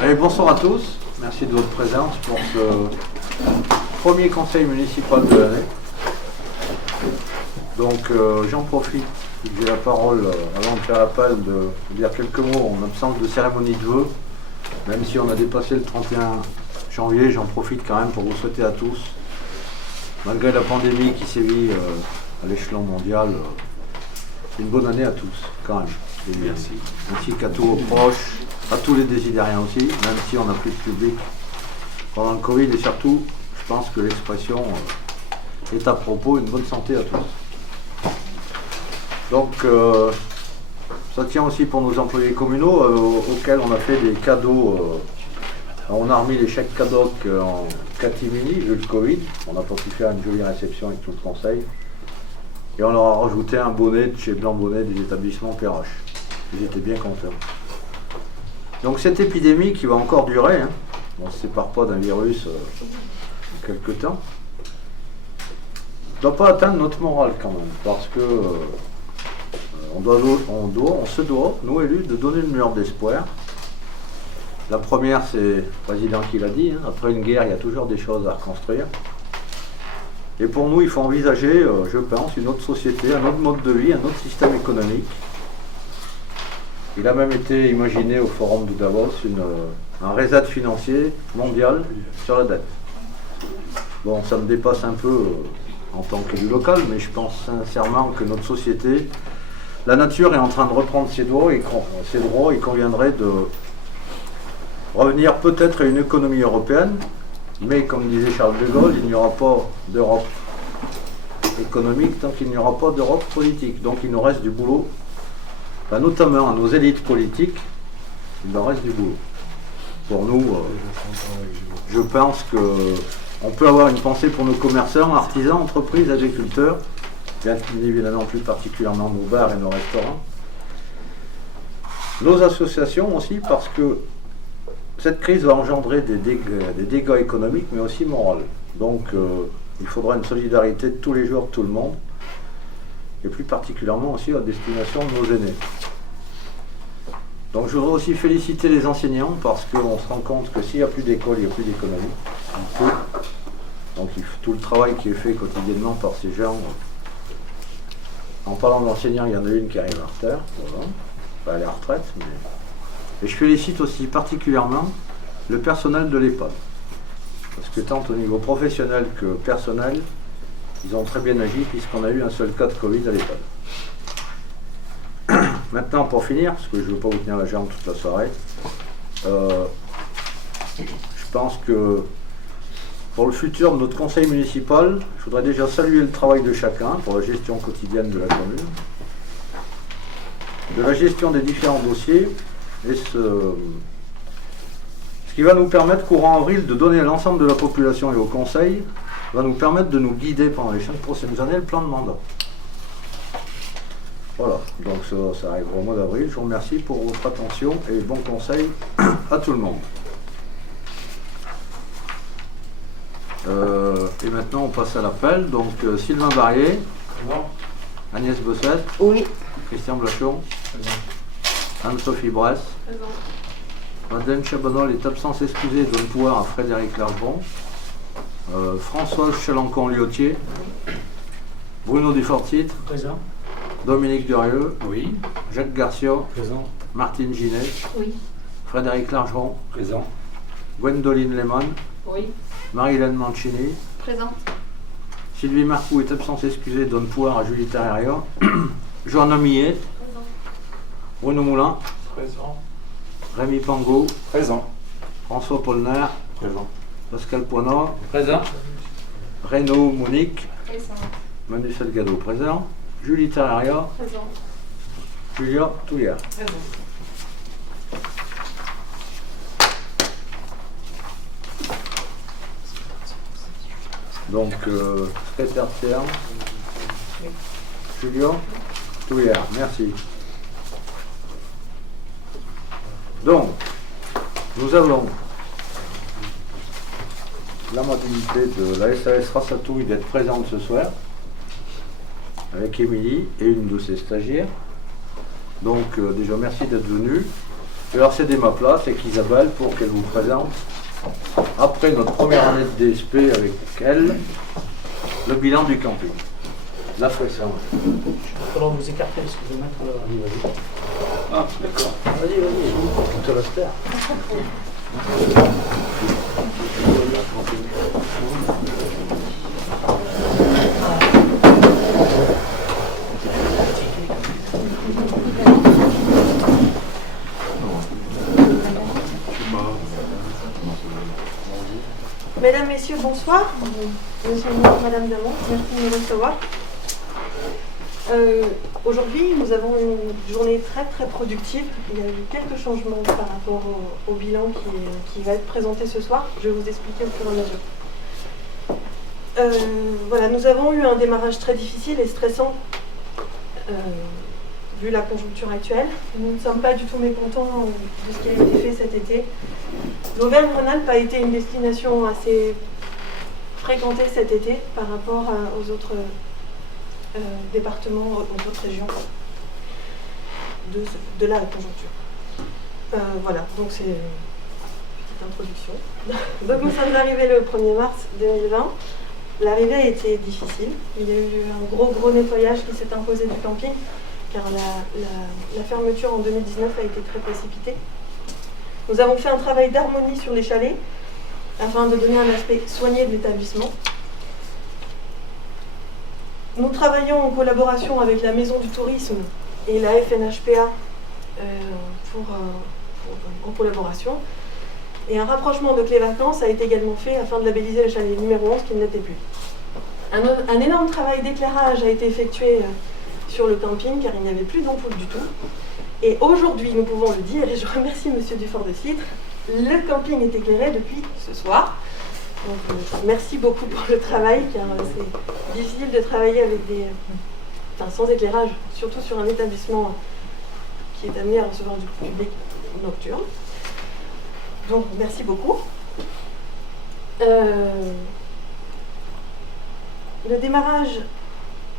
Allez, bonsoir à tous, merci de votre présence pour ce premier conseil municipal de l'année. Donc j'en profite, j'ai la parole avant de faire l'appel, de dire quelques mots en absence de cérémonie de vœux. Même si on a dépassé le 31 janvier, j'en profite quand même pour vous souhaiter à tous, malgré la pandémie qui sévit à l'échelon mondial, une bonne année à tous, quand même. Et merci. Ainsi qu'à tous vos proches, à tous les désidériens aussi, même si on n'a plus de public pendant le Covid. Et surtout, je pense que l'expression est à propos, une bonne santé à tous. Donc, ça tient aussi pour nos employés communaux, auxquels on a fait des cadeaux. On a remis les chèques cadeaux en catimini, vu le Covid. On n'a pas pu faire une jolie réception avec tout le conseil. Et on leur a rajouté un bonnet de chez Blanc Bonnet des établissements Perroche. Ils étaient bien contents. Donc cette épidémie qui va encore durer, hein, on ne se sépare pas d'un virus quelque temps, ne doit pas atteindre notre morale quand même, parce que on se doit, nous élus, de donner une lueur d'espoir. La première, c'est le président qui l'a dit, hein, après une guerre, il y a toujours des choses à reconstruire. Et pour nous, il faut envisager, je pense, une autre société, un autre mode de vie, un autre système économique. Il a même été imaginé au forum de Davos un reset financier mondial sur la dette. Bon, ça me dépasse un peu en tant qu'élu local, mais je pense sincèrement que notre société, la nature est en train de reprendre ses droits et il conviendrait de revenir peut-être à une économie européenne, mais comme disait Charles de Gaulle, il n'y aura pas d'Europe économique tant qu'il n'y aura pas d'Europe politique. Donc il nous reste du boulot. Enfin, notamment à nos élites politiques, il en reste du boulot. Pour nous, je pense qu'on peut avoir une pensée pour nos commerçants, artisans, entreprises, agriculteurs, bien évidemment plus particulièrement nos bars et nos restaurants. Nos associations aussi, parce que cette crise va engendrer des dégâts économiques, mais aussi moraux. Donc il faudra une solidarité de tous les jours de tout le monde, et plus particulièrement aussi à destination de nos aînés. Donc je voudrais aussi féliciter les enseignants parce qu'on se rend compte que s'il n'y a plus d'école, il n'y a plus d'économie. Donc tout le travail qui est fait quotidiennement par ces gens. En parlant d'enseignants, il y en a une qui arrive en retard, voilà. Enfin, elle est en retraite. Et je félicite aussi particulièrement le personnel de l'EHPAD. Parce que tant au niveau professionnel que personnel, ils ont très bien agi puisqu'on a eu un seul cas de Covid à l'EHPAD. Maintenant, pour finir, parce que je ne veux pas vous tenir la jambe toute la soirée, je pense que pour le futur de notre conseil municipal, je voudrais déjà saluer le travail de chacun pour la gestion quotidienne de la commune, de la gestion des différents dossiers, et ce qui va nous permettre, courant avril, de donner à l'ensemble de la population et au conseil, va nous permettre de nous guider pendant les 5 prochaines années le plan de mandat. Voilà, donc ça arrive au mois d'avril. Je vous remercie pour votre attention et bon conseil à tout le monde. Et maintenant on passe à l'appel. Donc Sylvain Barrier, Agnès Bossette, oui. Christian Blachon, Anne-Sophie Bresse, Madeleine Chabanol est absence excusée, donne pouvoir à Frédéric Largeron, Françoise Chalancon-Liotier, Bruno Dufortit, présent. Dominique Durieux, Oui. Jacques Garcia, Présent. Martine Ginet, Oui. Frédéric Largeron, Présent. Gwendoline Lehmann, Oui. Marie-Hélène Mancini, Présente. Sylvie Marcoux est absence excusée, donne pouvoir à Julie Terraria, Joanne Millet, Présente. Bruno Moulin, Présent. Rémi Pangot, Présent. François Polner, Présent. Pascal Poinard, Présent. Renaud Monique, Présente. Manu Salgado présent, Julie Terraria, Présente. Julia Touillard. Présente. Donc, secrétaire de séance, Julia Touillard, merci. Donc, nous avons l'amabilité de la SAS Rassatouille d'être présente ce soir, avec Émilie et une de ses stagiaires. Donc déjà merci d'être venus. Je vais leur céder ma place avec Isabelle pour qu'elle vous présente, après notre première année de DSP avec elle, le bilan du camping. La pression. Il va falloir vous écarter parce que je vais mettre le... Ah, d'accord. Vas-y, tout te laisse faire. Mesdames, Messieurs, bonsoir. Monsieur et Madame Damon, merci de nous recevoir. Aujourd'hui, nous avons une journée très très productive. Il y a eu quelques changements par rapport au bilan qui va être présenté ce soir. Je vais vous expliquer au fur et à mesure. Voilà, nous avons eu un démarrage très difficile et stressant vu la conjoncture actuelle. Nous ne sommes pas du tout mécontents de ce qui a été fait cet été. L'Auvergne-Rhône-Alpes a été une destination assez fréquentée cet été par rapport aux autres départements, aux autres régions de la conjoncture. Voilà, donc c'est une petite introduction. Donc nous sommes arrivés le 1er mars 2020. L'arrivée a été difficile. Il y a eu un gros nettoyage qui s'est imposé du camping, car la fermeture en 2019 a été très précipitée. Nous avons fait un travail d'harmonie sur les chalets, afin de donner un aspect soigné de l'établissement. Nous travaillons en collaboration avec la Maison du Tourisme et la FNHPA en collaboration. Et un rapprochement de Clé Vacances a été également fait afin de labelliser le chalet numéro 11 qui ne l'était plus. Un énorme travail d'éclairage a été effectué sur le camping car il n'y avait plus d'ampoule du tout. Et aujourd'hui, nous pouvons le dire, et je remercie Monsieur Dufort de Citre, le camping est éclairé depuis ce soir. Donc, merci beaucoup pour le travail, car c'est difficile de travailler avec sans éclairage, surtout sur un établissement qui est amené à recevoir du public nocturne. Donc, merci beaucoup. Le démarrage,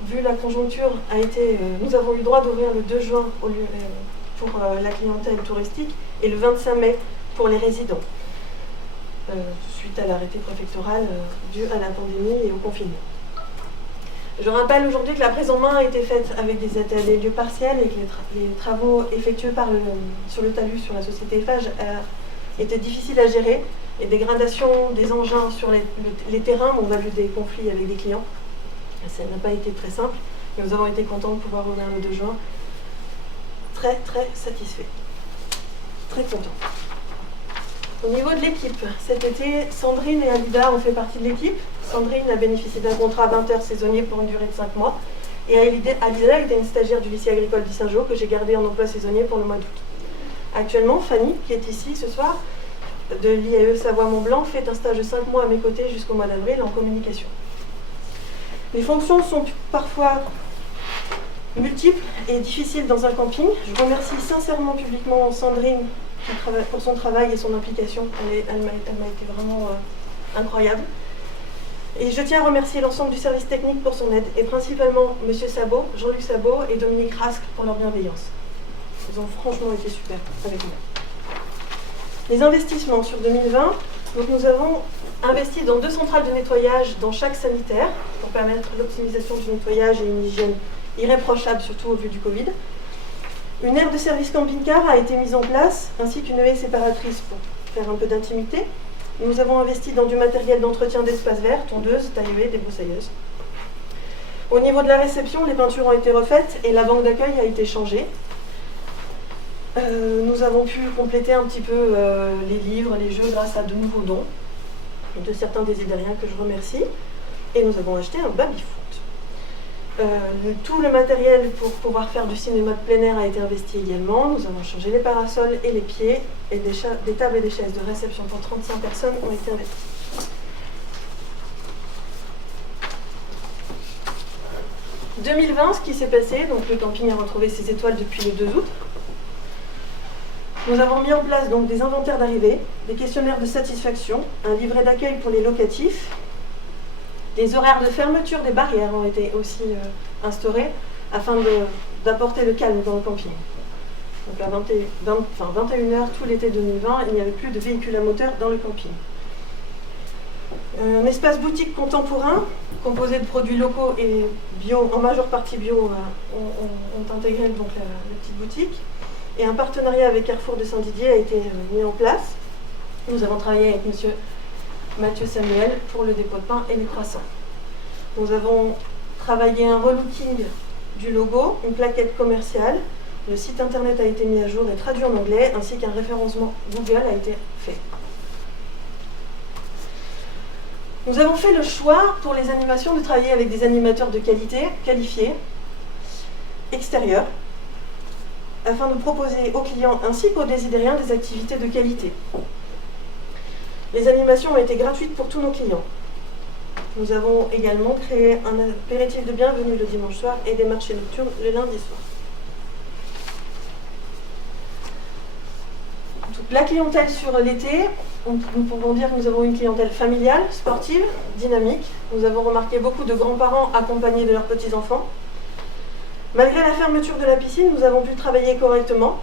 vu la conjoncture, a été... nous avons eu le droit d'ouvrir le 2 juin pour la clientèle touristique et le 25 mai pour les résidents. Suite à l'arrêté préfectoral dû à la pandémie et au confinement. Je rappelle aujourd'hui que la prise en main a été faite avec des états des lieux partiels et que les travaux effectués sur le talus sur la société Eiffage étaient difficiles à gérer et dégradation des engins sur les terrains m'ont valu des conflits avec des clients. Ça n'a pas été très simple, mais nous avons été contents de pouvoir ouvrir le 2 juin. Très satisfaits. Très contents. Au niveau de l'équipe, cet été, Sandrine et Alida ont fait partie de l'équipe. Sandrine a bénéficié d'un contrat 20 heures saisonnier pour une durée de 5 mois. Et Alida était une stagiaire du lycée agricole d'Issingeau que j'ai gardée en emploi saisonnier pour le mois d'août. Actuellement, Fanny, qui est ici ce soir, de l'IAE Savoie-Mont-Blanc, fait un stage de 5 mois à mes côtés jusqu'au mois d'avril en communication. Les fonctions sont parfois multiples et difficiles dans un camping. Je remercie sincèrement publiquement Sandrine pour son travail et son implication. Elle m'a été vraiment incroyable. Et je tiens à remercier l'ensemble du service technique pour son aide, et principalement M. Sabot, Jean-Luc Sabot et Dominique Rasque pour leur bienveillance. Ils ont franchement été super avec nous. Les investissements sur 2020, donc nous avons investi dans 2 centrales de nettoyage dans chaque sanitaire pour permettre l'optimisation du nettoyage et une hygiène irréprochable, surtout au vu du Covid. Une aire de service camping-car a été mise en place, ainsi qu'une haie séparatrice pour faire un peu d'intimité. Nous avons investi dans du matériel d'entretien d'espaces verts, tondeuses, taille-haie, débroussailleuses. Au niveau de la réception, les peintures ont été refaites et la banque d'accueil a été changée. Nous avons pu compléter un petit peu les livres, les jeux grâce à de nouveaux dons de certains désidériens que je remercie. Et nous avons acheté un baby-foot. Tout le matériel pour pouvoir faire du cinéma de plein air a été investi également. Nous avons changé les parasols et les pieds, et des tables et des chaises de réception pour 35 personnes ont été investies. En 2020, ce qui s'est passé, donc le camping a retrouvé ses étoiles depuis le 2 août. Nous avons mis en place donc des inventaires d'arrivée, des questionnaires de satisfaction, un livret d'accueil pour les locatifs. Les horaires de fermeture des barrières ont été aussi instaurés afin d'apporter le calme dans le camping. Donc à 21h tout l'été 2020, il n'y avait plus de véhicules à moteur dans le camping. Un espace boutique contemporain, composé de produits locaux et bio, en majeure partie bio, ont intégré donc la petite boutique. Et un partenariat avec Carrefour de Saint-Didier a été mis en place. Nous avons travaillé avec M. Mathieu Samuel pour le dépôt de pain et les croissants. Nous avons travaillé un relooking du logo, une plaquette commerciale. Le site internet a été mis à jour et traduit en anglais, ainsi qu'un référencement Google a été fait. Nous avons fait le choix pour les animations de travailler avec des animateurs de qualité qualifiés, extérieurs, afin de proposer aux clients ainsi qu'aux désidériens des activités de qualité. Les animations ont été gratuites pour tous nos clients. Nous avons également créé un apéritif de bienvenue le dimanche soir et des marchés nocturnes le lundi soir. La clientèle sur l'été, nous pouvons dire que nous avons une clientèle familiale, sportive, dynamique. Nous avons remarqué beaucoup de grands-parents accompagnés de leurs petits-enfants. Malgré la fermeture de la piscine, nous avons pu travailler correctement,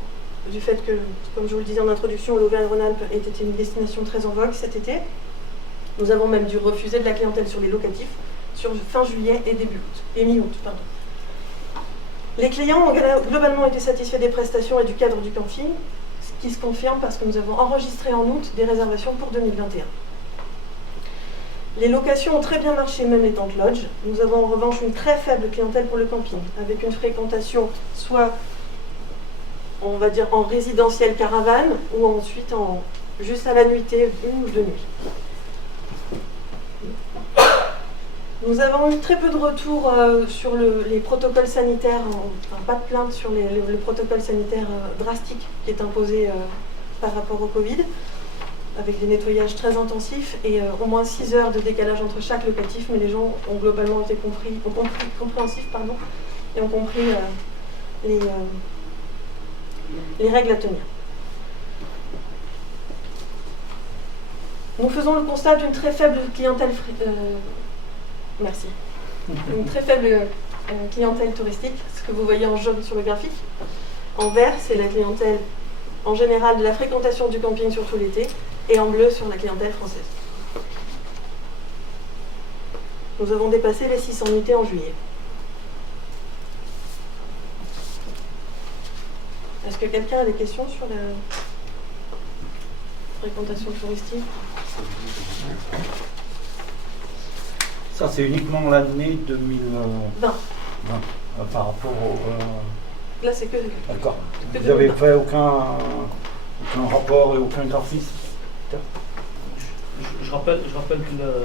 du fait que, comme je vous le disais en introduction, l'Auvergne-Rhône-Alpes était une destination très en vogue cet été. Nous avons même dû refuser de la clientèle sur les locatifs sur fin juillet et mi-août. Les clients ont globalement été satisfaits des prestations et du cadre du camping, ce qui se confirme parce que nous avons enregistré en août des réservations pour 2021. Les locations ont très bien marché, même les tentes lodge. Nous avons en revanche une très faible clientèle pour le camping, avec une fréquentation soit, on va dire, en résidentiel caravane, ou ensuite juste à la nuitée, 1 ou 2 nuits. Nous avons eu très peu de retours sur les protocoles sanitaires, pas de plainte sur le protocole sanitaire drastique qui est imposé par rapport au Covid, avec des nettoyages très intensifs et au moins 6 heures de décalage entre chaque locatif, mais les gens ont globalement été compréhensifs et ont compris les règles à tenir. Nous faisons le constat d'une très faible clientèle une très faible clientèle touristique, ce que vous voyez en jaune sur le graphique. En vert, c'est la clientèle en général de la fréquentation du camping surtout l'été, et en bleu sur la clientèle française. Nous avons dépassé les 600 nuitées en juillet. Est-ce que quelqu'un a des questions sur la fréquentation touristique ? Ça, c'est uniquement l'année 2020 par rapport au... Là, c'est que... D'accord. Vous n'avez fait aucun rapport et aucun graphisme? Je rappelle que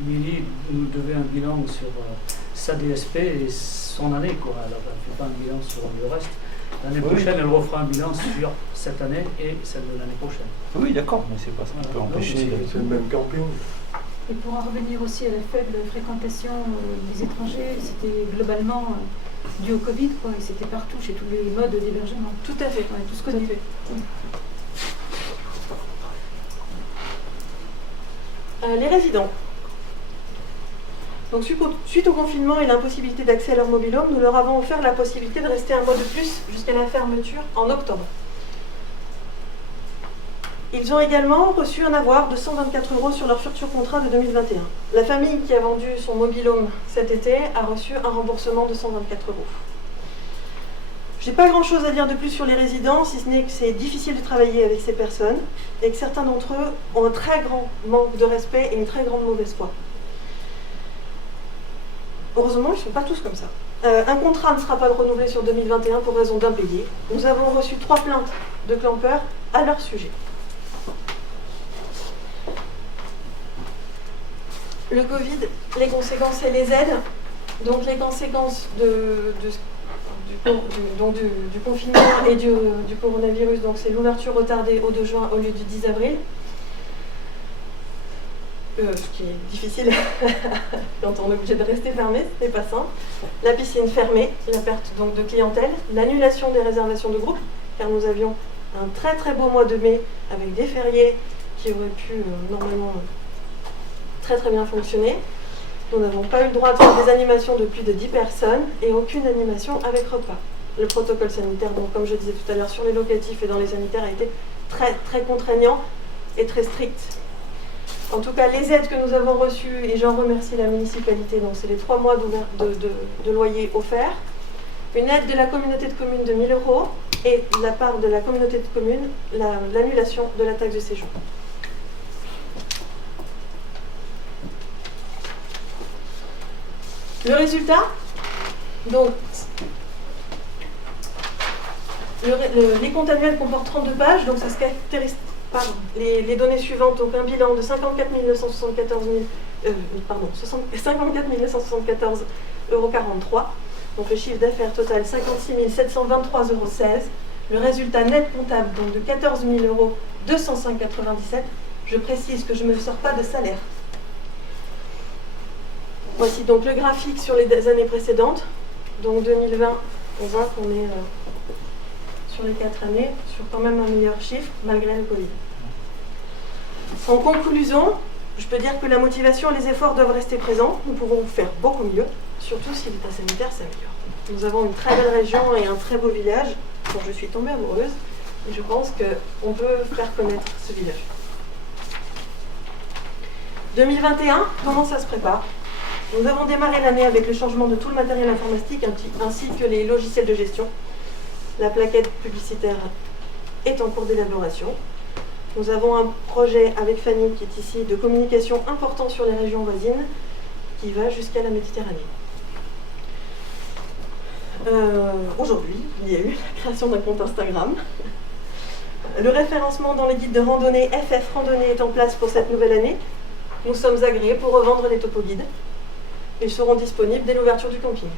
Émilie nous devait un bilan sur sa DSP et son année, quoi. Elle ne fait pas un bilan sur le reste. L'année prochaine, elle refera un bilan sur cette année et celle de l'année prochaine. Oui, d'accord, mais c'est pas ça qui peut empêcher. C'est le même camping. Et pour en revenir aussi à la faible fréquentation des étrangers, c'était globalement dû au Covid, quoi, et c'était partout, chez tous les modes d'hébergement. Tout à fait, Ouais, tout ce connu. Les résidents. Donc, suite au confinement et l'impossibilité d'accès à leur mobil-home, nous leur avons offert la possibilité de rester un mois de plus jusqu'à la fermeture en octobre. Ils ont également reçu un avoir de 124 € sur leur futur contrat de 2021. La famille qui a vendu son mobil-home cet été a reçu un remboursement de 124 €. Je n'ai pas grand-chose à dire de plus sur les résidents, si ce n'est que c'est difficile de travailler avec ces personnes et que certains d'entre eux ont un très grand manque de respect et une très grande mauvaise foi. Heureusement, ils ne sont pas tous comme ça. Un contrat ne sera pas renouvelé sur 2021 pour raison d'impayés. Nous avons reçu 3 plaintes de campeurs à leur sujet. Le Covid, les conséquences et les aides. Donc les conséquences du confinement et du coronavirus, donc c'est l'ouverture retardée au 2 juin au lieu du 10 avril. Ce qui est difficile quand on est obligé de rester fermé, ce n'est pas simple. La piscine fermée, la perte donc de clientèle, l'annulation des réservations de groupe, car nous avions un très très beau mois de mai avec des fériés qui auraient pu normalement très très bien fonctionner. Nous n'avons pas eu le droit de faire des animations de plus de 10 personnes et aucune animation avec repas. le protocole sanitaire, donc comme je disais tout à l'heure, sur les locatifs et dans les sanitaires, a été très, très contraignant et très strict. En tout cas, les aides que nous avons reçues, et j'en remercie la municipalité, donc c'est les 3 mois de loyer offerts, une aide de la communauté de communes de 1 000 € et de la part de la communauté de communes, l'annulation de la taxe de séjour. Le résultat, donc, les comptes annuels comportent 32 pages, donc ça se caractérise par les données suivantes, donc un bilan de 54 974 € 43, donc le chiffre d'affaires total 56 723,16 €, le résultat net comptable donc de 14 205,97 €. Je précise que je ne me sors pas de salaire. Voici donc le graphique sur les années précédentes. Donc 2020, on voit qu'on est sur les 4 années sur quand même un meilleur chiffre malgré le Covid. En conclusion, je peux dire que la motivation et les efforts doivent rester présents. Nous pouvons faire beaucoup mieux, surtout si l'état sanitaire s'améliore. Nous avons une très belle région et un très beau village dont je suis tombée amoureuse. Et je pense qu'on peut faire connaître ce village. 2021, comment ça se prépare ? Nous avons démarré l'année avec le changement de tout le matériel informatique ainsi que les logiciels de gestion. La plaquette publicitaire est en cours d'élaboration. Nous avons un projet avec Fanny qui est ici de communication important sur les régions voisines qui va jusqu'à la Méditerranée. Aujourd'hui, il y a eu la création d'un compte Instagram. Le référencement dans les guides de randonnée FF Randonnée est en place pour cette nouvelle année. Nous sommes agréés pour revendre les topo-guides. Ils seront disponibles dès l'ouverture du camping.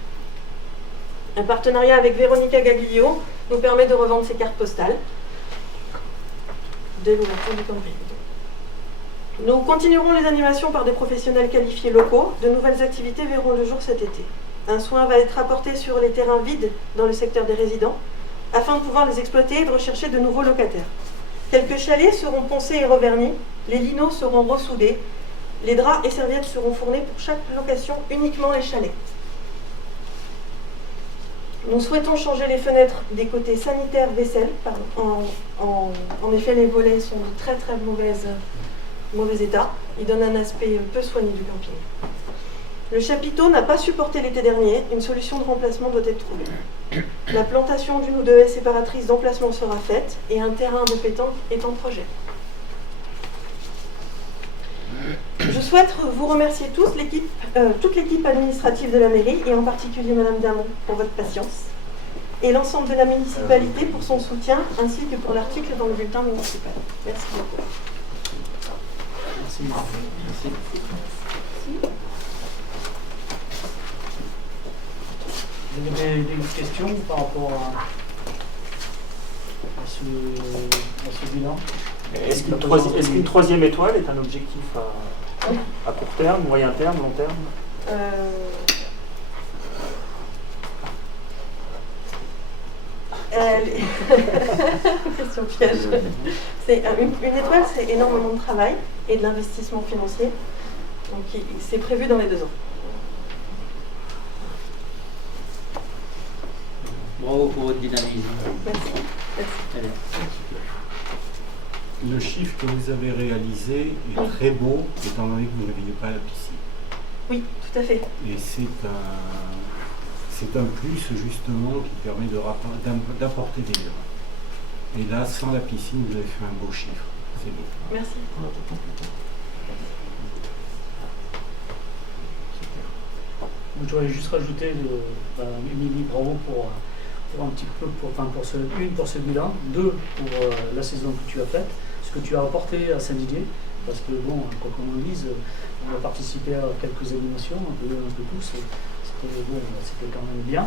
Un partenariat avec Véronica Gaglio nous permet de revendre ces cartes postales dès l'ouverture du camping. Nous continuerons les animations par des professionnels qualifiés locaux. De nouvelles activités verront le jour cet été. Un soin va être apporté sur les terrains vides dans le secteur des résidents afin de pouvoir les exploiter et de rechercher de nouveaux locataires. Quelques chalets seront poncés et revernis, les linos seront ressoudés, les draps et serviettes seront fournis pour chaque location, uniquement les chalets. Nous souhaitons changer les fenêtres des côtés sanitaires vaisselle. En effet, les volets sont de très très mauvais état. Ils donnent un aspect peu soigné du camping. Le chapiteau n'a pas supporté l'été dernier. Une solution de remplacement doit être trouvée. La plantation d'une ou deux haies séparatrices d'emplacement sera faite et un terrain de pétanque est en projet. Je souhaite vous remercier tous, toute l'équipe administrative de la mairie et en particulier Madame Damon pour votre patience et l'ensemble de la municipalité pour son soutien ainsi que pour l'article dans le bulletin municipal. Merci beaucoup. Merci. Vous avez des questions par rapport à ce bilan? Est-ce qu'une troisième étoile est un objectif à court terme, moyen terme, long terme? Question piège. Une étoile, c'est énormément de travail et de l'investissement financier. Donc c'est prévu dans les 2 ans. Bravo pour votre dynamisme. Merci. Allez. Le chiffre que vous avez réalisé est très beau, étant donné que vous n'aviez pas la piscine. Oui, tout à fait. Et c'est un plus justement qui permet d'apporter des lieux. Et là, sans la piscine, vous avez fait un beau chiffre. C'est beau. Merci. Je voudrais juste rajouter, Émilie, bravo pour un petit peu, pour ce bilan, 2 pour la saison que tu as faite, ce que tu as apporté à Saint-Didier, parce que bon, quoi qu'on en dise, on a participé à quelques animations, un peu tous, c'était quand même bien.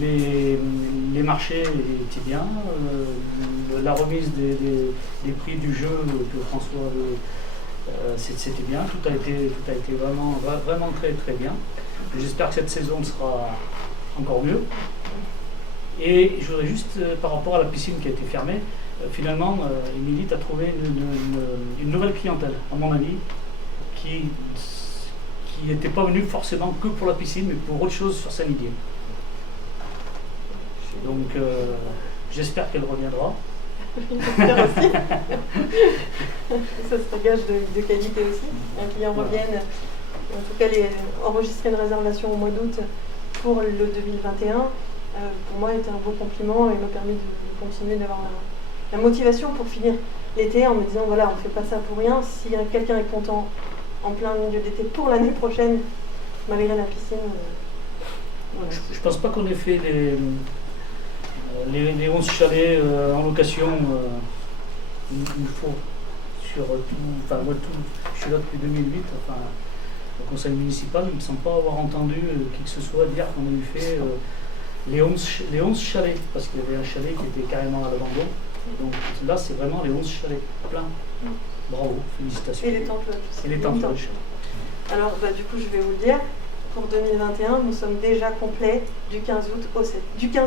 Les marchés étaient bien, la remise des prix du jeu que François, c'était bien, tout a été vraiment très très bien. J'espère que cette saison sera encore mieux. Et je voudrais juste, par rapport à la piscine qui a été fermée, finalement, Émilie a trouvé une nouvelle clientèle, à mon avis, qui n'était pas venue forcément que pour la piscine, mais pour autre chose sur Saint-Didier. Donc j'espère qu'elle reviendra. J'espère aussi. Ça serait gage de qualité aussi. Un client revienne, en tout cas enregistrer une réservation au mois d'août pour le 2021, pour moi était un beau compliment et m'a permis de continuer d'avoir la motivation pour finir l'été en me disant voilà, on ne fait pas ça pour rien. Si quelqu'un est content en plein milieu d'été pour l'année prochaine, malgré la piscine. Voilà. Je pense pas qu'on ait fait les 11 chalets en location une fois sur tout. Enfin, moi, je suis là depuis 2008. Enfin, au conseil municipal, il ne me semble pas avoir entendu qui que ce soit dire qu'on a eu fait les 11 chalets, parce qu'il y avait un chalet qui était carrément à l'abandon. Donc là, c'est vraiment les 11 chalets pleins. Bravo, félicitations. Et les temples aussi. Et les temples. Alors, du coup, je vais vous le dire. Pour 2021, nous sommes déjà complets du 15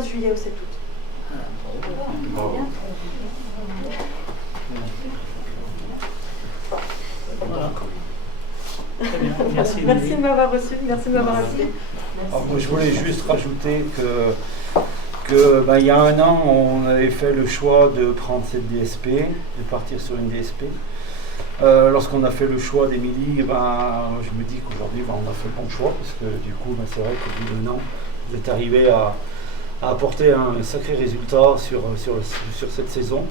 juillet au 7 août. Bravo. Voilà. Très bien. Merci. Merci de m'avoir reçu, merci de m'avoir assisté. Alors, moi, je voulais juste rajouter que il y a un an, on avait fait le choix de prendre cette DSP, de partir sur une DSP. Lorsqu'on a fait le choix d'Émilie, je me dis qu'aujourd'hui, on a fait le bon choix, parce que du coup, c'est vrai qu'au bout d'un an, vous êtes arrivé à apporter un sacré résultat sur cette saison.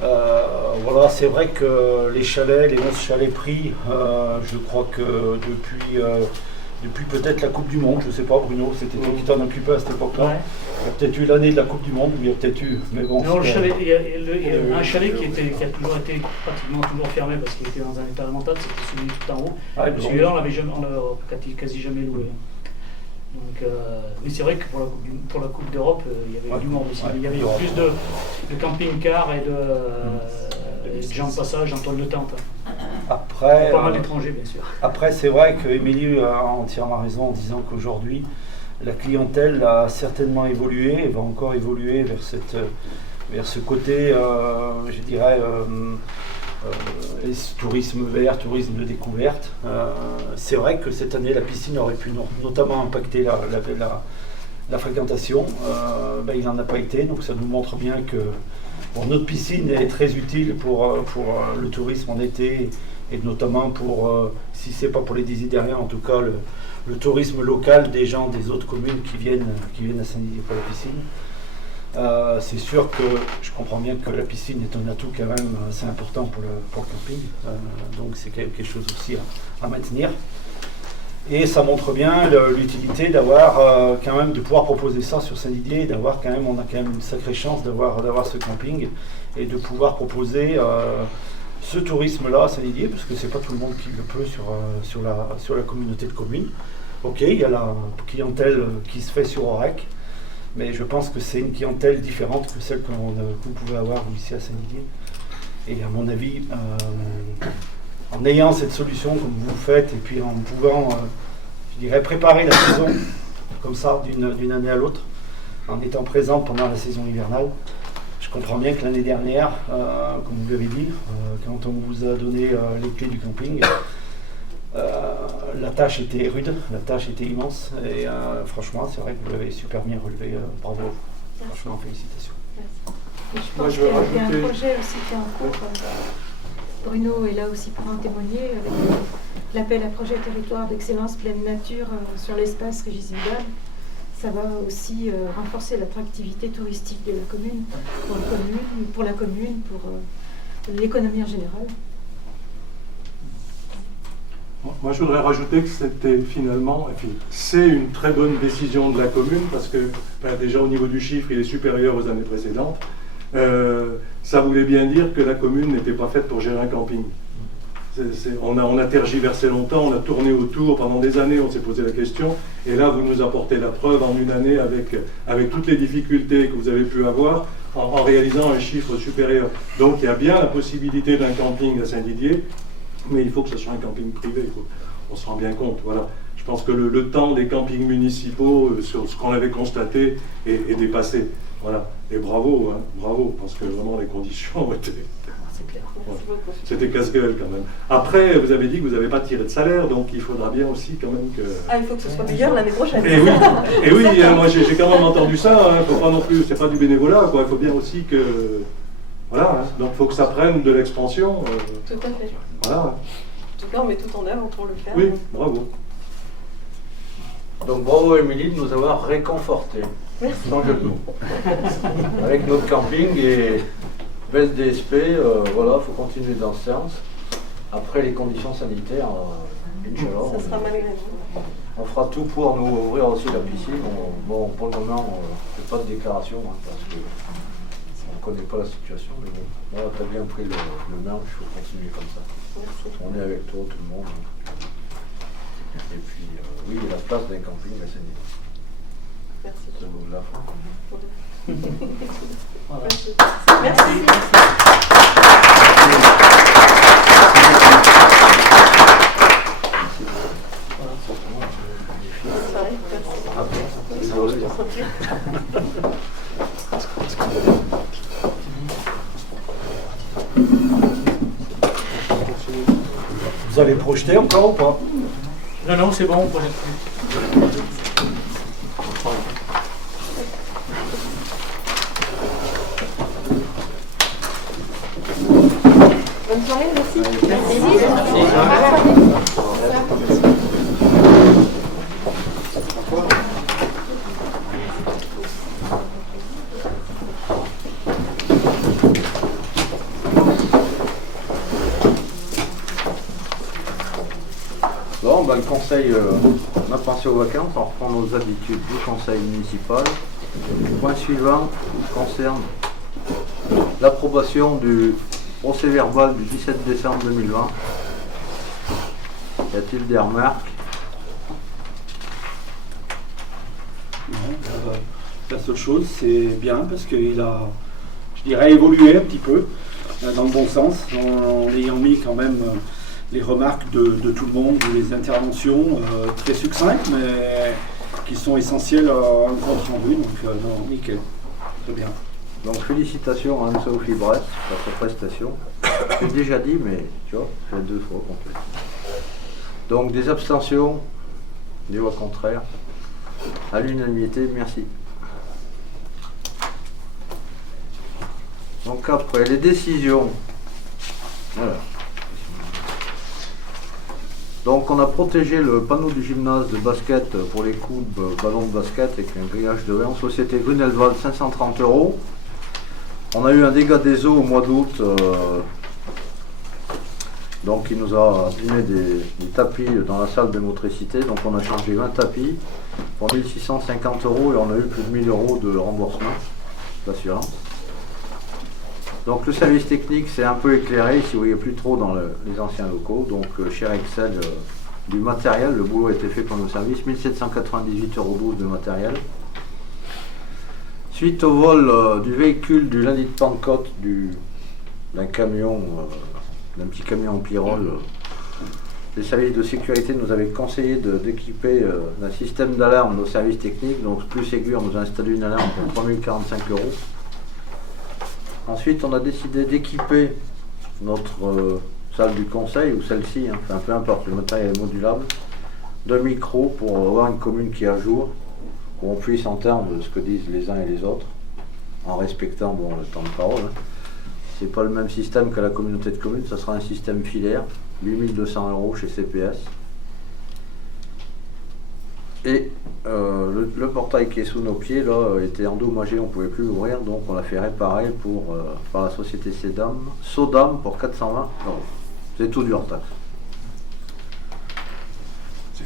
Voilà, c'est vrai que les chalets, les 11 chalets pris, je crois que depuis peut-être la Coupe du Monde, je ne sais pas Bruno, c'était toi qui t'en occupais à cette époque-là. Ouais. Il y a peut-être eu l'année de la Coupe du Monde, il y a peut-être eu, mais bon. Non, le chalet, il y a un chalet qui a toujours été pratiquement toujours fermé parce qu'il était dans un état lamentable, c'était celui tout en haut. Celui-là, on l'a quasi jamais loué. Donc, mais c'est vrai que pour la Coupe d'Europe, il y avait du monde aussi. Il y avait plus de camping-cars et de gens de passage en toile de tente. Après, pas mal d'étrangers, bien sûr. Après, c'est vrai qu'Émilie a entièrement raison en disant qu'aujourd'hui, la clientèle a certainement évolué et va encore évoluer vers ce côté, je dirais, tourisme vert, tourisme de découverte. C'est vrai que cette année, la piscine aurait pu notamment impacter la fréquentation. Il n'en a pas été, donc ça nous montre bien que notre piscine est très utile pour le tourisme en été et notamment si c'est pas pour les désidériens, en tout cas le tourisme local des gens des autres communes qui viennent à Saint-Didier pour la piscine. C'est sûr que je comprends bien que la piscine est un atout quand même assez important pour le camping, donc c'est quand même quelque chose aussi à maintenir. Et ça montre bien l'utilité d'avoir quand même de pouvoir proposer ça sur Saint-Didier, on a quand même une sacrée chance d'avoir ce camping et de pouvoir proposer ce tourisme-là à Saint-Didier, parce que c'est pas tout le monde qui le peut sur la communauté de communes. Ok, il y a la clientèle qui se fait sur Aurec, mais je pense que c'est une clientèle différente que celle que vous pouvez avoir ici à Saint-Didier. Et à mon avis, en ayant cette solution comme vous faites, et puis en pouvant, je dirais, préparer la saison comme ça, d'une année à l'autre, en étant présent pendant la saison hivernale, je comprends bien que l'année dernière, comme vous l'avez dit, quand on vous a donné les clés du camping, la tâche était rude, la tâche était immense, et franchement, c'est vrai que vous l'avez super bien relevé. Bravo, franchement, félicitations. Et je pense qu'il y a un projet aussi qui est en cours. Bruno est là aussi pour en témoigner, avec l'appel à projet territoire d'excellence pleine nature sur l'espace Régis Vidal. Ça va aussi renforcer l'attractivité touristique de la commune, pour la commune, pour l'économie en général. Moi, je voudrais rajouter que c'était finalement, c'est une très bonne décision de la commune, parce que déjà au niveau du chiffre, il est supérieur aux années précédentes. Ça voulait bien dire que la commune n'était pas faite pour gérer un camping. On a tergiversé longtemps, on a tourné autour pendant des années, on s'est posé la question, et là vous nous apportez la preuve en une année avec toutes les difficultés que vous avez pu avoir en réalisant un chiffre supérieur. Donc il y a bien la possibilité d'un camping à Saint-Didier, mais il faut que ce soit un camping privé, on se rend bien compte. Voilà. Je pense que le temps des campings municipaux, sur ce qu'on avait constaté, est dépassé. Voilà. Et bravo, bravo, parce que vraiment les conditions ont été... C'est clair. Voilà. C'était casse-gueule quand même. Après, vous avez dit que vous n'avez pas tiré de salaire, donc il faudra bien aussi quand même que... Ah, il faut que ce soit meilleur l'année prochaine. Et oui, moi j'ai quand même entendu ça, hein, faut pas non plus, c'est pas du bénévolat, quoi. Il faut bien aussi que... Voilà, hein. Donc il faut que ça prenne de l'expansion. Tout à fait. Voilà. En tout cas, on met tout en œuvre pour le faire. Oui, bravo. Donc bravo Émilie de nous avoir réconfortés. Merci. Sans jeu de mots. Avec notre camping et belle DSP, voilà, il faut continuer dans ce sens. Après les conditions sanitaires, Inch'Allah, Ça sera malgré nous. on fera tout pour nous ouvrir aussi la piscine. Bon, pour le moment, on ne fait pas de déclaration hein, parce qu'on ne connaît pas la situation. Mais bon, voilà, tu as bien pris le manche, il faut continuer comme ça. Merci. On est avec toi, tout le monde. Et puis, oui, la place d'un camping, c'est une... Merci. C'est le mot de la fin. Voilà. Merci. Vous allez projeter encore ou pas? Non, non, c'est bon, on projette plus. Bonne soirée, merci. Bon, bah, le conseil, on a pensé aux vacances, on reprend nos habitudes du conseil municipal. Le point suivant concerne l'approbation du procès verbal du 17 décembre 2020. Y a-t-il des remarques? La seule chose, c'est bien parce qu'il a, je dirais, évolué un petit peu dans le bon sens, en ayant mis quand même les remarques de tout le monde, les interventions très succinctes, mais qui sont essentielles à un compte rendu. Donc, non, nickel, très bien. Donc félicitations à Anne-Sophie Bress pour sa prestation. J'ai déjà dit, mais tu vois, je l'ai 2 fois complet. Donc des abstentions, des voix contraires. À l'unanimité, merci. Donc après, les décisions. Voilà. Donc on a protégé le panneau du gymnase de basket pour les coups de ballon de basket avec un grillage de verre. Société Grunelwald, 530 €. On a eu un dégât des eaux au mois d'août. Donc il nous a abîmé des tapis dans la salle de motricité. Donc on a changé 20 tapis pour 1650 € et on a eu plus de 1000 € de remboursement d'assurance. Donc le service technique s'est un peu éclairé, si vous voyez plus trop dans les anciens locaux. Donc chez Excel, du matériel, le boulot a été fait par nos services, 1798,12 € de matériel. Suite au vol du véhicule du lundi de Pentecôte d'un camion, d'un petit camion en pyrole, les services de sécurité nous avaient conseillé d'équiper d'un système d'alarme nos services techniques. Donc plus Ségur nous a installé une alarme pour 3045 €. Ensuite, on a décidé d'équiper notre salle du conseil, ou celle-ci, hein, enfin peu importe, le matériel est modulable, de micros pour avoir une commune qui est à jour, où on puisse entendre ce que disent les uns et les autres, en respectant le temps de parole. Hein. C'est pas le même système qu'à la communauté de communes, ça sera un système filaire, 8200 € chez CPS. Et le portail qui est sous nos pieds là était endommagé, on ne pouvait plus l'ouvrir, donc on l'a fait réparer par la société Sodam pour 420 €. C'est tout du hors-taxe.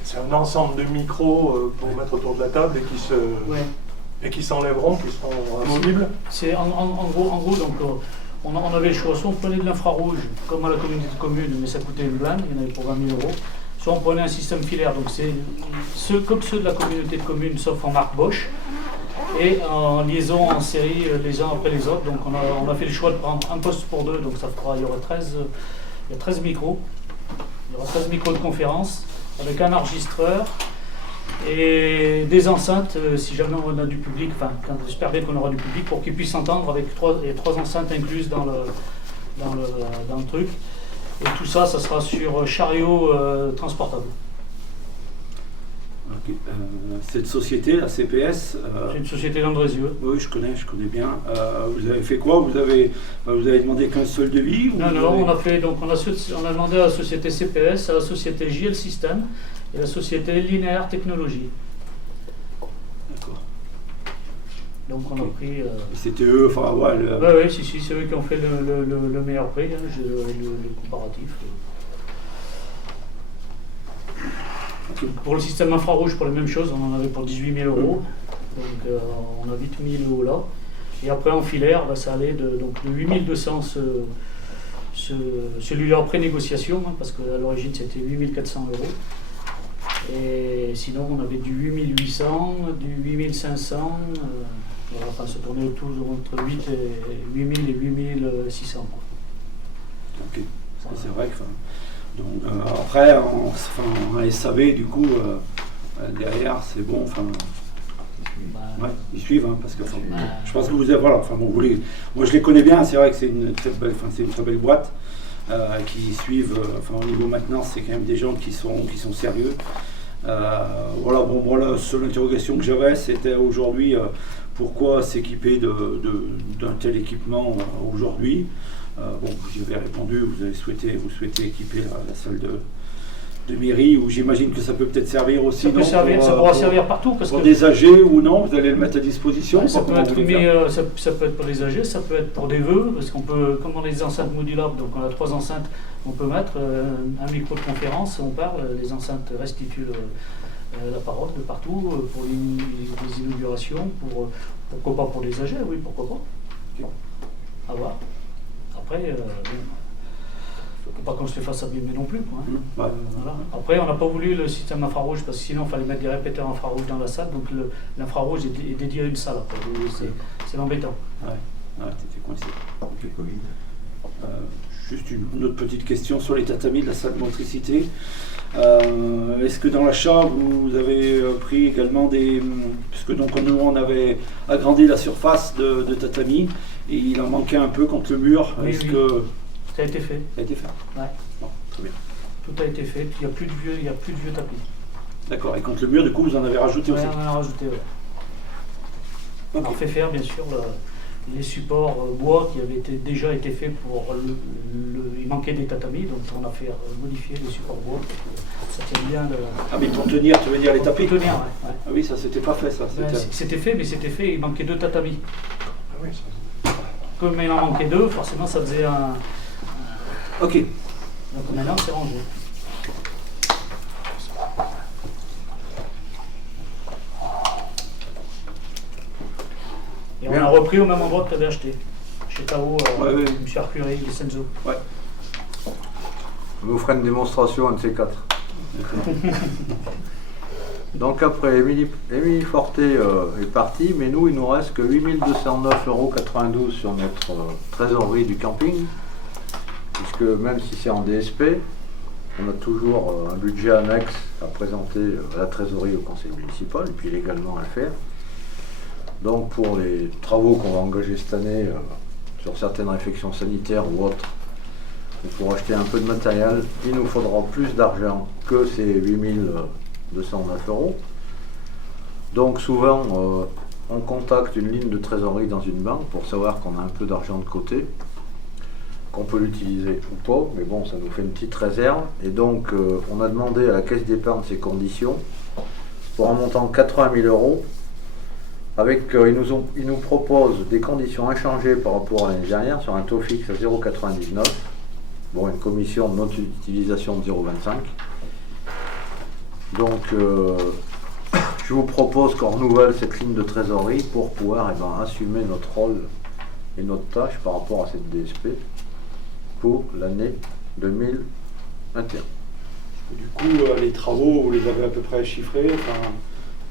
C'est un ensemble de micros pour mettre autour de la table et qui s'enlèveront, qui seront amovibles. C'est en gros donc on avait le choix, soit on prenait de l'infrarouge comme à la communauté de communes, mais ça coûtait une blinde, il y en avait pour 20 000 €. Soit on prenait un système filaire, donc c'est comme ceux de la communauté de communes, sauf en marque Bosch, et en liaison en série les uns après les autres. Donc on a fait le choix de prendre un poste pour 2, donc il y aura 13 micros. Il y aura 13 micros de conférence avec un enregistreur et des enceintes si jamais on a du public, enfin j'espère bien qu'on aura du public pour qu'ils puissent entendre avec 3 enceintes incluses dans dans le truc. Et tout ça, ça sera sur chariot transportable. Ok. Cette société, la CPS, C'est une société d'Andrézieux. oui, je connais bien. Vous avez fait quoi? Vous avez demandé qu'un seul devis ou Non, vous non, avez- on a demandé à la société CPS, à la société JL System et à la société Linéaire Technologie. D'accord. Donc on a pris. Et c'était eux, enfin, ouais, Oui, si, c'est eux qui ont fait le meilleur prix, hein, le comparatif. Pour le système infrarouge, pour les mêmes choses, on en avait pour 18 000 euros. Donc on a 8 000 euros là. Et après en filaire, ça allait de 8 200 celui-là après négociation, hein, parce qu'à l'origine c'était 8 400 euros. Et sinon on avait du 8 800, du 8 500. Voilà, enfin, se tournait autour entre 8 et 8 000 et 8 600. Quoi. Ok. Parce que c'est vrai que. Donc, après, en SAV, du coup, derrière, c'est bon. Enfin, ouais, ils suivent, hein, parce que je pense que vous avez. Voilà, enfin, bon, moi, je les connais bien. C'est vrai que c'est une très belle boîte qui suivent. Au niveau maintenance, c'est quand même des gens qui sont sérieux. Voilà, bon, moi, la seule interrogation que j'avais, c'était aujourd'hui pourquoi s'équiper d'un tel équipement aujourd'hui. Bon, j'y avais répondu, vous souhaitez équiper la salle de mairie, où j'imagine que ça peut peut-être servir aussi. Ça pourra servir partout. Parce pour que des âgés ou non, vous allez le mettre à disposition. Ouais, ça peut être pour des âgés, ça peut être pour des vœux, parce qu'on peut, comme on a des enceintes modulables, donc on a 3 enceintes, on peut mettre un micro de conférence, on parle, les enceintes restituent la parole de partout, pour les inaugurations, pourquoi pas pour les âgés, oui, pourquoi pas. À voir. Après, faut pas qu'on se fasse abîmer non plus. Quoi, hein. Ouais. Voilà. Après, on n'a pas voulu le système infrarouge parce que sinon, il fallait mettre des répéteurs infrarouges dans la salle. Donc, l'infrarouge est dédié à une salle. C'est embêtant. Ouais, t'étais coincé. Okay. Juste une autre petite question sur les tatamis de la salle de motricité. Est-ce que dans l'achat, vous avez pris également puisque donc nous, on avait agrandi la surface de tatami et il en manquait un peu contre le mur. Oui, Est-ce oui. que Ça a été fait. ça a été fait? Ouais. Bon, très bien. Tout a été fait. Puis il n'y a plus de vieux tapis. D'accord. Et contre le mur, du coup, vous en avez rajouté Ouais, aussi? on en a rajouté. Ouais. Okay. On a fait faire, bien sûr, les supports bois qui avaient déjà été faits pour il manquait des tatamis, donc on a fait modifier les supports bois. Ça tient bien. Ah, mais pour tenir, tu veux dire les tapis? Pour tenir, ouais. Ah oui, ça c'était pas fait, ça. C'était fait, mais c'était fait, il manquait 2 tatamis. Ah oui, ça. Comme il en manquait 2, forcément ça faisait un. Ok. Donc maintenant c'est rangé. Et Bien. on a repris au même endroit que tu avais acheté. Chez Tao, Ouais. M. Arcueil, les Senzo. Ouais. On vous fera une démonstration, un de ces 4. Donc après, Émilie Forté est partie, mais nous, il nous reste que 8 209,92 € sur notre trésorerie du camping, puisque même si c'est en DSP, on a toujours un budget annexe à présenter à la trésorerie au conseil municipal, et puis légalement à le faire. Donc pour les travaux qu'on va engager cette année sur certaines réfections sanitaires ou autres, ou pour acheter un peu de matériel, il nous faudra plus d'argent que ces 8 209 €. Donc souvent, on contacte une ligne de trésorerie dans une banque pour savoir qu'on a un peu d'argent de côté, qu'on peut l'utiliser ou pas, mais bon, ça nous fait une petite réserve. Et donc, on a demandé à la caisse d'épargne ces conditions pour un montant de 80 000 €. Avec, ils nous proposent des conditions inchangées par rapport à l'année dernière sur un taux fixe à 0,99. Bon, une commission de non-utilisation de 0,25. Donc, je vous propose qu'on renouvelle cette ligne de trésorerie pour pouvoir assumer notre rôle et notre tâche par rapport à cette DSP pour l'année 2021. Du coup, les travaux, vous les avez à peu près chiffrés? Enfin,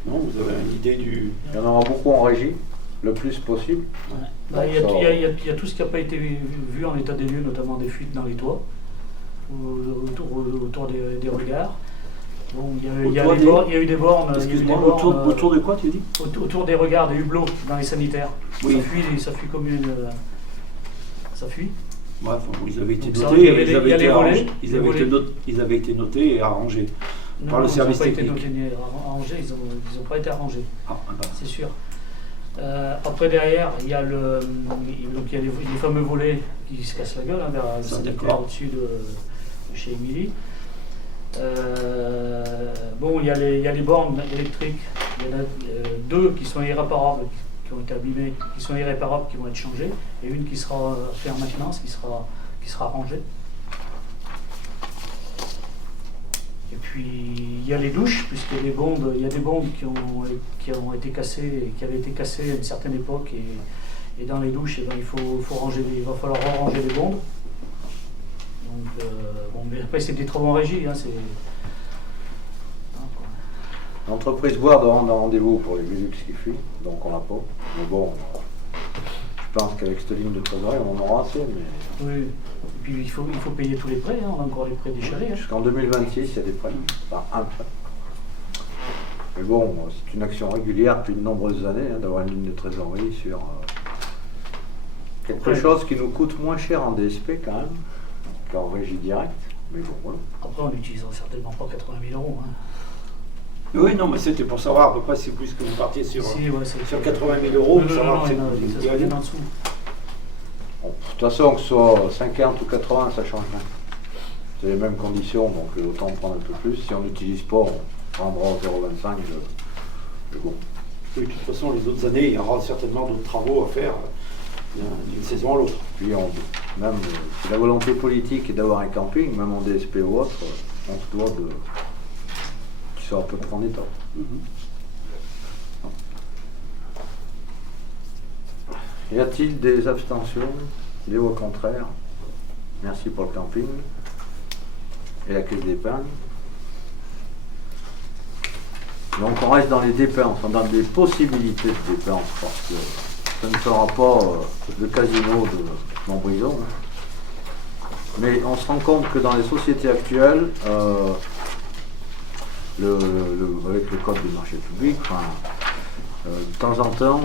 non, vous avez une idée du... Il y en aura beaucoup en régie, le plus possible. Ouais. Il y a tout ce qui n'a pas été vu en état des lieux, notamment des fuites dans les toits, autour des regards. Bon, il y a eu des bornes. Excuse-moi, autour de quoi tu dis? Autour des regards, des hublots dans les sanitaires. Oui. Ça fuit comme une. Ça fuit. Bref, ils avaient été Donc ça, notés, il y avait ils les- avaient il y a été les volets, arrangés. les volets. Ils avaient été notés et arrangés. Non, Par le service ils n'ont pas été technique. notés ni arrangés, ils n'ont pas été arrangés, Ah, bah. c'est sûr. Après derrière, il y a donc il y a les fameux volets qui se cassent la gueule vers le Ça, sanitaire d'accord. au-dessus de chez Émilie. Bon, il y a les bornes électriques. Il y en a deux qui sont irréparables, qui ont été abîmées, qui sont irréparables, qui vont être changées, et une qui sera faite en maintenance, qui sera rangée. Et puis il y a les douches, puisque il y a des bombes qui ont été cassées, qui avaient été cassées à une certaine époque, et dans les douches, eh ben, il va falloir ranger les bombes. Donc, bon, mais après c'est des travaux en régie, hein, c'est. L'entreprise Boire demande un rendez-vous pour les Velux qui fuient, donc on l'a pas. Mais bon, je pense qu'avec cette ligne de trésorerie, on en aura assez. Mais Oui. Et puis il faut payer tous les prêts, hein, on a encore les prêts décharés. Hein. jusqu'en 2026, il y a des prêts. Enfin, un prêt. Mais bon, c'est une action régulière depuis de nombreuses années d'avoir une ligne de trésorerie sur quelque Ouais. chose qui nous coûte moins cher en DSP quand même qu'en régie directe. Mais bon, voilà. Après, on n'utilisera certainement pas 80 000 euros. Hein. Oui, non, mais c'était pour savoir à peu près, c'est plus que vous partiez sur, Si, ouais, c'est- sur 80 000 euros. Non, pour non, savoir non, que c'est- non, ça sera bien en dessous. Bon, de toute façon, que ce soit 50 ou 80, ça change rien. C'est les mêmes conditions, donc autant en prendre un peu plus. Si on n'utilise pas, on prendra 0,25 le bon. Oui, de toute façon, les autres années, il y aura certainement d'autres travaux à faire d'une saison à l'autre. Puis même si la volonté politique est d'avoir un camping, même en DSP ou autre, on se doit de qu'il soit à peu près en état. Y a-t-il des abstentions, des voix contraires? Merci pour le camping et la caisse d'épargne. Donc on reste dans les dépenses, on donne des possibilités de dépenses parce que ça ne sera pas le casino de Montbrison. Mais on se rend compte que dans les sociétés actuelles, avec le code du marché public, de temps en temps,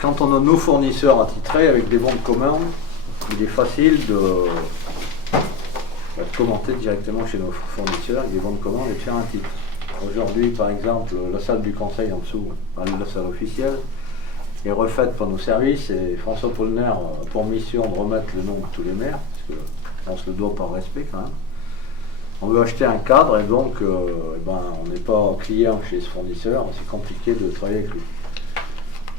quand on a nos fournisseurs attitrés avec des bons de commande, il est facile de commenter directement chez nos fournisseurs avec des bons de commande et de faire un titre. Aujourd'hui, par exemple, la salle du conseil en dessous, la salle officielle, est refaite par nos services et François Paulner a pour mission de remettre le nom de tous les maires, parce qu'on se le doit par respect quand même. On veut acheter un cadre et donc on n'est pas client chez ce fournisseur, c'est compliqué de travailler avec lui.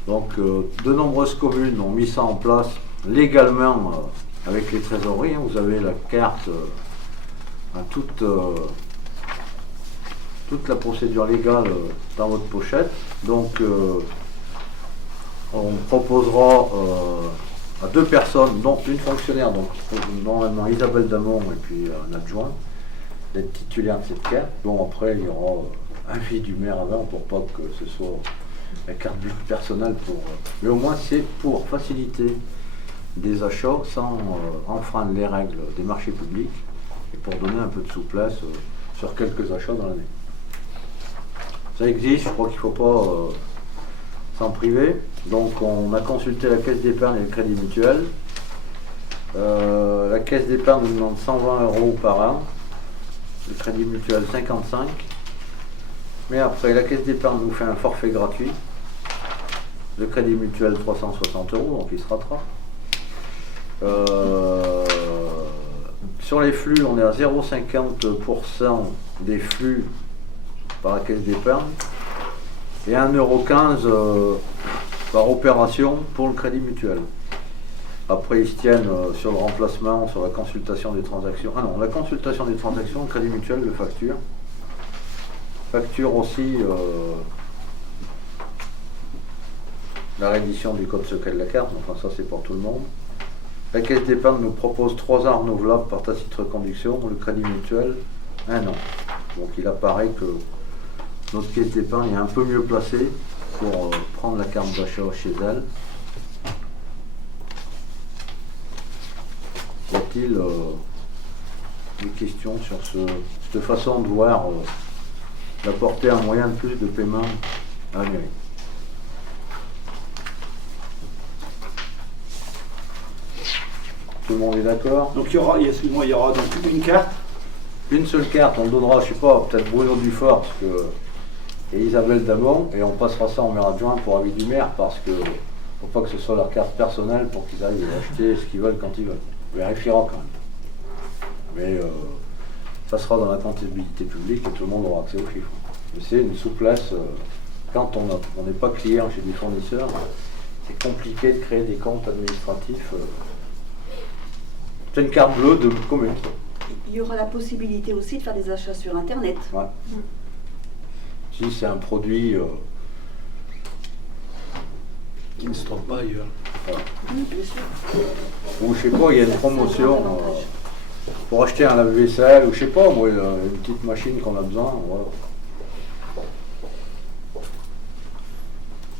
Donc de nombreuses communes ont mis ça en place légalement avec les trésoreries. Vous avez la carte, toute la procédure légale dans votre pochette. Donc on proposera à deux personnes, dont une fonctionnaire, donc normalement Isabelle Damon et puis un adjoint, d'être titulaire de cette carte. Bon, après il y aura un avis du maire avant pour pas que ce soit la carte personnelle pour. Mais au moins c'est pour faciliter des achats sans enfreindre les règles des marchés publics et pour donner un peu de souplesse sur quelques achats dans l'année. Ça existe, je crois qu'il ne faut pas s'en priver. Donc on a consulté la caisse d'épargne et le crédit mutuel. La caisse d'épargne nous demande 120 € par an, le crédit mutuel 55. Mais après, la caisse d'épargne nous fait un forfait gratuit. Le crédit mutuel 360 €, donc il se rattrape. Sur les flux, on est à 0,50% des flux par la caisse d'épargne et 1,15 € par opération pour le crédit mutuel. Après, ils se tiennent sur le remplacement, sur la consultation des transactions. Ah non, la consultation des transactions, le crédit mutuel le facture. Facture aussi la réédition du code secret de la carte, enfin ça c'est pour tout le monde. La caisse d'épargne nous propose 3 ans renouvelables par tacite reconduction, le crédit mutuel 1 an. Donc il apparaît que notre caisse d'épargne est un peu mieux placée pour prendre la carte d'achat chez elle. Y a-t-il des questions sur cette façon de voir d'apporter un moyen de plus de paiement à la mairie? Tout le monde est d'accord? Donc il y aura, excuse-moi, il y aura donc une carte. Une seule carte, on donnera, je sais pas, peut-être Bruno Dufort parce que, et Isabelle Dabon, et on passera ça en maire adjoint pour avis du maire parce que faut pas que ce soit leur carte personnelle pour qu'ils aillent acheter ce qu'ils veulent quand ils veulent. On vérifiera quand même. Mais ça sera dans la comptabilité publique et tout le monde aura accès aux chiffres. Mais c'est une souplesse, quand on n'est pas client chez des fournisseurs, c'est compliqué de créer des comptes administratifs. C'est une carte bleue de commune. Il y aura la possibilité aussi de faire des achats sur Internet. Ouais. Si c'est un produit Qui ne se trompe pas ailleurs. Bien sûr. ou je sais pas, il y a une promotion pour acheter un lave-vaisselle, ou je sais pas, moi, une petite machine qu'on a besoin, voilà.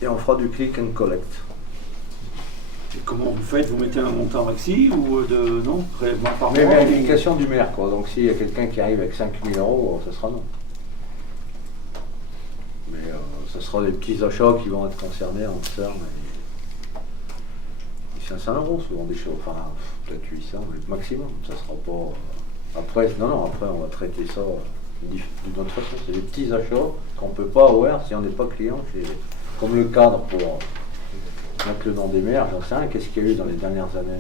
Et on fera du click and collect. Et comment vous faites? Vous mettez un montant maxi ou de non prélèvement par mois? Mais vérification du maire, quoi. Donc s'il y a quelqu'un qui arrive avec 5 000 euros, ça sera non. Mais ce sera des petits achats qui vont être concernés en termes. 500 euros, souvent des choses, enfin peut-être 800, mais maximum. Ça sera pas. Après, après on va traiter ça d'une autre façon. C'est des petits achats qu'on ne peut pas avoir si on n'est pas client. C'est comme le cadre pour mettre le nom des maires, j'en sais rien. Qu'est-ce qu'il y a eu dans les dernières années?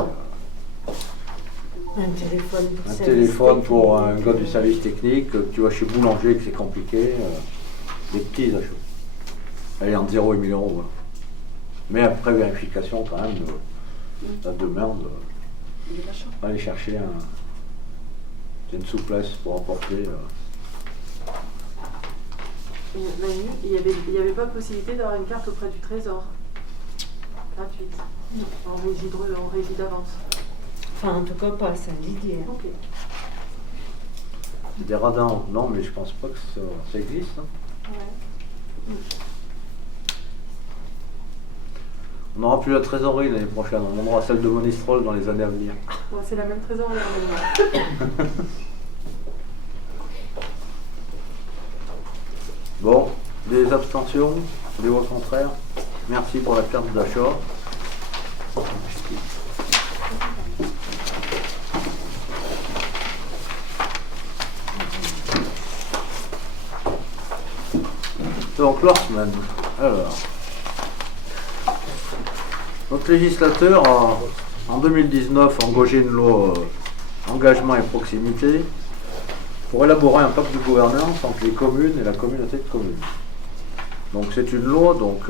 Un téléphone pour, un téléphone pour un gars du service technique, tu vas chez Boulanger que c'est compliqué. Des petits achats. Allez, entre 0 et 1000 euros. Voilà. Mais après vérification quand même de la demande, aller chercher une souplesse pour apporter. Manu, il n'y avait pas possibilité d'avoir une carte auprès du Trésor, gratuite, en régie d'avance. Enfin, en tout cas, pas à Saint-Didier. Ok. Des radars, non, mais je pense pas que ça existe. Hein. Ouais. On n'aura plus la trésorerie l'année prochaine, on aura celle de Monistrol dans les années à venir. Bon, c'est la même trésorerie maintenant. Bon, des abstentions, des voix contraires. Merci pour la carte d'achat. Donc, Lorsman, alors. Notre législateur a, en 2019, engagé une loi engagement et proximité pour élaborer un pacte de gouvernance entre les communes et la communauté de communes. Donc c'est une loi, donc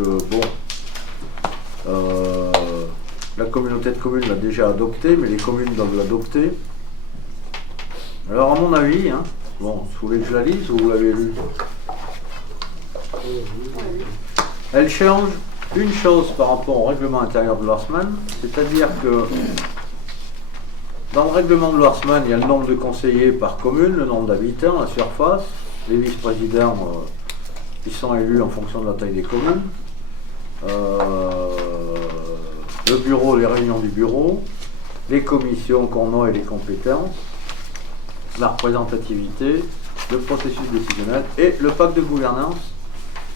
la communauté de communes l'a déjà adoptée, mais les communes doivent l'adopter. Alors à mon avis, bon, vous voulez que je la lise ou vous l'avez lu? Elle change une chose par rapport au règlement intérieur de l'Orsman, c'est-à-dire que dans le règlement de l'Orsman, il y a le nombre de conseillers par commune, le nombre d'habitants, la surface, les vice-présidents qui sont élus en fonction de la taille des communes, le bureau, les réunions du bureau, les commissions qu'on a et les compétences, la représentativité, le processus décisionnel et le pacte de gouvernance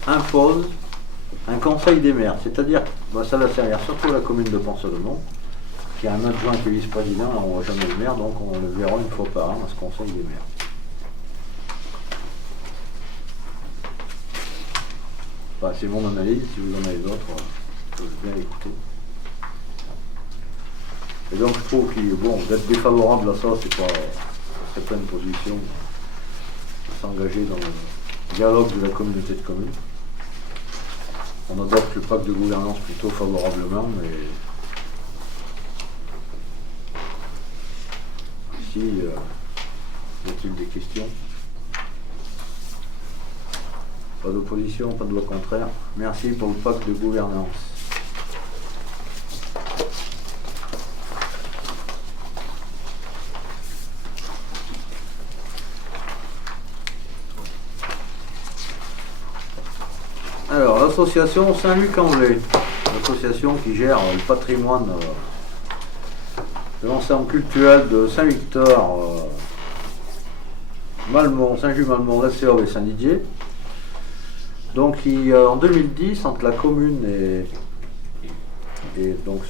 impose un conseil des maires, c'est-à-dire, ça va servir surtout à la commune de Pont-Solomon, qui a un adjoint qui est vice-président, on ne voit jamais le maire, donc on le verra une fois par an à ce conseil des maires. C'est mon analyse, si vous en avez d'autres, je veux bien écouter. Et donc je trouve d'être défavorable à ça, c'est pas une position de s'engager dans le dialogue de la communauté de communes. On adopte le pacte de gouvernance plutôt favorablement, mais si y a-t-il des questions? Pas d'opposition, pas de voix contraire. Merci pour le pacte de gouvernance. Alors, l'association Saint-Luc-en-Velay, l'association qui gère le patrimoine de l'ensemble culturel de Saint-Victor, Malmont, Saint-Just-Malmont, La Séove et Saint-Didier. Donc, en 2010, entre la commune et donc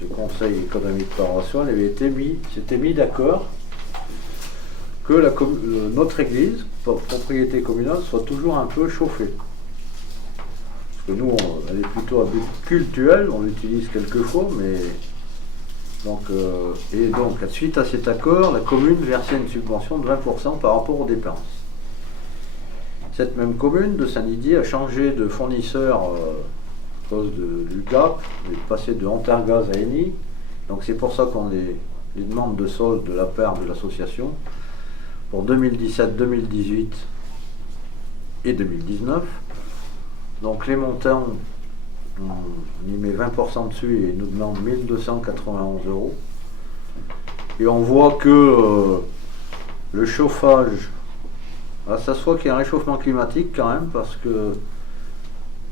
ce conseil économique paroissial s'était mis d'accord que notre église, propriété communale, soit toujours un peu chauffée. Parce que nous, elle est plutôt à but cultuel, on l'utilise quelquefois, mais... Donc, suite à cet accord, la commune versait une subvention de 20% par rapport aux dépenses. Cette même commune de Saint-Didier a changé de fournisseur à cause du GAP, elle est passée de Antergaz à Eni. Donc c'est pour ça qu'on a les demandes de solde de la part de l'association pour 2017, 2018 et 2019. Donc les montants, on y met 20% dessus et ils nous demandent 1 291 €. Et on voit que le chauffage, ça soit qu'il y a un réchauffement climatique quand même, parce que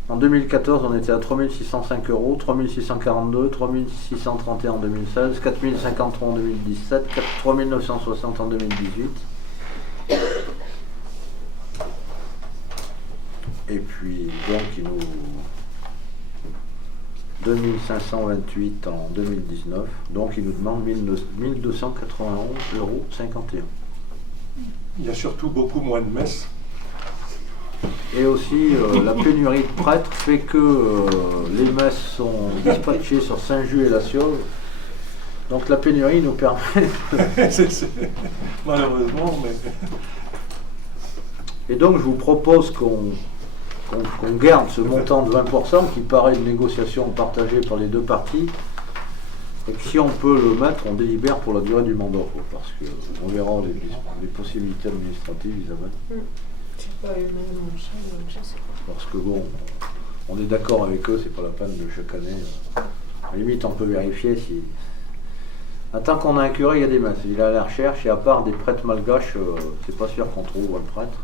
en 2014 on était à 3 605 €, 3 642, 3 631 en 2016, 4 053 en 2017, 3 960 en 2018. Et puis donc il nous 2528 en 2019, donc il nous demande 1 291,51 €. Il y a surtout beaucoup moins de messes. Et aussi, la pénurie de prêtres fait que les messes sont dispatchées sur Saint-Just et la Siole. Donc la pénurie nous permet... Malheureusement, mais... Et donc je vous propose qu'on garde ce montant de 20% qui paraît une négociation partagée par les deux parties. Et que si on peut le mettre, on délibère pour la durée du mandat, parce qu'on verra les possibilités administratives, Isabelle. Parce que bon, on est d'accord avec eux, c'est pas la peine de chaque année. À la limite, on peut vérifier si... Tant qu'on a un curé, il y a des messes. Il est à la recherche, et à part des prêtres malgaches, c'est pas sûr qu'on trouve un prêtre.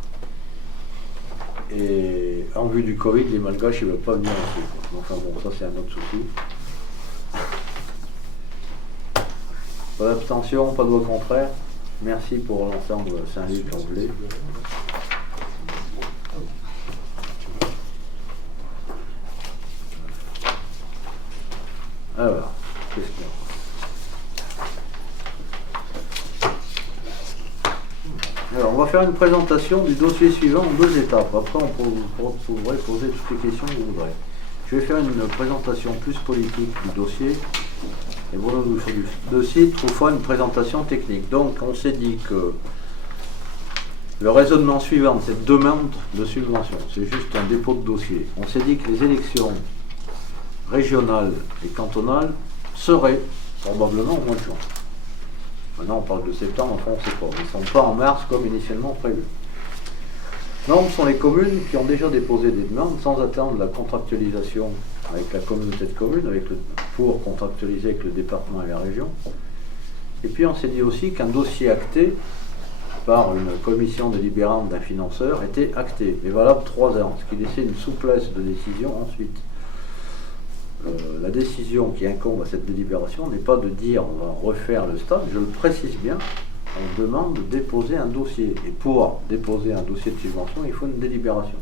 Et en vue du Covid, les malgaches, ils veulent pas venir ici. Enfin bon, ça c'est un autre souci. Pas d'abstention, pas de voix contraire. Merci pour l'ensemble Saint-Luc complet. Alors, qu'est-ce qu'il y a ? Alors, on va faire une présentation du dossier suivant en 2 étapes. Après, vous pourrez poser toutes les questions que vous voudrez. Je vais faire une présentation plus politique du dossier. Et voilà, du dossier, toutefois une présentation technique. Donc, on s'est dit que le raisonnement suivant de cette demande de subvention, c'est juste un dépôt de dossier. On s'est dit que les élections régionales et cantonales seraient probablement au mois de juin. Maintenant, on parle de septembre, enfin, on ne sait pas. Ils ne sont pas en mars comme initialement prévu. Nombre sont les communes qui ont déjà déposé des demandes sans attendre la contractualisation avec la communauté de communes, pour contractualiser avec le département et la région. Et puis on s'est dit aussi qu'un dossier acté par une commission délibérante d'un financeur était acté, et valable 3 ans, ce qui laissait une souplesse de décision ensuite. La décision qui incombe à cette délibération n'est pas de dire on va refaire le stade, je le précise bien, on demande de déposer un dossier. Et pour déposer un dossier de subvention, il faut une délibération.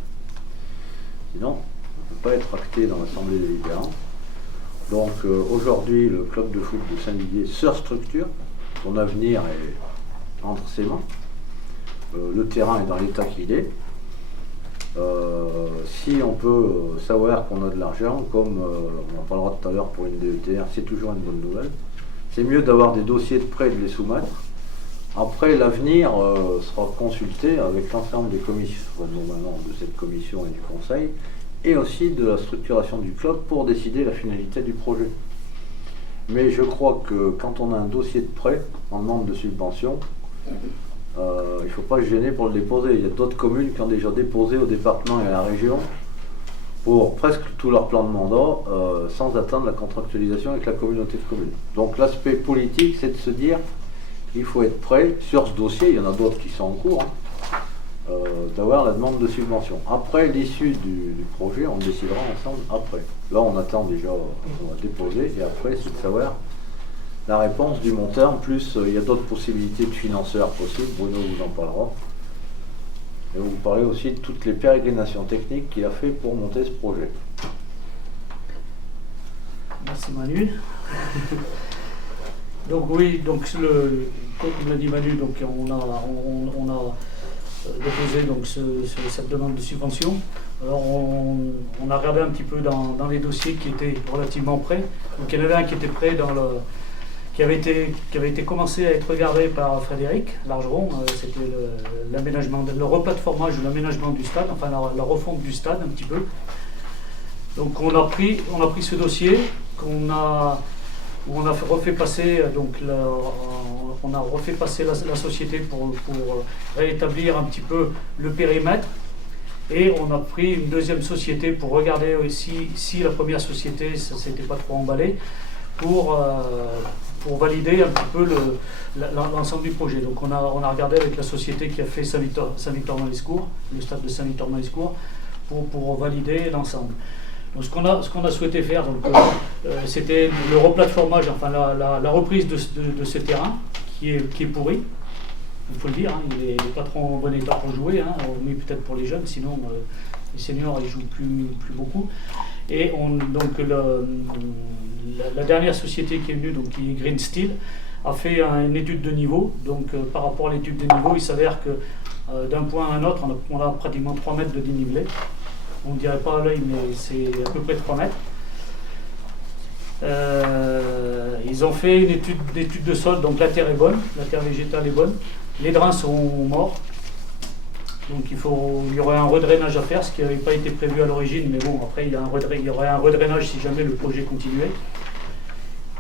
Sinon, on ne peut pas être acté dans l'Assemblée délibérante. Donc aujourd'hui, le club de foot de Saint-Didier se restructure, son avenir est entre ses mains. Le terrain est dans l'état qu'il est. Si on peut savoir qu'on a de l'argent, comme on en parlera tout à l'heure pour une DETR, c'est toujours une bonne nouvelle. C'est mieux d'avoir des dossiers de prêt et de les soumettre. Après, l'avenir sera consulté avec l'ensemble des commissions, normalement de cette commission et du conseil, et aussi de la structuration du club pour décider la finalité du projet. Mais je crois que quand on a un dossier de prêt en demande de subvention, il ne faut pas se gêner pour le déposer. Il y a d'autres communes qui ont déjà déposé au département et à la région pour presque tout leur plan de mandat sans attendre la contractualisation avec la communauté de communes. Donc l'aspect politique, c'est de se dire qu'il faut être prêt sur ce dossier, il y en a d'autres qui sont en cours, d'avoir la demande de subvention. Après l'issue du projet, on décidera ensemble après. Là on attend déjà, on va déposer, et après c'est de savoir la réponse du montant, plus il y a d'autres possibilités de financeurs possibles, Bruno vous en parlera. Et vous parlez aussi de toutes les pérégrinations techniques qu'il a fait pour monter ce projet. Merci Manu. Donc oui, donc comme l'a dit Manu, donc on a déposé donc cette demande de subvention. Alors on a regardé un petit peu dans les dossiers qui étaient relativement prêts. Donc il y en avait un qui était prêt qui avait été commencé à être regardé par Frédéric Largeron. C'était l'aménagement, le replateformage ou l'aménagement du stade, enfin la refonte du stade un petit peu. Donc on a pris ce dossier où on a refait passer la société pour rétablir un petit peu le périmètre, et on a pris une deuxième société pour regarder aussi si la première société ça s'était pas trop emballé, pour valider un petit peu l'ensemble du projet. Donc on a regardé avec la société qui a fait Saint-Victor-Malescourt, le stade de Saint-Victor-Malescourt, pour valider l'ensemble. Donc ce qu'on a souhaité faire, c'était le replateformage, enfin la reprise de ce terrain qui est pourri, il faut le dire, hein, il n'est pas trop en bon état pour jouer, hein, mais peut-être pour les jeunes, sinon les seniors ils jouent plus beaucoup. Et donc la dernière société qui est venue, donc qui est Green Steel, a fait une étude de niveau. Donc par rapport à l'étude de niveau, il s'avère que d'un point à un autre, on a pratiquement 3 mètres de dénivelé. On ne dirait pas à l'œil, mais c'est à peu près 3 mètres. Ils ont fait une étude de sol, donc la terre est bonne, la terre végétale est bonne, les drains sont morts, donc il y aurait un redrainage à faire, ce qui n'avait pas été prévu à l'origine, mais bon, après il y aurait un redrainage si jamais le projet continuait.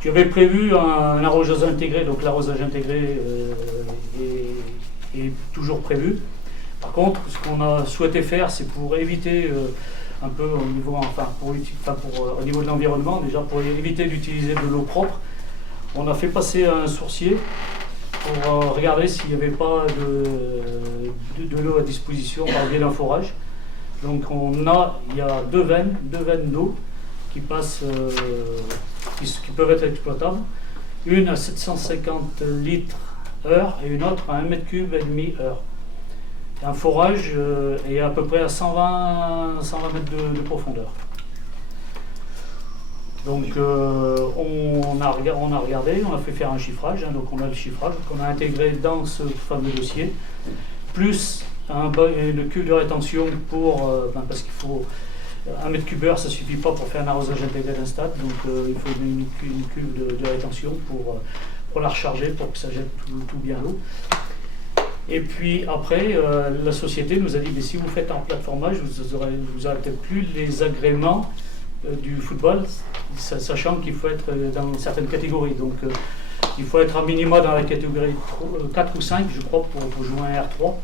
Tu avais prévu un arrosage intégré, donc l'arrosage intégré est toujours prévu. Par contre, ce qu'on a souhaité faire, c'est pour éviter un peu au niveau, au niveau de l'environnement, déjà pour éviter d'utiliser de l'eau propre, on a fait passer un sourcier pour regarder s'il n'y avait pas de l'eau à disposition par biais d'un forage. Donc il y a deux veines d'eau qui passent, qui peuvent être exploitables. Une à 750 litres heure et une autre à 1,5 mètre cube heure. Un forage est à peu près à 120 mètres de profondeur. Donc on a regardé, on a fait faire un chiffrage, hein, donc on a le chiffrage qu'on a intégré dans ce fameux dossier, plus une cuve de rétention parce qu'il faut 1 mètre cube heure, ça ne suffit pas pour faire un arrosage intégré d'un stade, donc il faut une cuve de rétention pour la recharger, pour que ça jette tout bien l'eau. Et puis après, la société nous a dit, mais si vous faites un plateformage, vous aurez peut-être plus les agréments du football, sachant qu'il faut être dans certaines catégories. Donc il faut être à minima dans la catégorie 4 ou 5, je crois, pour jouer un R3.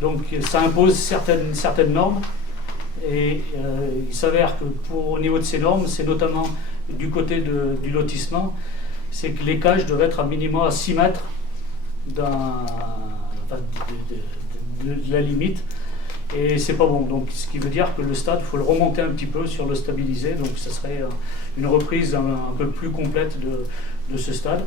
Donc ça impose certaines normes. Et il s'avère que au niveau de ces normes, c'est notamment du côté du lotissement, c'est que les cages doivent être à minima à 6 mètres de la limite, et c'est pas bon. Donc ce qui veut dire que le stade, il faut le remonter un petit peu sur le stabiliser, donc ce serait une reprise un peu plus complète de ce stade.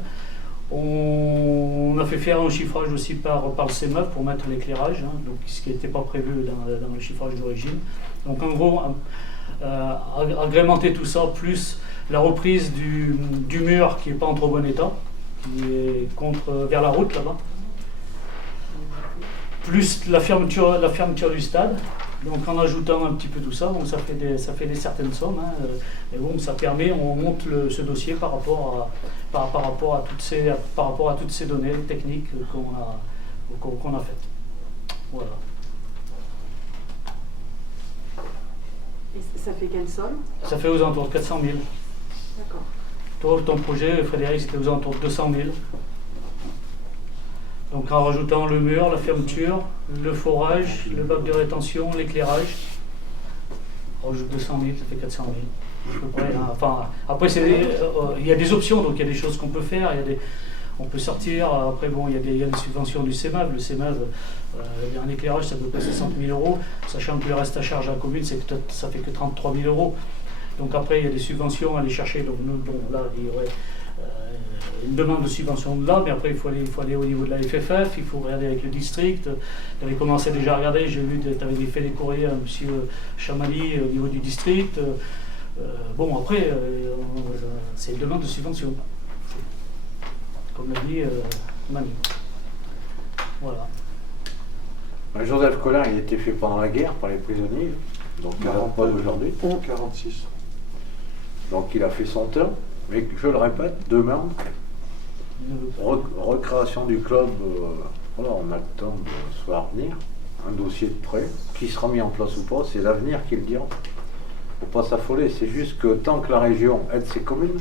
On a fait faire un chiffrage aussi par le CEMAF pour mettre l'éclairage, hein, donc ce qui n'était pas prévu dans le chiffrage d'origine. Donc en gros, agrémenter tout ça, plus la reprise du mur qui n'est pas en trop bon état, qui est vers la route là-bas, plus la fermeture du stade, donc en ajoutant un petit peu tout ça, donc ça fait des certaines sommes, hein, et bon, ça permet, on monte ce dossier par rapport à toutes ces données techniques qu'on a faites. Voilà. Et ça fait quelle somme? Ça fait aux alentours de 400 000. D'accord. Toi, ton projet, Frédéric, c'était aux alentours de 200 000. Donc en rajoutant le mur, la fermeture, le forage, le bac de rétention, l'éclairage, on rajoute 200 000, ça fait 400 000. À peu près, hein. Enfin, après, il y a des options, donc il y a des choses qu'on peut faire, on peut sortir. Après, bon, il y a des subventions du CEMAV. Le CEMAV, un éclairage, ça peut coûter 60 000 €, sachant que le reste à charge à la commune, ça fait que 33 000 €. Donc après, il y a des subventions à aller chercher. Donc nous, bon, là, il y aurait une demande de subvention de là, mais après il faut aller au niveau de la FFF, il faut regarder avec le district. Tu avais commencé déjà à regarder, j'ai vu que tu avais fait des courriers à M. Chamali au niveau du district. Bon, après, c'est une demande de subvention. Comme l'a dit Manu. Voilà. Joseph Collin, il a été fait pendant la guerre par les prisonniers, donc pas d'aujourd'hui. 46. Donc il a fait son temps, mais je le répète, demain, recréation du club, voilà, on a le temps de se voir venir, un dossier de prêt, qui sera mis en place ou pas, c'est l'avenir qui le dira. Il ne faut pas s'affoler, c'est juste que tant que la région aide ses communes,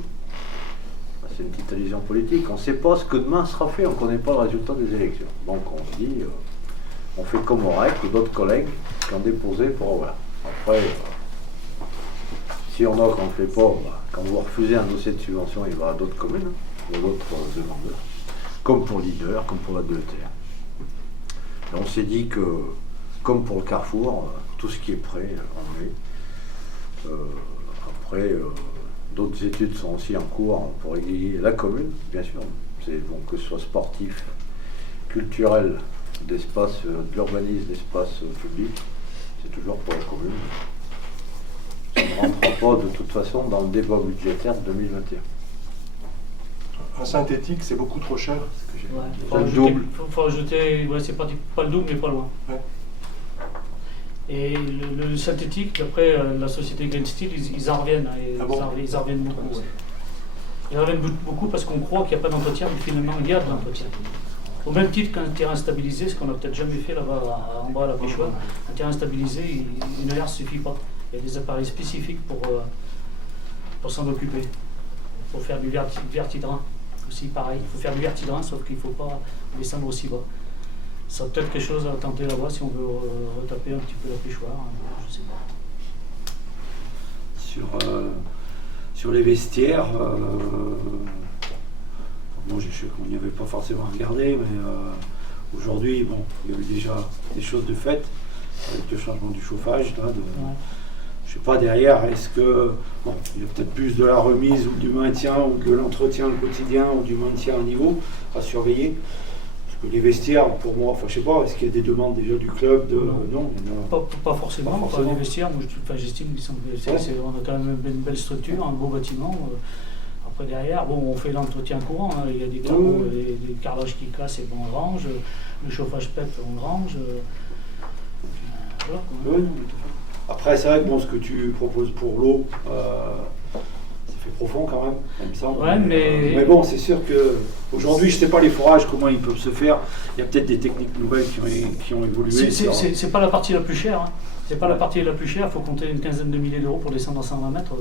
c'est une petite allusion politique, on ne sait pas ce que demain sera fait, on ne connaît pas le résultat des élections. Donc on se dit, on fait comme Aurec ou d'autres collègues qui ont déposé pour voilà. Après, si on a qu'on ne le fait pas, quand vous refusez un dossier de subvention, il va à d'autres communes, ou à d'autres demandeurs, comme pour Leader, comme pour la DETR. Et on s'est dit que, comme pour le Carrefour, tout ce qui est prêt, on met. Après, d'autres études sont aussi en cours pour égayer la commune, bien sûr. C'est donc que ce soit sportif, culturel, d'espace, de l'urbanisme, d'espace public, c'est toujours pour la commune. Ça ne rentrera pas de toute façon dans le débat budgétaire de 2021. Un synthétique, c'est beaucoup trop cher. Ouais, faut rajouter, ouais, c'est pas le double, mais pas loin. Ouais. Et le synthétique, après la société Green Steel, ils en reviennent. Ils en reviennent beaucoup. Ouais. Ils en reviennent beaucoup parce qu'on croit qu'il n'y a pas d'entretien, mais finalement il y a de l'entretien. Au même titre qu'un terrain stabilisé, ce qu'on n'a peut-être jamais fait là-bas en bas à la Péchois, un terrain stabilisé, une heure ne suffit pas. Il y a des appareils spécifiques pour s'en occuper. Il faut faire du vertidrain aussi, pareil. Il faut faire du vertidrain, sauf qu'il ne faut pas descendre aussi bas. Ça peut-être quelque chose à tenter là-bas si on veut retaper un petit peu la Péchoir, je ne sais pas. Sur les vestiaires, bon, je sais qu'on n'y avait pas forcément regardé, mais aujourd'hui, bon, il y avait déjà des choses de fait, avec le changement du chauffage. Là, je ne sais pas derrière, est-ce que bon, il y a peut-être plus de la remise ou du maintien ou de l'entretien le quotidien ou du maintien au niveau à surveiller. Parce que les vestiaires, pour moi, enfin je sais pas, est-ce qu'il y a des demandes déjà du club Non, pas forcément. Pas forcément. Les vestiaires, moi j'estime qu'on a quand même une belle structure, un beau bâtiment. Après derrière, bon, on fait l'entretien courant, hein. Il y a des carrelages qui cassent et bon, on le range, le chauffage pète, on le range. Voilà, quoi. Oui, après, c'est vrai que bon, ce que tu proposes pour l'eau, ça fait profond quand même, il me semble. Ouais, mais bon, c'est sûr qu'aujourd'hui, je ne sais pas les forages, comment ils peuvent se faire. Il y a peut-être des techniques nouvelles qui ont évolué. C'est pas la partie la plus chère. Hein. C'est pas la partie la plus chère. Il faut compter une quinzaine de milliers d'euros pour descendre à 120 mètres.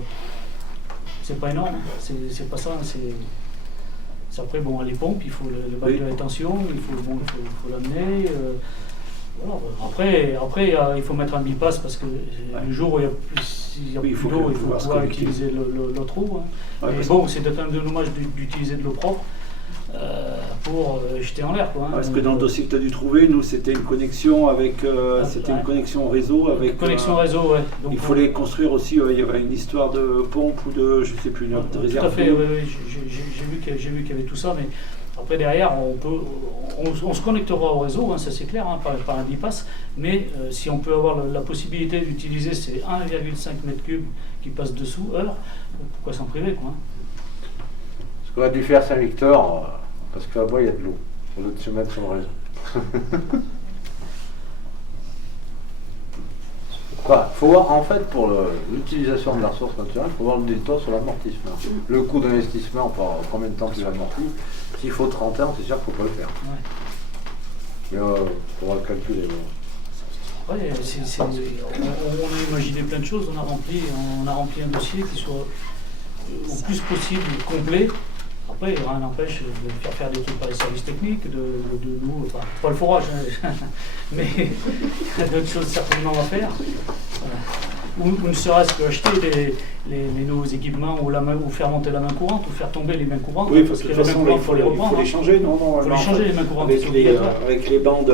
C'est pas énorme. C'est pas ça. C'est après, bon, les pompes, il faut le bac de rétention, il faut l'amener. Voilà. Après, il faut mettre un bypass parce que le jour où il y a plus d'eau, il faut pouvoir utiliser l'autre eau. Hein. Mais bon, c'est peut-être un dommage d'utiliser de l'eau propre pour jeter en l'air. Hein. Parce que dans le dossier que tu as dû trouver, nous, c'était une connexion avec, une connexion réseau. Connexion réseau, ouais. Donc, il fallait construire aussi, il y avait une histoire de pompe ou de, je ne sais plus, de réserve. Tout à fait, oui, j'ai vu qu'il y avait tout ça, mais après derrière, on se connectera au réseau, hein, ça c'est clair, hein, par un bypass, mais si on peut avoir la possibilité d'utiliser ces 1,5 m3 qui passent dessous, heure, pourquoi s'en priver, quoi, hein. Ce qu'on a dû faire Saint-Victor, parce que là-bas il y a de l'eau, au lieu de se mettre sur le réseau. Voilà, faut voir, en fait, pour l'utilisation de la ressource naturelle, il faut voir le delta sur l'amortissement. Le coût d'investissement, par combien de temps tu l'amortis. S'il faut 30 ans, c'est sûr qu'il ne faut pas le faire. Ouais. Mais il faudra le calculer. Ouais, on a imaginé plein de choses, on a rempli un dossier qui soit au plus possible complet. Après, rien n'empêche de faire des trucs par les services techniques, de nous, enfin, pas le forage, hein, mais il y a d'autres choses certainement à faire. Ou ne serait-ce qu'acheter les nouveaux équipements ou faire monter la main courante ou faire tomber les mains courantes. Oui, parce que de toute façon, il faut les changer, non, il faut les changer, les mains courantes. Avec les bandes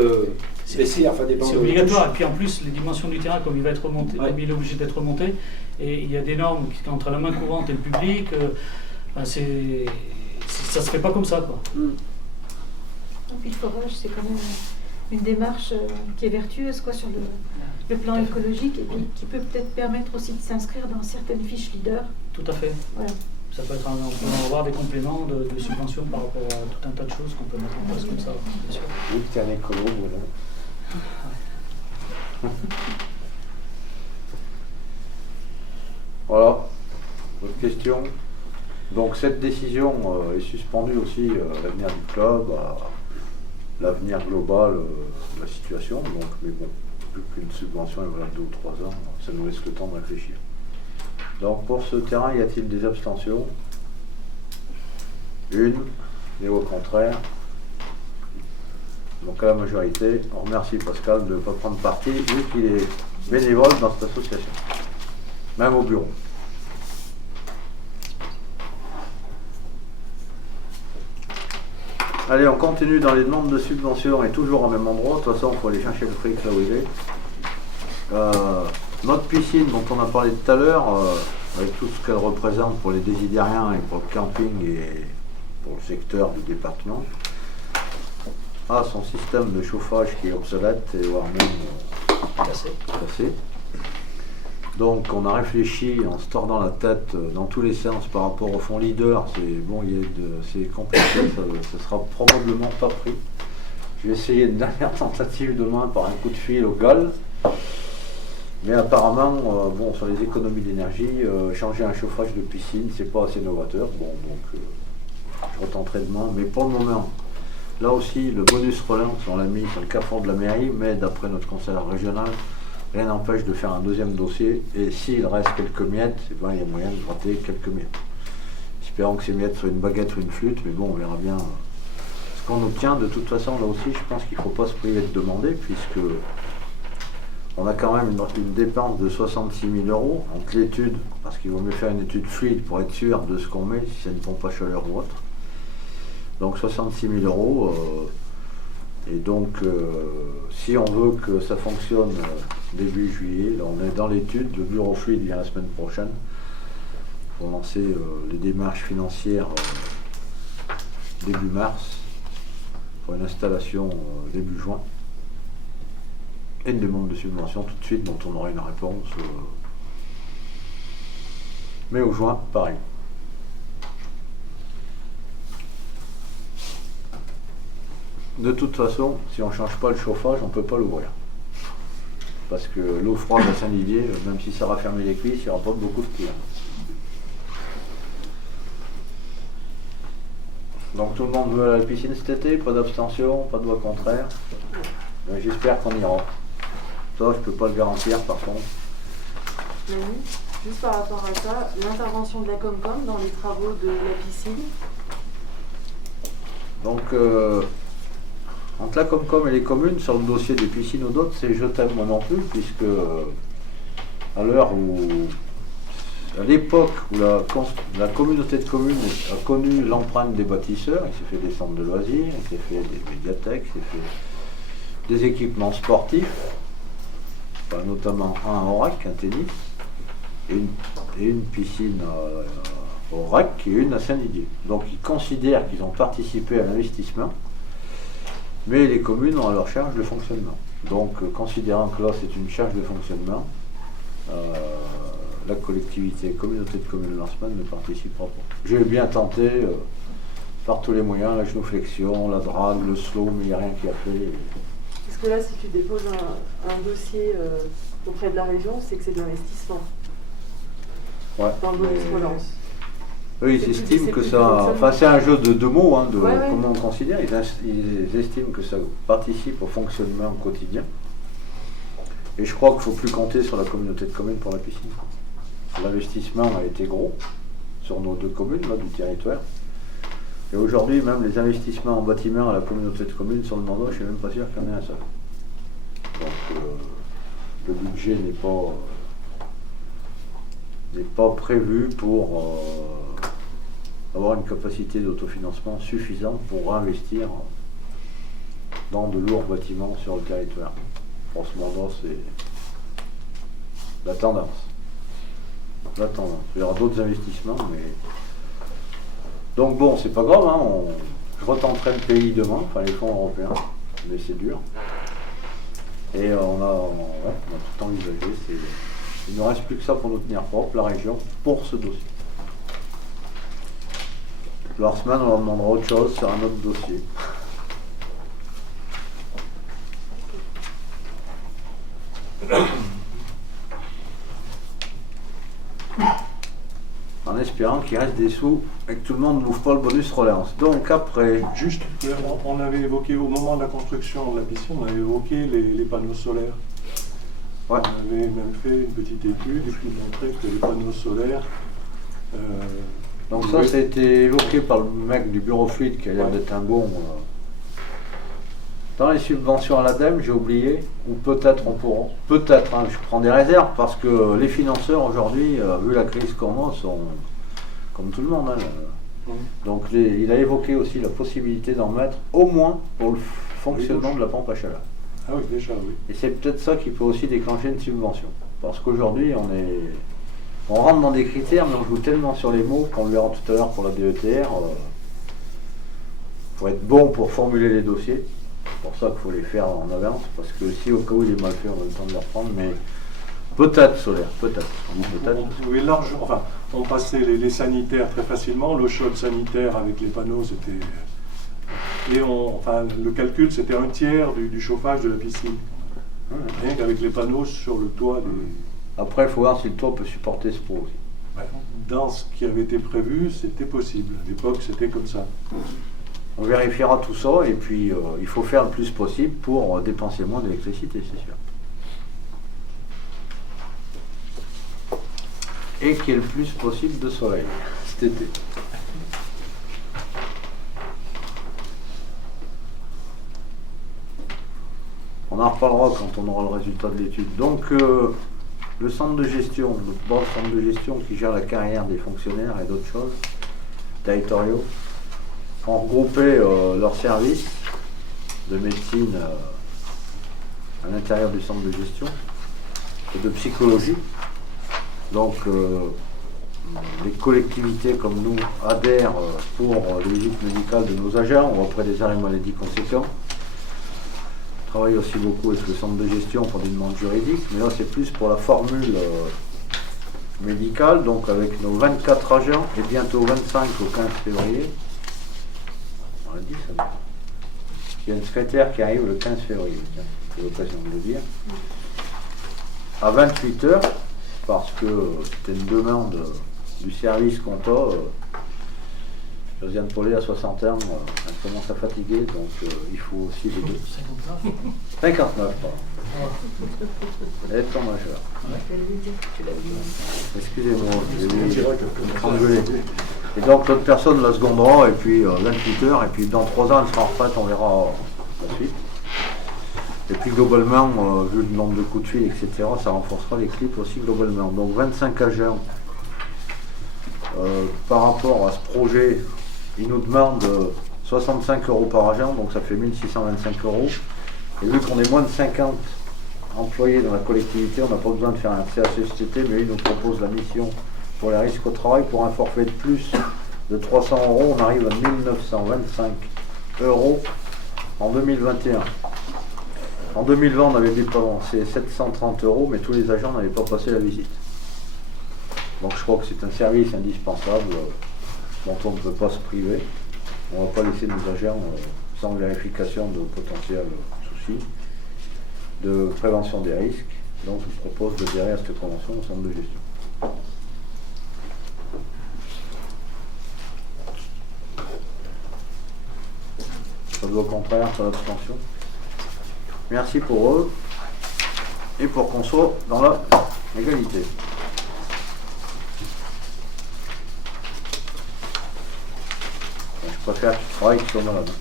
vestiaires, enfin des bandes. C'est obligatoire. Et puis en plus, les dimensions du terrain, comme il va être remonté, comme il est obligé d'être remonté, et il y a des normes entre la main courante et le public. Ça se fait pas comme ça, quoi. Et puis le forage, c'est quand même une démarche qui est vertueuse, quoi, sur le plan écologique et puis qui peut peut-être permettre aussi de s'inscrire dans certaines fiches leaders. Tout à fait. Voilà. Ça peut être on peut avoir des compléments de subventions par rapport à tout un tas de choses qu'on peut mettre en place comme ça, bien sûr. Oui, t'es un écolo, voilà. Voilà. Autre question. Donc cette décision est suspendue aussi à l'avenir du club, à l'avenir global de la situation. Donc, mais bon, plus qu'une subvention est valable 2 ou 3 ans, ça nous laisse le temps de réfléchir. Donc pour ce terrain, y a-t-il des abstentions? Une, et au contraire. Donc à la majorité, on remercie Pascal de ne pas prendre parti vu qu'il est bénévole dans cette association, même au bureau. Allez, on continue dans les demandes de subventions et toujours au même endroit. De toute façon, il faut aller chercher le fric là où il est. Notre piscine dont on a parlé tout à l'heure, avec tout ce qu'elle représente pour les désidériens et pour le camping et pour le secteur du département, a son système de chauffage qui est obsolète et voire même cassé. Donc on a réfléchi en se tordant la tête dans tous les sens par rapport au fonds leader. C'est compliqué, ça sera probablement pas pris. Je vais essayer une dernière tentative demain par un coup de fil au GAL. Mais apparemment, bon, sur les économies d'énergie, changer un chauffage de piscine, c'est pas assez novateur. Bon, donc je retenterai demain. Mais pour le moment, là aussi, le bonus relance, on l'a mis sur le carrefour de la mairie, mais d'après notre conseiller régional, rien n'empêche de faire un deuxième dossier. Et s'il reste quelques miettes, eh ben, il y a moyen de gratter quelques miettes. Espérons que ces miettes soient une baguette ou une flûte, mais bon, on verra bien ce qu'on obtient. De toute façon, là aussi, je pense qu'il ne faut pas se priver de demander, puisque on a quand même une dépense de 66 000 € entre l'étude, parce qu'il vaut mieux faire une étude fluide pour être sûr de ce qu'on met, si c'est une pompe à chaleur ou autre. Donc 66 000 €. Et donc, si on veut que ça fonctionne début juillet, là on est dans l'étude, le bureau fluide vient la semaine prochaine pour lancer les démarches financières début mars, pour une installation début juin. Et une demande de subvention tout de suite dont on aura une réponse. Mais au juin, pareil. De toute façon, si on ne change pas le chauffage, on ne peut pas l'ouvrir. Parce que l'eau froide à Saint-Didier, même si ça va fermer les cuisses, il n'y aura pas beaucoup de clients. Donc tout le monde veut aller à la piscine cet été, pas d'abstention, pas de voix contraire. J'espère qu'on ira. Ça, je ne peux pas le garantir par contre. Manu, juste par rapport à ça, l'intervention de la Comcom dans les travaux de la piscine. Donc, entre la Comcom et les communes, sur le dossier des piscines ou d'autres, c'est je t'aime moi non plus, puisque à l'heure où, à l'époque où la communauté de communes a connu l'empreinte des bâtisseurs, il s'est fait des centres de loisirs, il s'est fait des médiathèques, il s'est fait des équipements sportifs, notamment un à Aurac, un tennis, et une piscine au RAC et une à Saint-Didier. Donc ils considèrent qu'ils ont participé à l'investissement, mais les communes ont à leur charge le fonctionnement. Donc considérant que là c'est une charge de fonctionnement, la collectivité, communauté de communes Lancement ne participera pas. J'ai bien tenté par tous les moyens, la genuflexion, la drague, le slow, mais il n'y a rien qui a fait. Parce que là, si tu déposes un dossier auprès de la région, c'est que c'est de l'investissement. Ouais, dans le bonus relance. Eux, ils estiment que ça... Enfin, c'est un jeu de mots, hein, ouais. Comment on considère. Ils estiment que ça participe au fonctionnement quotidien. Et je crois qu'il ne faut plus compter sur la communauté de communes pour la piscine. L'investissement a été gros sur nos 2 communes là, du territoire. Et aujourd'hui, même les investissements en bâtiment à la communauté de communes sur le Nord, je ne suis même pas sûr qu'il y en ait un seul. Donc le budget n'est pas prévu pour avoir une capacité d'autofinancement suffisante pour investir dans de lourds bâtiments sur le territoire. Pour ce moment, c'est la tendance. Il y aura d'autres investissements, mais... Donc bon, c'est pas grave, hein, je retenterai le pays demain, enfin les fonds européens, mais c'est dur. Et on a tout envisagé. Il ne reste plus que ça pour nous tenir propre, la région, pour ce dossier. La semaine, on leur demandera autre chose sur un autre dossier. En espérant qu'il reste des sous et que tout le monde n'ouvre pas le bonus relance. Donc après... Juste, on avait évoqué au moment de la construction de la piscine, on avait évoqué les panneaux solaires. Ouais. On avait même fait une petite étude qui montrait que les panneaux solaires... donc ça, ça a été évoqué par le mec du bureau fluide qui a l'air d'être un bon... Dans les subventions à l'ADEME, j'ai oublié, ou peut-être on pourra, peut-être, hein, je prends des réserves, parce que les financeurs aujourd'hui, vu la crise qu'on a, sont comme tout le monde. Hein. Donc il a évoqué aussi la possibilité d'en mettre au moins pour le fonctionnement de la pompe à chaleur. Ah oui, déjà, oui. Et c'est peut-être ça qui peut aussi déclencher une subvention. Parce qu'aujourd'hui, on rentre dans des critères, mais on joue tellement sur les mots, qu'on le verra tout à l'heure pour la DETR. Faut être bon pour formuler les dossiers. C'est pour ça qu'il faut les faire en avance, parce que si au cas où il est mal fait, on a le temps de les reprendre, mais peut-être solaire, peut-être. Oui, largement. Enfin, on passait les sanitaires très facilement, l'eau chaude sanitaire avec les panneaux, c'était... Et le calcul, c'était 1/3 du chauffage de la piscine. Rien qu'avec les panneaux sur le toit des... Après, il faut voir si le toit peut supporter ce pot aussi. Dans ce qui avait été prévu, c'était possible. À l'époque, c'était comme ça. On vérifiera tout ça et puis il faut faire le plus possible pour dépenser moins d'électricité, c'est sûr. Et qu'il y ait le plus possible de soleil cet été. On en reparlera quand on aura le résultat de l'étude. Donc le centre de gestion, le bon centre de gestion qui gère la carrière des fonctionnaires et d'autres choses territoriaux, ont regroupé leurs services de médecine à l'intérieur du centre de gestion et de psychologie. Donc les collectivités comme nous adhèrent pour les visites médicales de nos agents ou après des arrêts maladie conséquents. On travaille aussi beaucoup avec le centre de gestion pour des demandes juridiques, mais là c'est plus pour la formule médicale, donc avec nos 24 agents et bientôt 25 au 15 février. Il y a une secrétaire qui arrive le 15 février, c'est l'occasion de le dire, à 28 h, parce que c'était une demande du service compta. Josiane Paulet à 60 ans, elle commence à fatiguer, donc il faut aussi les deux. 59, pardon. Elle est en majeur. Excusez-moi, j'ai engueulé. Et donc l'autre personne la secondera, et puis 28 h, et puis dans 3 ans elle sera en retraite, on verra la suite. Et puis globalement, vu le nombre de coups de fil, etc., ça renforcera l'équipe aussi globalement. Donc 25 agents par rapport à ce projet, ils nous demandent 65 € par agent, donc ça fait 1625 €. Et vu qu'on est moins de 50 employés dans la collectivité, on n'a pas besoin de faire un CHSCT, mais ils nous proposent la mission pour les risques au travail. Pour un forfait de plus de 300 €, on arrive à 1925 € en 2021. En 2020, on avait dépensé 730 €, mais tous les agents n'avaient pas passé la visite. Donc je crois que c'est un service indispensable dont on ne peut pas se priver. On ne va pas laisser nos agents sans vérification de potentiels soucis de prévention des risques. Donc je vous propose d'adhérer à cette convention au centre de gestion. Ça doit au contraire sur l'abstention. Merci pour eux et pour qu'on soit dans la égalité. Je préfère qu'ils travaillent qu'ils soient malades.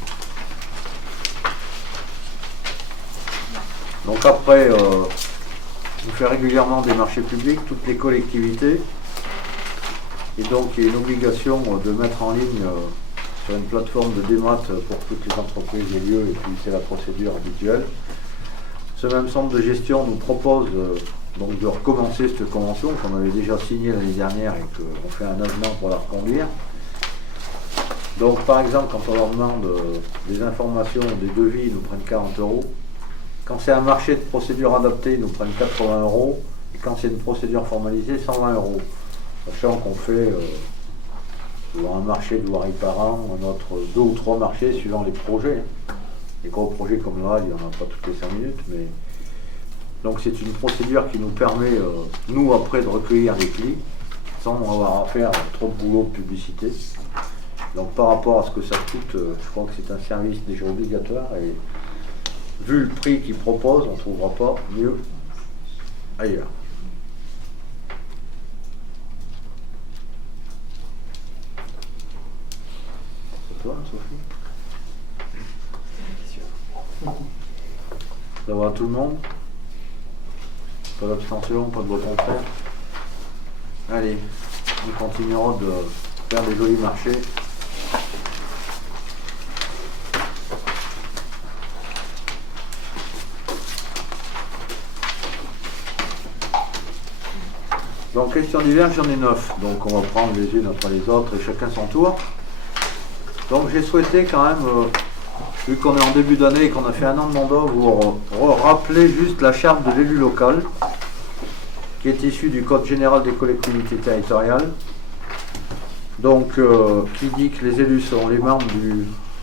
Donc après, on fait régulièrement des marchés publics, toutes les collectivités. Et donc il y a une obligation de mettre en ligne sur une plateforme de démat pour toutes les entreprises et lieux, et puis c'est la procédure habituelle. Ce même centre de gestion nous propose donc de recommencer cette convention qu'on avait déjà signée l'année dernière et qu'on fait un avenant pour la reconduire. Donc par exemple, quand on leur demande des informations, des devis, ils nous prennent 40 €. Quand c'est un marché de procédure adaptée, ils nous prennent 80 €. Et quand c'est une procédure formalisée, 120 €. Sachant qu'on fait un marché de voirie par an, un autre 2 ou 3 marchés suivant les projets. Les gros projets comme là, il n'y en a pas toutes les 5 minutes. Mais... Donc c'est une procédure qui nous permet, nous après, de recueillir les clics sans avoir à faire trop de boulot de publicité. Donc par rapport à ce que ça coûte, je crois que c'est un service déjà obligatoire. Et vu le prix qu'ils proposent, on ne trouvera pas mieux ailleurs. C'est toi, Sophie? Ça va tout le monde? Pas d'abstention, pas de vote contraire. Allez, on continuera de faire des jolis marchés. Donc, questions diverses, j'en ai 9. Donc, on va prendre les unes après les autres et chacun son tour. Donc, j'ai souhaité quand même, vu qu'on est en début d'année et qu'on a fait un an de mandat, vous rappeler juste la charte de l'élu local, qui est issue du Code général des collectivités territoriales. Donc, qui dit que les élus seront les membres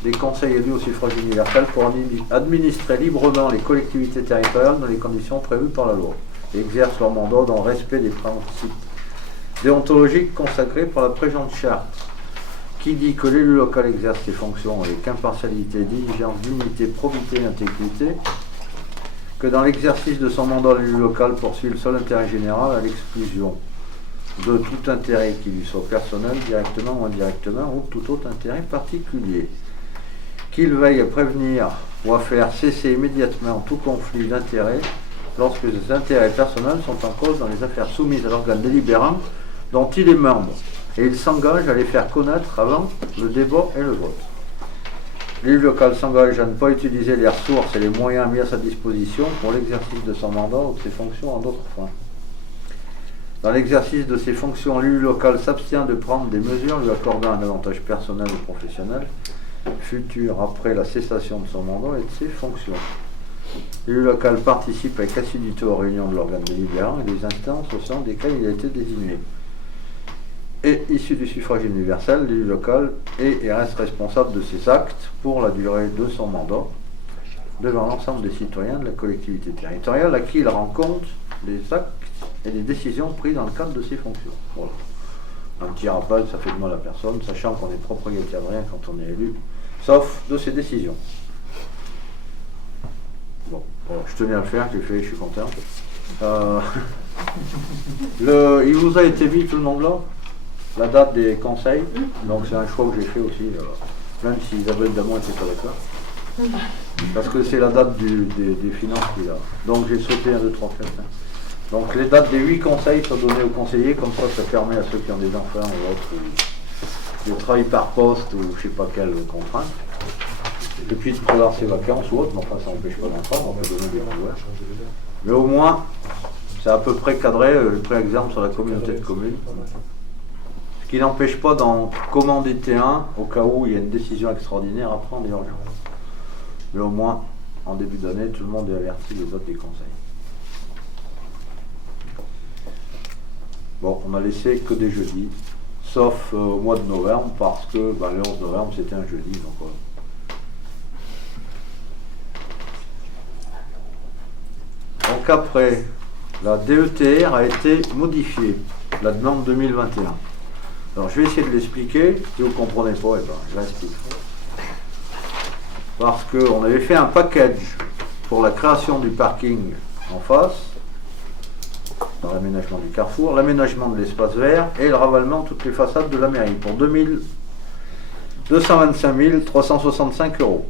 des conseils élus au suffrage universel pour administrer librement les collectivités territoriales dans les conditions prévues par la loi, et exercent leur mandat dans le respect des principes déontologiques consacrés par la présente charte, qui dit que l'élu local exerce ses fonctions avec impartialité, diligence, dignité, probité et intégrité, que dans l'exercice de son mandat, l'élu local poursuit le seul intérêt général à l'exclusion de tout intérêt qui lui soit personnel, directement ou indirectement, ou tout autre intérêt particulier, qu'il veille à prévenir ou à faire cesser immédiatement tout conflit d'intérêts lorsque ces intérêts personnels sont en cause dans les affaires soumises à l'organe délibérant dont il est membre, et il s'engage à les faire connaître avant le débat et le vote. L'élu local s'engage à ne pas utiliser les ressources et les moyens mis à sa disposition pour l'exercice de son mandat ou de ses fonctions à d'autres fins. Dans l'exercice de ses fonctions, l'élu local s'abstient de prendre des mesures lui accordant un avantage personnel ou professionnel futur après la cessation de son mandat et de ses fonctions. L'élu local participe avec assiduité aux réunions de l'organe délibérant et des instances au sein desquelles il a été désigné. Et issu du suffrage universel, l'élu local est et reste responsable de ses actes pour la durée de son mandat devant l'ensemble des citoyens de la collectivité territoriale à qui il rend compte des actes et des décisions prises dans le cadre de ses fonctions. Voilà. Un petit rappel, ça fait de mal à personne, sachant qu'on est propriétaire de rien quand on est élu, sauf de ses décisions. Bon, voilà, je tenais à le faire, je l'ai fait, je suis content. Il vous a été mis tout le monde là, la date des conseils, donc c'est un choix que j'ai fait aussi, même si Isabelle Damon était pas d'accord. Parce que c'est la date des finances qu'il a. Donc j'ai sauté 1, 2, 3, 4, 5. Donc les dates des 8 conseils sont données aux conseillers, comme ça permet à ceux qui ont des enfants ou autres, de travailler par poste ou je sais pas quelle contrainte. Et puis de prévoir ses vacances ou autre, mais enfin ça n'empêche pas d'en on peut donner des pouvoirs. Mais au moins, c'est à peu près cadré, le pré-exemple sur la communauté de communes. Ce qui n'empêche pas d'en commander un au cas où il y a une décision extraordinaire à prendre et urgente. Mais au moins, en début d'année, tout le monde est averti des votes des conseils. Bon, on n'a laissé que des jeudis, sauf au mois de novembre, parce que le 11 novembre, c'était un jeudi. Donc après, la DETR a été modifiée, la demande 2021. Alors je vais essayer de l'expliquer, si vous ne comprenez pas, je l'explique. Parce qu'on avait fait un package pour la création du parking en face, dans l'aménagement du carrefour, l'aménagement de l'espace vert et le ravalement de toutes les façades de la mairie pour 225 365 €.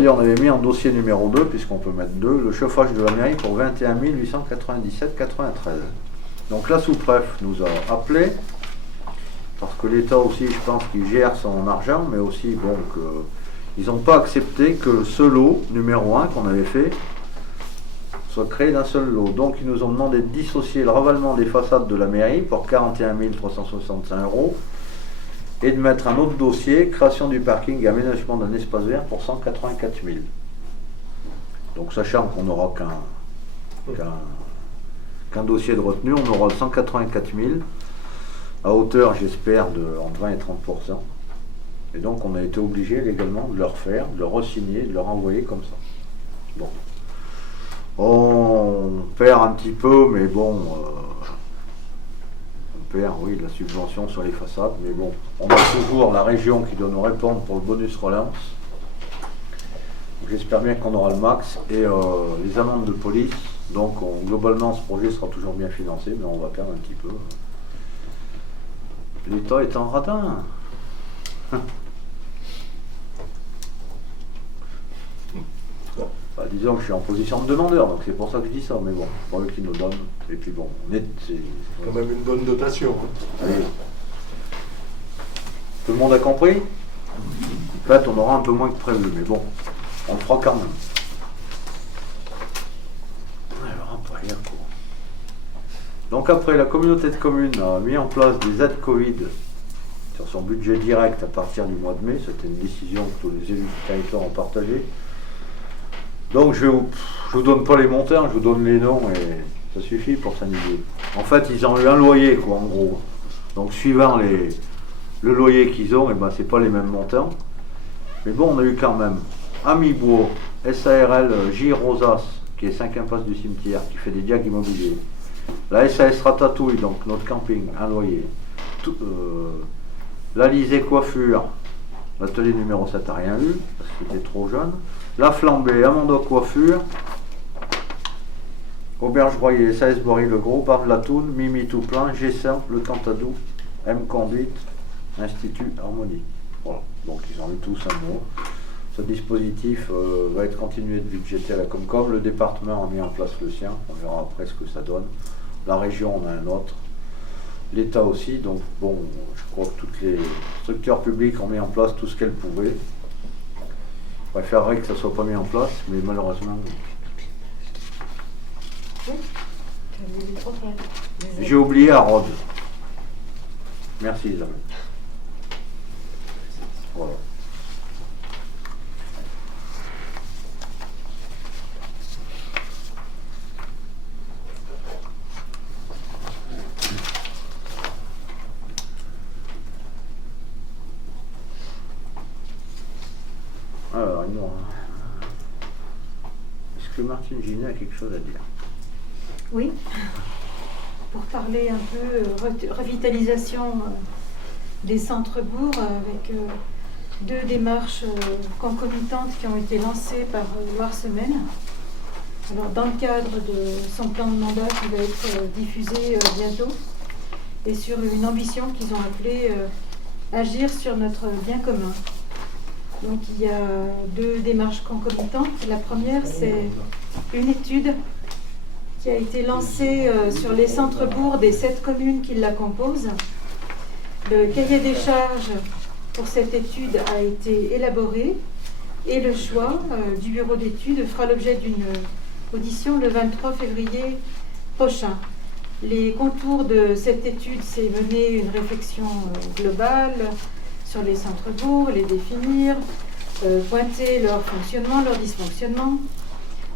Et on avait mis en dossier numéro 2, puisqu'on peut mettre 2, le chauffage de la mairie pour 21 897,93 €. Donc la sous-préf nous a appelé, parce que l'État aussi, je pense qu'il gère son argent, mais aussi, bon, ils n'ont pas accepté que ce lot, numéro 1, qu'on avait fait, soit créé d'un seul lot. Donc ils nous ont demandé de dissocier le ravalement des façades de la mairie pour 41 365 € et de mettre un autre dossier, création du parking et aménagement d'un espace vert pour 184 000. Donc sachant qu'on n'aura qu'un dossier de retenue, on aura 184 000, à hauteur j'espère de entre 20 et 30%. Et donc on a été obligé légalement de leur faire, de leur re-signer, de leur envoyer comme ça. Bon. On perd un petit peu, mais bon, on perd, oui, la subvention sur les façades, mais bon, on a toujours la région qui doit nous répondre pour le bonus relance. J'espère bien qu'on aura le max et les amendes de police. Donc globalement, ce projet sera toujours bien financé, mais on va perdre un petit peu. L'État est en radin. Bah, disons que je suis en position de demandeur, donc c'est pour ça que je dis ça, mais bon, c'est pas eux qui nous donnent. Et puis bon, c'est quand même une bonne dotation. Allez. Tout le monde a compris? En fait, on aura un peu moins que prévu, mais bon, on le fera quand même. Alors après, donc après, la communauté de communes a mis en place des aides Covid sur son budget direct à partir du mois de mai. C'était une décision que tous les élus du territoire ont partagée. Donc je vous donne pas les montants, je vous donne les noms et ça suffit pour s'amuser. En fait, ils ont eu un loyer, quoi, en gros. Donc suivant le loyer qu'ils ont, et ben c'est pas les mêmes montants. Mais bon, on a eu quand même Amibourg, SARL J. Rosas, qui est 5 impasse du cimetière, qui fait des diags immobiliers. La SAS Ratatouille, donc notre camping, un loyer. L'Alizé Coiffure, l'atelier numéro 7 n'a rien eu, parce qu'il était trop jeune. La Flambée, Amanda Coiffure, Auberge Royer, SAS Bory Le Gros, Barbe Latoune, Mimi Touplein, G5, Le Cantadou, M Conduite, Institut Harmonie. Voilà, donc ils ont eu tous un mot. Ce dispositif va être continué de budgéter à la Comcom. Le département a mis en place le sien, on verra après ce que ça donne. La région en a un autre. L'État aussi, donc bon, je crois que toutes les structures publiques ont mis en place tout ce qu'elles pouvaient. Je préférerais que ça ne soit pas mis en place, mais malheureusement. J'ai oublié à Rhodes. Merci Isabelle. Voilà. Alors, est-ce que Martine Ginet a quelque chose à dire? Oui, pour parler un peu revitalisation des centres-bourgs avec deux démarches concomitantes qui ont été lancées par Loire Semaine. Alors, dans le cadre de son plan de mandat qui va être diffusé bientôt et sur une ambition qu'ils ont appelée agir sur notre bien commun. Donc il y a deux démarches concomitantes. La première, c'est une étude qui a été lancée sur les centres-bourgs des 7 communes qui la composent. Le cahier des charges pour cette étude a été élaboré et le choix du bureau d'études fera l'objet d'une audition le 23 février prochain. Les contours de cette étude, c'est mener une réflexion globale sur les centres-bourgs, les définir, pointer leur fonctionnement, leur dysfonctionnement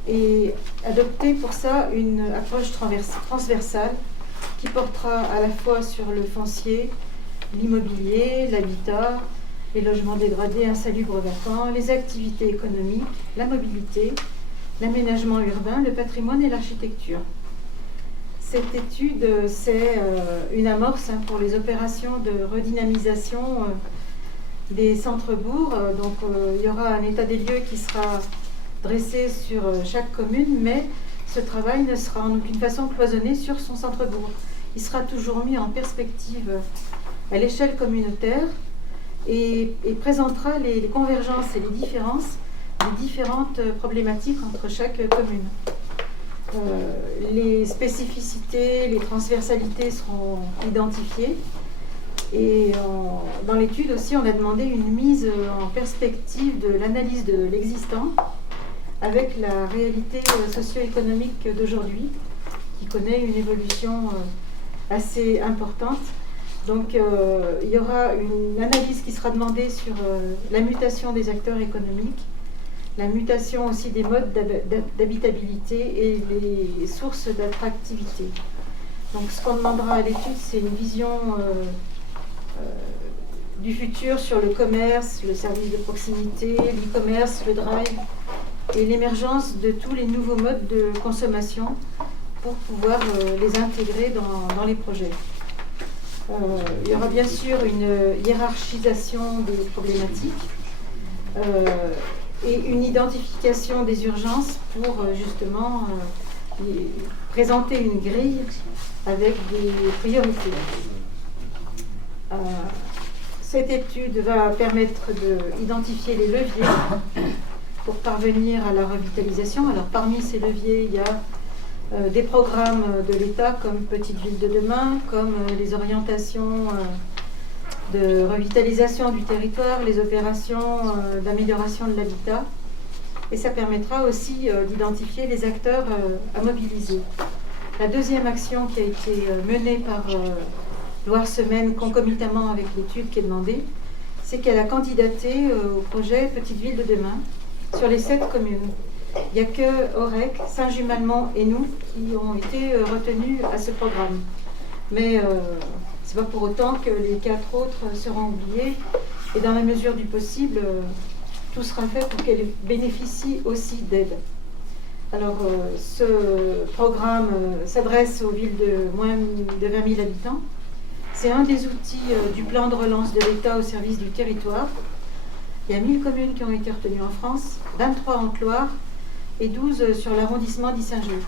et adopter pour ça une approche transversale qui portera à la fois sur le foncier, l'immobilier, l'habitat, les logements dégradés, insalubres, vacants, les activités économiques, la mobilité, l'aménagement urbain, le patrimoine et l'architecture. Cette étude, c'est une amorce pour les opérations de redynamisation des centres-bourgs. Donc il y aura un état des lieux qui sera dressé sur chaque commune, mais ce travail ne sera en aucune façon cloisonné sur son centre-bourg. Il sera toujours mis en perspective à l'échelle communautaire et présentera les convergences et les différences des différentes problématiques entre chaque commune. Les spécificités, les transversalités seront identifiées et dans l'étude aussi on a demandé une mise en perspective de l'analyse de l'existant avec la réalité socio-économique d'aujourd'hui qui connaît une évolution assez importante. Donc il y aura une analyse qui sera demandée sur la mutation des acteurs économiques, la mutation aussi des modes d'habitabilité et les sources d'attractivité. Donc ce qu'on demandera à l'étude, c'est une vision du futur sur le commerce, le service de proximité, l'e-commerce, le drive et l'émergence de tous les nouveaux modes de consommation pour pouvoir les intégrer dans les projets. Il y aura bien sûr une hiérarchisation des problématiques et une identification des urgences pour justement présenter une grille avec des priorités. Cette étude va permettre d'identifier les leviers pour parvenir à la revitalisation. Alors parmi ces leviers, il y a des programmes de l'État comme Petite Ville de demain, comme les orientations de revitalisation du territoire, les opérations d'amélioration de l'habitat. Et ça permettra aussi d'identifier les acteurs à mobiliser. La deuxième action qui a été menée par Loire-Semaine concomitamment avec l'étude qui est demandée, c'est qu'elle a candidaté au projet Petite Ville de demain sur les 7 communes. Il n'y a que Aurec, Saint-Just-Malmont et nous qui ont été retenus à ce programme. Mais ce n'est pas pour autant que les 4 autres seront oubliés. Et dans la mesure du possible, tout sera fait pour qu'elles bénéficient aussi d'aide. Alors, ce programme s'adresse aux villes de moins de 20 000 habitants. C'est un des outils du plan de relance de l'État au service du territoire. Il y a 1000 communes qui ont été retenues en France, 23 en Loire et 12 sur l'arrondissement d'Issingeaux.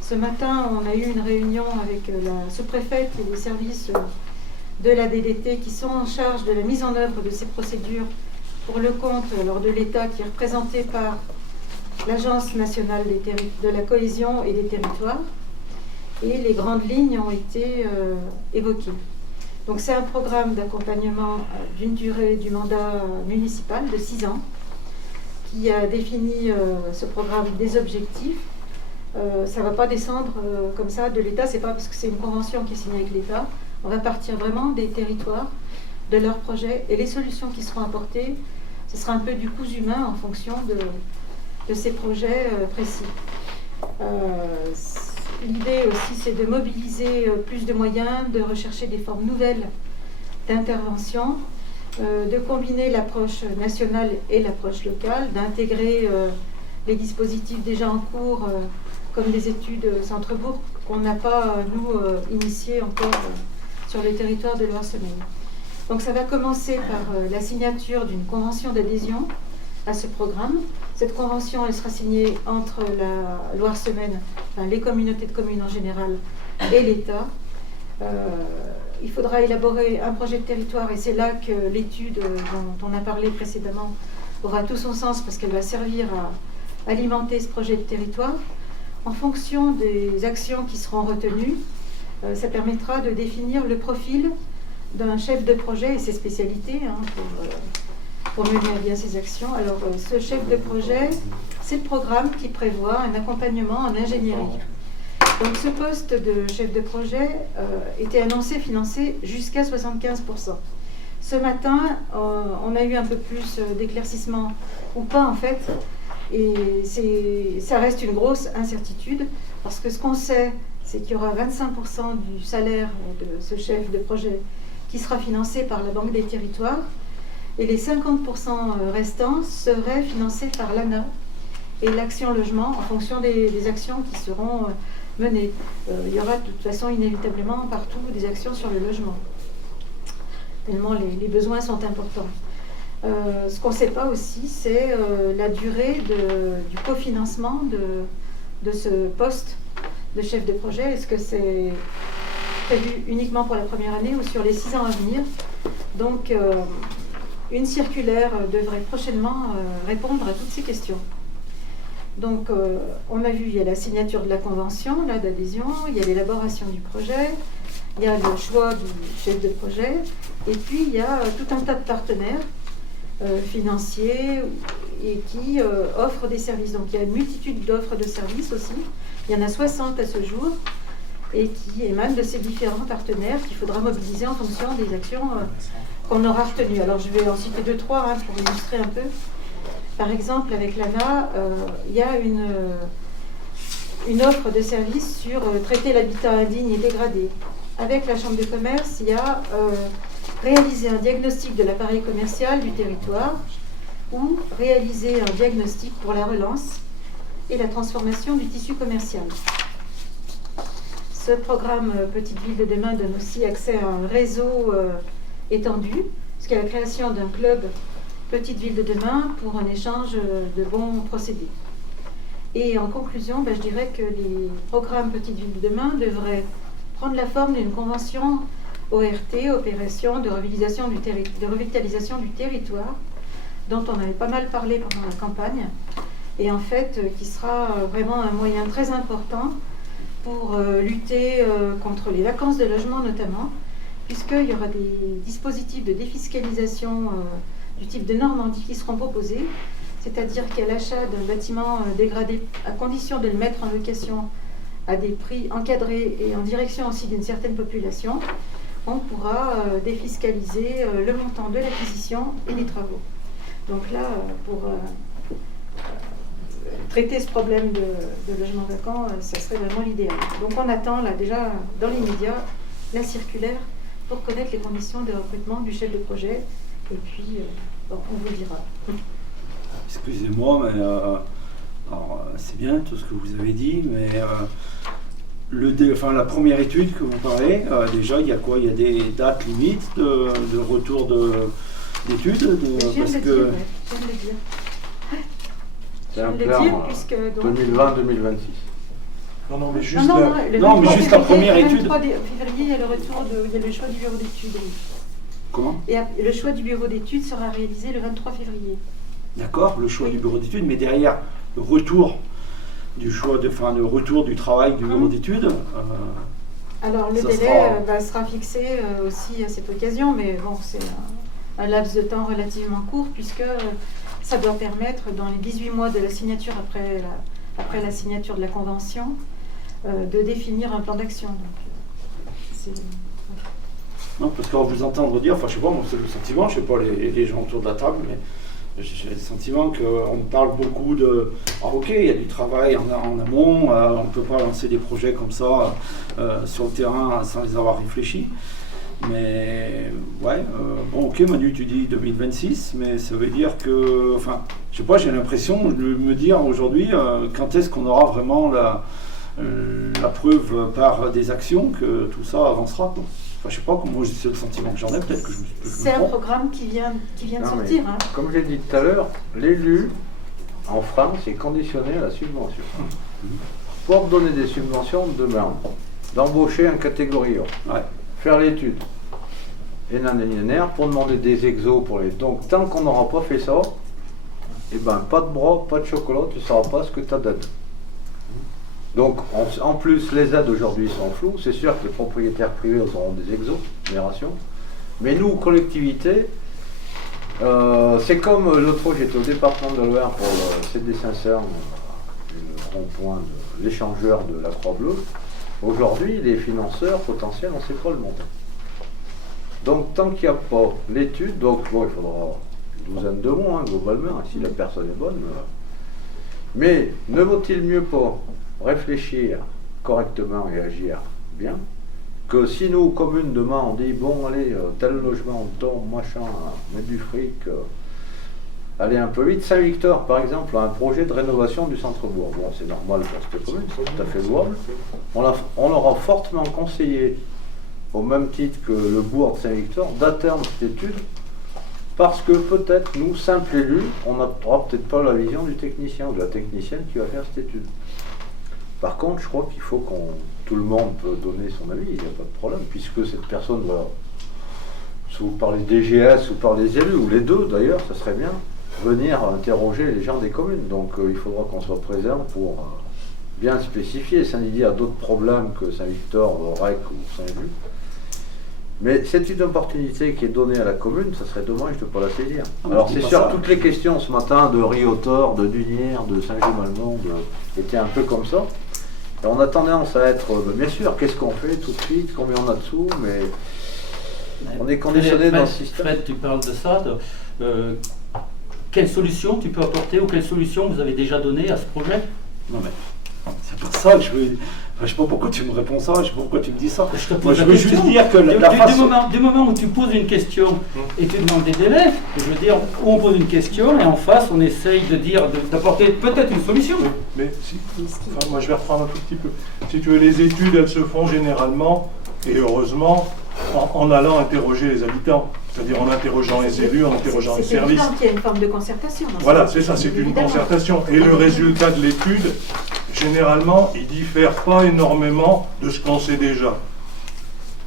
Ce matin, on a eu une réunion avec la sous-préfète et les services de la DDT qui sont en charge de la mise en œuvre de ces procédures pour le compte de l'État qui est représenté par l'Agence nationale de la cohésion et des territoires. Et les grandes lignes ont été évoquées. Donc c'est un programme d'accompagnement d'une durée du mandat municipal de 6 ans qui a défini ce programme des objectifs. Ça ne va pas descendre comme ça de l'État, c'est pas parce que c'est une convention qui est signée avec l'État. On va partir vraiment des territoires, de leurs projets et les solutions qui seront apportées. Ce sera un peu du cousu humain en fonction de ces projets précis. L'idée aussi, c'est de mobiliser plus de moyens, de rechercher des formes nouvelles d'intervention, de combiner l'approche nationale et l'approche locale, d'intégrer les dispositifs déjà en cours, comme les études Centre-Bourg, qu'on n'a pas, nous, initiées encore sur le territoire de Loire-Semaine. Donc ça va commencer par la signature d'une convention d'adhésion à ce programme. Cette convention, elle sera signée entre la Loire-Semaine, enfin, les communautés de communes en général, et l'État. Il faudra élaborer un projet de territoire et c'est là que l'étude dont on a parlé précédemment aura tout son sens parce qu'elle va servir à alimenter ce projet de territoire. En fonction des actions qui seront retenues, ça permettra de définir le profil d'un chef de projet et ses spécialités pour mener à bien ses actions. Alors, ce chef de projet, c'est le programme qui prévoit un accompagnement en ingénierie. Donc, ce poste de chef de projet était annoncé financé jusqu'à 75%. Ce matin, on a eu un peu plus d'éclaircissement, ou pas en fait, et ça reste une grosse incertitude, parce que ce qu'on sait, c'est qu'il y aura 25% du salaire de ce chef de projet qui sera financé par la Banque des Territoires, et les 50% restants seraient financés par l'ANA et l'Action Logement en fonction des actions qui seront menées. Il y aura de toute façon inévitablement partout des actions sur le logement, tellement les besoins sont importants. Ce qu'on ne sait pas aussi, c'est la durée du cofinancement de ce poste de chef de projet. Est-ce que c'est prévu uniquement pour la première année ou sur les 6 ans à venir? Donc, une circulaire devrait prochainement répondre à toutes ces questions. Donc, on a vu, il y a la signature de la convention d'adhésion, il y a l'élaboration du projet, il y a le choix du chef de projet, et puis il y a tout un tas de partenaires financiers et qui offrent des services. Donc, il y a une multitude d'offres de services aussi. Il y en a 60 à ce jour et qui émanent de ces différents partenaires qu'il faudra mobiliser en fonction des actions qu'on aura retenues. Alors, je vais en citer 2-3 pour illustrer un peu. Par exemple, avec l'ANA, il y a une offre de service sur traiter l'habitat indigne et dégradé. Avec la Chambre de commerce, il y a réaliser un diagnostic de l'appareil commercial du territoire ou réaliser un diagnostic pour la relance et la transformation du tissu commercial. Ce programme Petite Ville de demain donne aussi accès à un réseau étendu, jusqu'à la création d'un club Petite Ville de demain pour un échange de bons procédés. Et en conclusion, je dirais que les programmes Petite Ville de demain devraient prendre la forme d'une convention ORT, opération de revitalisation du territoire, dont on avait pas mal parlé pendant la campagne, et en fait qui sera vraiment un moyen très important pour lutter contre les vacances de logement notamment, puisqu'il y aura des dispositifs de défiscalisation du type de Normandie qui seront proposés, c'est-à-dire qu'à l'achat d'un bâtiment dégradé, à condition de le mettre en location à des prix encadrés et en direction aussi d'une certaine population, on pourra défiscaliser le montant de l'acquisition et des travaux. Donc là, pour traiter ce problème de logement vacant, ça serait vraiment l'idéal. Donc on attend là déjà dans l'immédiat la circulaire pour connaître les conditions de recrutement du chef de projet et puis on vous dira. Excusez-moi, mais c'est bien tout ce que vous avez dit, mais la première étude que vous parlez, déjà il y a quoi? Il y a des dates limites de retour d'études parce que c'est un plan 2020-2026. Non, mais juste juste la première étude. Le 23 février, il y a le choix du bureau d'études. Comment? Et le choix du bureau d'études sera réalisé le 23 février. D'accord, le choix du bureau d'études, mais derrière le retour du retour du travail du bureau d'études. Alors le délai sera fixé aussi à cette occasion, mais bon, c'est un laps de temps relativement court puisque ça doit permettre dans les 18 mois de la signature après la signature de la convention de définir un plan d'action. Non, parce qu'on vous entendre dire, je sais pas, c'est le sentiment, je sais pas les gens autour de la table, mais j'ai le sentiment qu'on parle beaucoup de ok, il y a du travail en amont, on ne peut pas lancer des projets comme ça sur le terrain sans les avoir réfléchis. Mais ok, Manu, tu dis 2026, mais ça veut dire que, je sais pas, j'ai l'impression de me dire aujourd'hui quand est-ce qu'on aura vraiment la preuve par des actions que tout ça avancera, quoi. Je sais pas, moi c'est le sentiment que j'en ai, peut-être que je me C'est un programme qui vient de sortir. Comme j'ai dit tout à l'heure, l'élu en France est conditionné à la subvention. Pour donner des subventions, on demande d'embaucher un catégorie A, faire l'étude, et pour demander des exos pour les. Donc tant qu'on n'aura pas fait ça, pas de bras, pas de chocolat, tu ne sauras pas ce que tu as d'aide. Donc, en plus, les aides aujourd'hui sont floues. C'est sûr que les propriétaires privés auront des exonérations. Mais nous, collectivités, c'est comme l'autre fois, j'étais au département de l'Oire pour le CD Saint-Cern, le rond-point de l'échangeur de la Croix-Bleue. Aujourd'hui, les financeurs potentiels, on ne sait pas le montant. Donc, tant qu'il n'y a pas l'étude, il faudra une douzaine de mois, globalement, si la personne est bonne. Mais ne vaut-il mieux pas réfléchir correctement et agir bien, que si nous, communes, demain, on dit, bon, allez, tel logement, on tombe, machin, mettre du fric, aller un peu vite. Saint-Victor, par exemple, a un projet de rénovation du centre-bourg. Bon, c'est normal pour cette commune, c'est tout à fait louable. On aura fortement conseillé, au même titre que le bourg de Saint-Victor, d'attendre cette étude, parce que peut-être, nous, simples élus, on n'aura peut-être pas la vision du technicien ou de la technicienne qui va faire cette étude. Par contre, je crois qu'il faut tout le monde peut donner son avis, il n'y a pas de problème, puisque cette personne va, soit par les DGS ou par les élus, ou les deux d'ailleurs, ça serait bien, venir interroger les gens des communes. Donc il faudra qu'on soit présent pour bien spécifier. Saint-Didier a d'autres problèmes que Saint-Victor, Rec ou Saint-Vu. Mais c'est une opportunité qui est donnée à la commune, ça serait dommage de ne pas la saisir. Alors c'est sûr, toutes les questions ce matin de Riotor, de Dunière, de Saint-Gilles-Malmont étaient un peu comme ça. Et on a tendance à être, bien sûr, qu'est-ce qu'on fait tout de suite, combien on a de sous, mais on est conditionné dans ce système. Fred, tu parles de ça. quelle solution tu peux apporter ou quelle solution vous avez déjà donnée à ce projet? Non mais, c'est pas ça, je sais pas pourquoi tu me réponds ça, je sais pas pourquoi tu me dis ça. Je te pose Moi, je la veux question. juste dire que Du moment où tu poses une question et tu demandes des délais, je veux dire, on pose une question et en face, on essaye de dire, d'apporter peut-être une solution. Mais si, enfin, moi je vais reprendre un tout petit peu. Si tu veux, les études, elles se font généralement, et heureusement, en allant interroger les habitants. C'est-à-dire en interrogeant les élus, en interrogeant les services. C'est évident qu'il y a une forme de concertation. Voilà, c'est ça, c'est une concertation. Et le résultat de l'étude, généralement, il diffère pas énormément de ce qu'on sait déjà.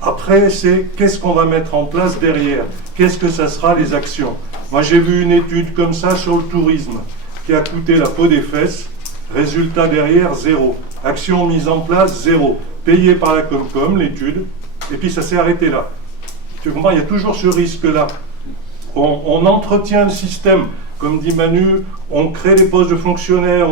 Après, c'est qu'est-ce qu'on va mettre en place derrière? Qu'est-ce que ça sera les actions? Moi, j'ai vu une étude comme ça sur le tourisme, qui a coûté la peau des fesses. Résultat derrière, 0. Action mise en place, 0. Payé par la Comcom, l'étude, et puis ça s'est arrêté là. Tu comprends, il y a toujours ce risque-là. On entretient le système, comme dit Manu, on crée des postes de fonctionnaires,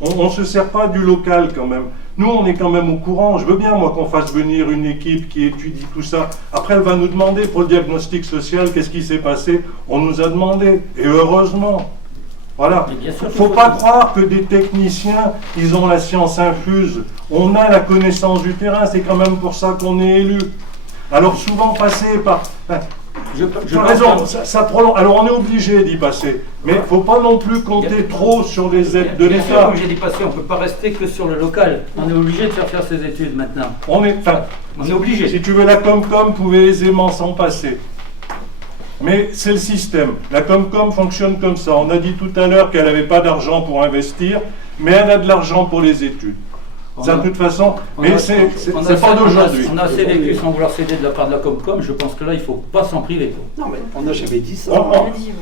on ne se sert pas du local quand même. Nous, on est quand même au courant. Je veux bien, moi, qu'on fasse venir une équipe qui étudie tout ça. Après, elle va nous demander, pour le diagnostic social, qu'est-ce qui s'est passé. On nous a demandé, et heureusement. Voilà. Il ne faut pas croire que des techniciens, ils ont la science infuse. On a la connaissance du terrain, c'est quand même pour ça qu'on est élu. Alors souvent passer par... Tu as raison, ça prolonge. Alors on est obligé d'y passer, mais il ne faut pas non plus compter trop sur les aides de l'État. Comme j'ai dit passer, on ne peut pas rester que sur le local. On est obligé de faire ces études maintenant. On est obligé. Si tu veux, la Comcom pouvait aisément s'en passer. Mais c'est le système. La Comcom fonctionne comme ça. On a dit tout à l'heure qu'elle n'avait pas d'argent pour investir, mais elle a de l'argent pour les études. Ça, de toute façon, mais c'est pas d'aujourd'hui. On a assez vécu sans vouloir céder de la part de la Comcom. Je pense que là, il ne faut pas s'en priver. Non, mais on n'a jamais dit ça.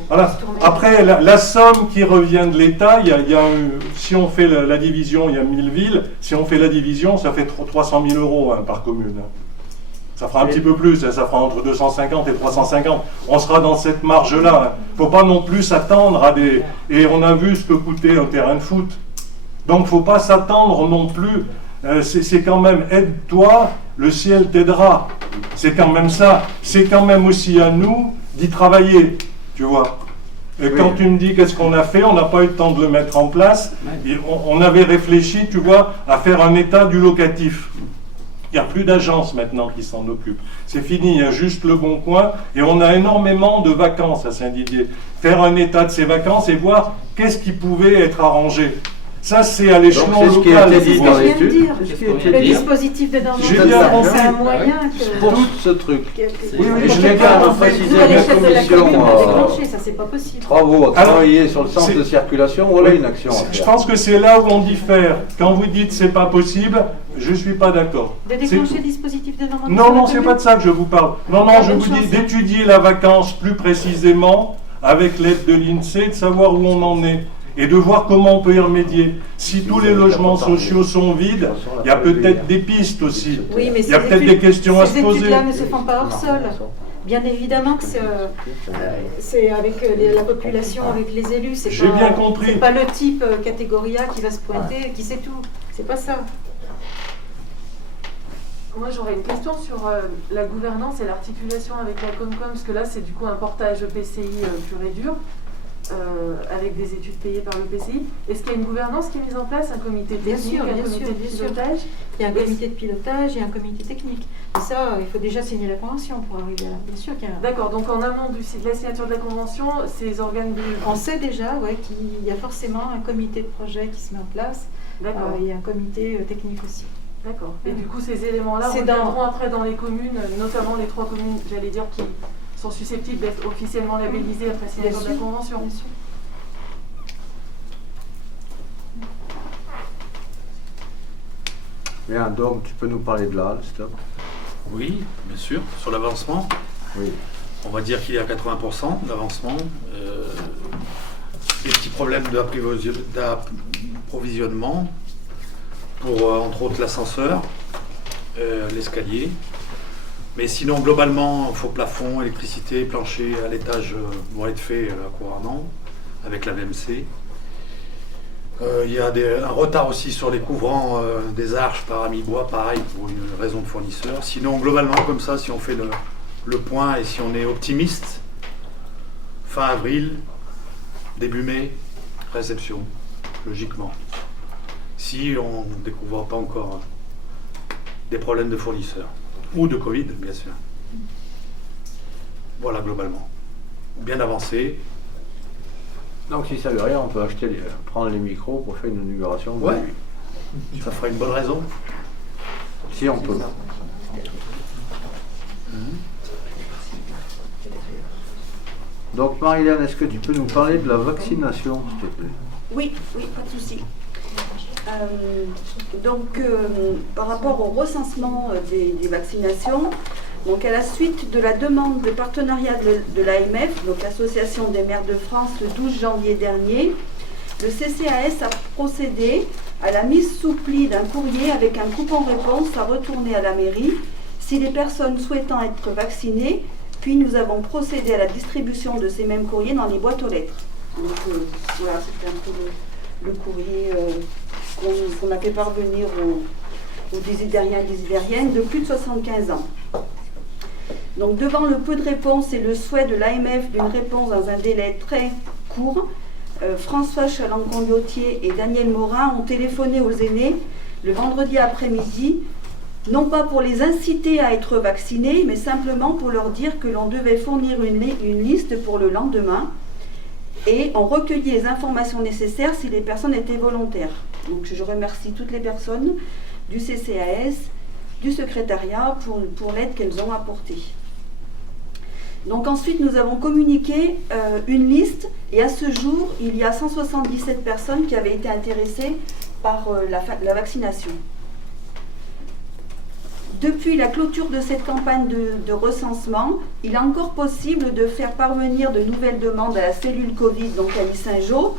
Voilà. Après, la somme qui revient de l'État, si on fait la division, il y a 1000 villes. Si on fait la division, ça fait 300 000 euros par commune. Ça fera un petit peu plus, ça fera entre 250 et 350. On sera dans cette marge-là. Il ne faut pas non plus s'attendre à des... Et on a vu ce que coûtait un terrain de foot. Donc il ne faut pas s'attendre non plus. C'est quand même aide-toi, le ciel t'aidera. C'est quand même ça. C'est quand même aussi à nous d'y travailler, tu vois. Et quand tu me dis qu'est-ce qu'on a fait, on n'a pas eu le temps de le mettre en place. Et on avait réfléchi, tu vois, à faire un état du locatif. Il n'y a plus d'agences maintenant qui s'en occupent. C'est fini, il y a juste le Bon Coin. Et on a énormément de vacances à Saint-Didier. Faire un état de ces vacances et voir qu'est-ce qui pouvait être arrangé. Ça, c'est à l'échelon local. C'est ce que je viens de dire. Le dispositif de normalisation, c'est un moyen que... Pour tout ce truc. Oui, je l'ai quand même précisé à la commission. Ça, c'est pas possible. Travaux à travailler sur le centre de circulation, voilà une action à faire. Je pense que c'est là où on diffère. Quand vous dites c'est pas possible, je suis pas d'accord. De déclencher le dispositif de normalisation. Non, c'est pas de ça que je vous parle. Non, je vous dis d'étudier la vacance plus précisément avec l'aide de l'INSEE, de savoir où on en est. Et de voir comment on peut y remédier. Si tous les logements sociaux sont vides, il y a peut-être des pistes aussi. Oui, mais il y a peut-être des questions à se poser. Ces études-là ne se font pas hors sol. Bien évidemment que c'est avec la population, avec les élus. J'ai bien compris. C'est pas le type catégorie A qui va se pointer, qui sait tout. C'est pas ça. Moi, j'aurais une question sur la gouvernance et l'articulation avec la Comcom, parce que là, c'est du coup un portage EPCI pur et dur. Avec des études payées par le PCI. Est-ce qu'il y a une gouvernance qui est mise en place, un comité technique, un comité de pilotage? Il y a un comité de pilotage et un comité technique. Et ça, il faut déjà signer la convention pour arriver là. Bien sûr qu'il y a... D'accord, donc en amont de la signature de la convention, ces organes de... On sait déjà qu'il y a forcément un comité de projet qui se met en place. D'accord. Il y a un comité technique aussi. D'accord. Et du coup, ces éléments-là reviendront après dans les communes, notamment les 3 communes, j'allais dire, qui sont susceptibles d'être officiellement labellisés après signature de la convention. Bien sûr. Bien, donc tu peux nous parler de là, stop. Oui, bien sûr, sur l'avancement. Oui. On va dire qu'il est à 80% d'avancement. Des petits problèmes d'approvisionnement pour, entre autres, l'ascenseur, l'escalier. Mais sinon, globalement, faux plafond, électricité, plancher à l'étage vont être faits couramment avec la VMC. Il y a un retard aussi sur les couvrants des arches par Amibois, pareil, pour une raison de fournisseur. Sinon, globalement, comme ça, si on fait le point et si on est optimiste, fin avril, Début mai, réception, logiquement. Si on ne découvre pas encore des problèmes de fournisseurs. Ou de Covid, bien sûr. Voilà, globalement. Bien avancé. Donc si ça veut rien, on peut prendre les micros pour faire une inauguration. Ouais. Ça fera une bonne raison. Si on peut. Donc Marie-Hélène, est-ce que tu peux nous parler de la vaccination, s'il te plaît? Oui, pas de souci. Par rapport au recensement des vaccinations, donc à la suite de la demande de partenariat de l'AMF, donc l'Association des maires de France, le 12 janvier dernier, le CCAS a procédé à la mise sous pli d'un courrier avec un coupon-réponse à retourner à la mairie si les personnes souhaitant être vaccinées, puis nous avons procédé à la distribution de ces mêmes courriers dans les boîtes aux lettres. Donc voilà, c'était un peu le courrier qu'on a fait parvenir aux désidériens et désidériennes de plus de 75 ans. Donc devant le peu de réponses et le souhait de l'AMF d'une réponse dans un délai très court, François Chaland-Condiotier et Daniel Morin ont téléphoné aux aînés le vendredi après-midi, non pas pour les inciter à être vaccinés, mais simplement pour leur dire que l'on devait fournir une liste pour le lendemain et on recueillit les informations nécessaires si les personnes étaient volontaires. Donc je remercie toutes les personnes du CCAS, du secrétariat pour l'aide qu'elles ont apportée. Donc ensuite nous avons communiqué une liste et à ce jour il y a 177 personnes qui avaient été intéressées par la vaccination. Depuis la clôture de cette campagne de recensement, il est encore possible de faire parvenir de nouvelles demandes à la cellule Covid, donc à l'Issingeau.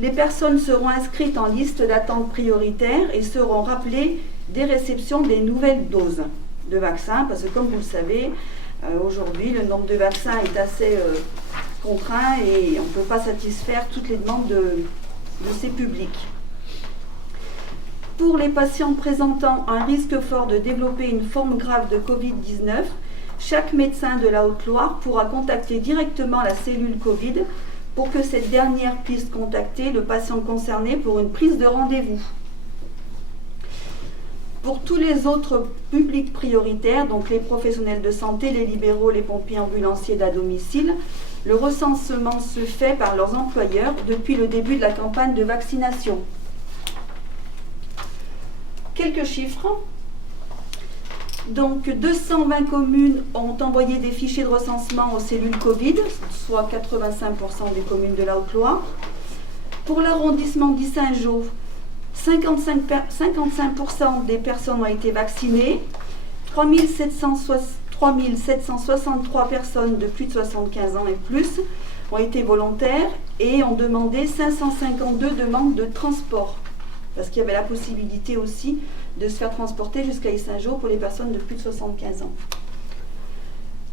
Les personnes seront inscrites en liste d'attente prioritaire et seront rappelées des réceptions des nouvelles doses de vaccins, parce que comme vous le savez, aujourd'hui le nombre de vaccins est assez contraint et on ne peut pas satisfaire toutes les demandes de ces publics. Pour les patients présentant un risque fort de développer une forme grave de Covid-19, chaque médecin de la Haute-Loire pourra contacter directement la cellule Covid pour que cette dernière puisse contacter le patient concerné pour une prise de rendez-vous. Pour tous les autres publics prioritaires, donc les professionnels de santé, les libéraux, les pompiers ambulanciers d'à domicile, le recensement se fait par leurs employeurs depuis le début de la campagne de vaccination. Quelques chiffres. Donc 220 communes ont envoyé des fichiers de recensement aux cellules Covid, soit 85% des communes de la Haute-Loire. Pour l'arrondissement d'Issingeau, 55% des personnes ont été vaccinées, 3763 personnes de plus de 75 ans et plus ont été volontaires et ont demandé 552 demandes de transport. Parce qu'il y avait la possibilité aussi de se faire transporter jusqu'à Issingeau pour les personnes de plus de 75 ans.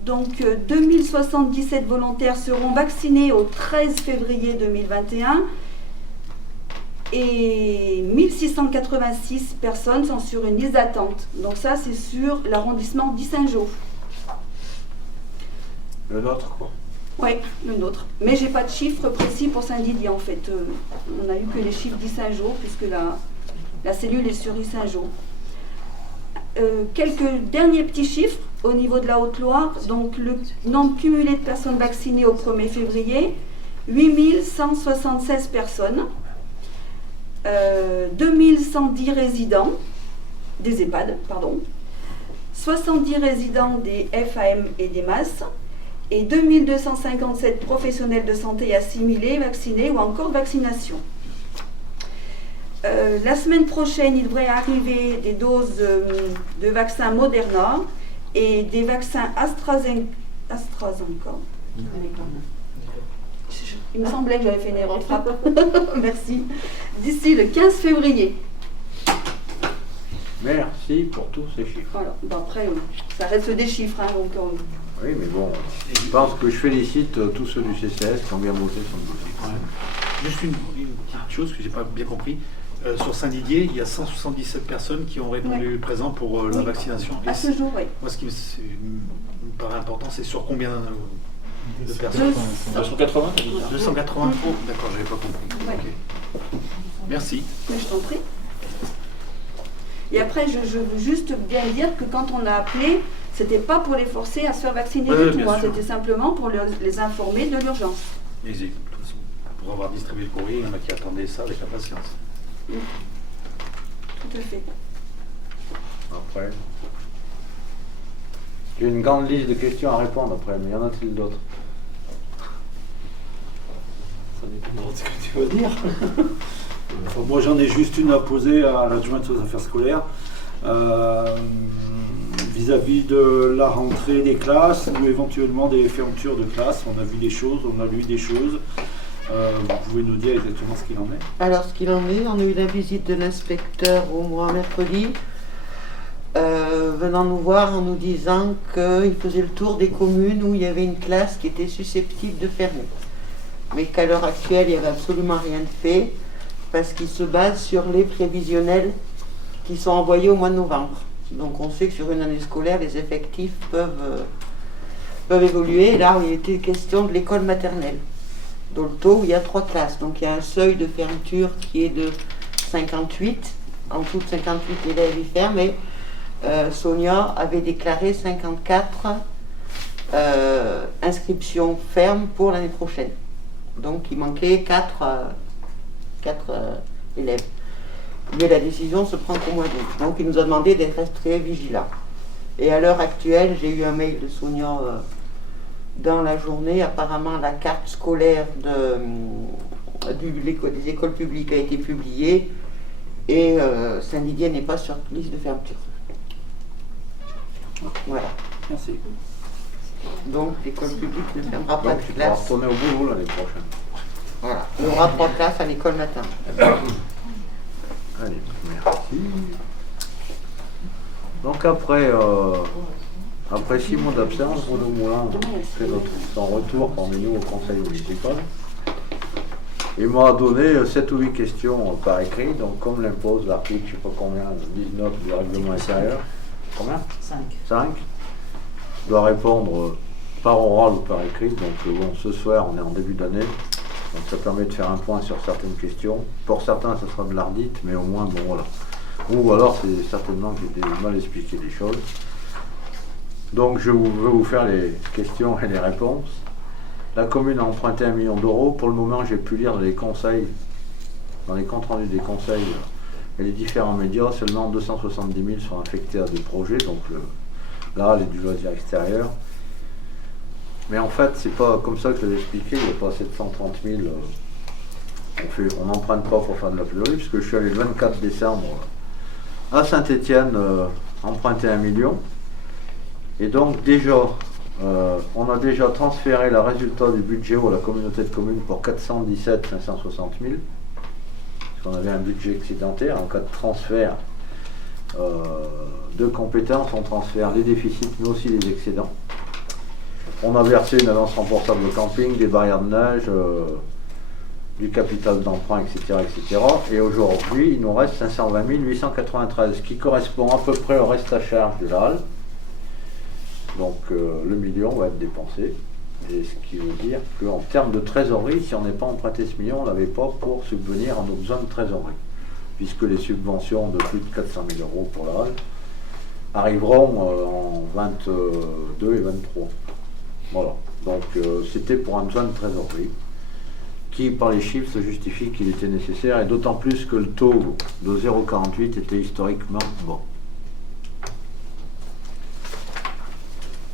Donc 2077 volontaires seront vaccinés au 13 février 2021 et 1686 personnes sont sur une liste d'attente. Donc ça c'est sur l'arrondissement d'Issingeau. Le nôtre quoi. Oui, le nôtre. Mais j'ai pas de chiffres précis pour Saint-Didier en fait. On n'a eu que les chiffres d'Issingeau puisque la cellule est sur Issingeau. Quelques derniers petits chiffres au niveau de la Haute-Loire. Donc le nombre cumulé de personnes vaccinées au 1er février, 8176 personnes, 2110 résidents, des EHPAD, pardon, 70 résidents des FAM et des MAS, et 2257 professionnels de santé assimilés, vaccinés ou en cours de vaccination. La semaine prochaine, il devrait arriver des doses de vaccins Moderna et des vaccins AstraZeneca. Il me semblait que j'avais fait une erreur de frappe. Merci. D'ici le 15 février. Merci pour tous ces chiffres. Voilà. Bon, après, ça reste des chiffres. Hein, donc, oui, mais bon, je pense que je félicite tous ceux du CCS qui ont bien voté sur le dossier. Ouais. Juste une petite chose que je n'ai pas bien compris. Sur Saint-Didier, il y a 177 personnes qui ont répondu présent pour la vaccination. À ce jour, oui. Moi, ce qui me paraît important, c'est sur combien de personnes. 280, t'as dit 280 Oh, d'accord, j'avais pas compris. Ouais. Ok. Merci. Mais je t'en prie. Et après, je veux juste bien dire que quand on a appelé, c'était pas pour les forcer à se faire vacciner Oui, du bien tout, hein, sûr. c'était simplement pour les informer de l'urgence. Mais de toute façon, pour avoir distribué le courrier, il y en a qui attendaient ça avec impatience. Tout à fait. Après. J'ai une grande liste de questions à répondre après, mais y en a-t-il d'autres? Ça dépend de ce que tu veux dire. Enfin, moi, j'en ai juste une à poser à l'adjointe aux affaires scolaires. Vis-à-vis de la rentrée des classes ou éventuellement des fermetures de classes. On a vu des choses, on a lu des choses. Vous pouvez nous dire exactement ce qu'il en est? Alors, ce qu'il en est, on a eu la visite de l'inspecteur au mois mercredi, venant nous voir en nous disant qu'il faisait le tour des communes où il y avait une classe qui était susceptible de fermer. Mais qu'à l'heure actuelle, il n'y avait absolument rien de fait, parce qu'il se base sur les prévisionnels qui sont envoyés au mois de novembre. Donc on sait que sur une année scolaire, les effectifs peuvent évoluer. Là, il était question de l'école maternelle, d'Olto, où il y a 3 classes. Donc il y a un seuil de fermeture qui est de 58. En tout, 58 élèves y ferment, mais Sonia avait déclaré 54 inscriptions fermes pour l'année prochaine. Donc il manquait 4 élèves. Mais la décision se prend qu'au mois d'août. Donc il nous a demandé d'être très vigilants. Et à l'heure actuelle, j'ai eu un mail de Sonia dans la journée. Apparemment, la carte scolaire des écoles publiques a été publiée et Saint-Didier n'est pas sur liste de fermeture. Voilà. Merci. Donc l'école publique ne fermera pas Donc de tu pourras classe. retourner au boulot l'année prochaine. Voilà. Il y aura 3 classes à l'école matin. Allez, merci. Donc après 6 mois d'absence, Bruno Moulin fait son retour parmi nous au conseil municipal. Il m'a donné 7 ou 8 questions par écrit, donc comme l'impose l'article, je ne sais pas combien, 19 du règlement intérieur. Combien? 5. Je dois répondre par oral ou par écrit, donc bon, ce soir on est en début d'année. Donc ça permet de faire un point sur certaines questions. Pour certains, ça sera de l'ardite, mais au moins, bon voilà. Ou alors, c'est certainement que j'ai mal expliqué les choses. Donc je vais vous faire les questions et les réponses. La commune a emprunté 1 million d'euros. Pour le moment, j'ai pu lire dans les conseils, dans les comptes rendus des conseils et les différents médias, seulement 270 000 sont affectés à des projets, donc là, les du loisir extérieur. Mais en fait, c'est pas comme ça que je l'ai expliqué, il n'y a pas 730 000. On n'emprunte pas pour faire de la pleurie, puisque je suis allé le 24 décembre à Saint-Étienne emprunter 1 million. Et donc déjà, on a déjà transféré le résultat du budget à la communauté de communes pour 417 560 000. Parce qu'on avait un budget excédentaire. En cas de transfert de compétences, on transfère les déficits, mais aussi les excédents. On a versé une avance remboursable au camping, des barrières de neige, du capital d'emprunt, etc., etc. Et aujourd'hui, il nous reste 520 893, ce qui correspond à peu près au reste à charge de la halle. Donc le million va être dépensé. Et ce qui veut dire qu'en termes de trésorerie, si on n'est pas emprunté ce million, on n'avait pas pour subvenir à nos besoins de trésorerie. Puisque les subventions de plus de 400 000 euros pour la halle arriveront en 22 et 23. Voilà, donc c'était pour un besoin de trésorerie qui, par les chiffres, se justifie qu'il était nécessaire, et d'autant plus que le taux de 0,48 était historiquement bon.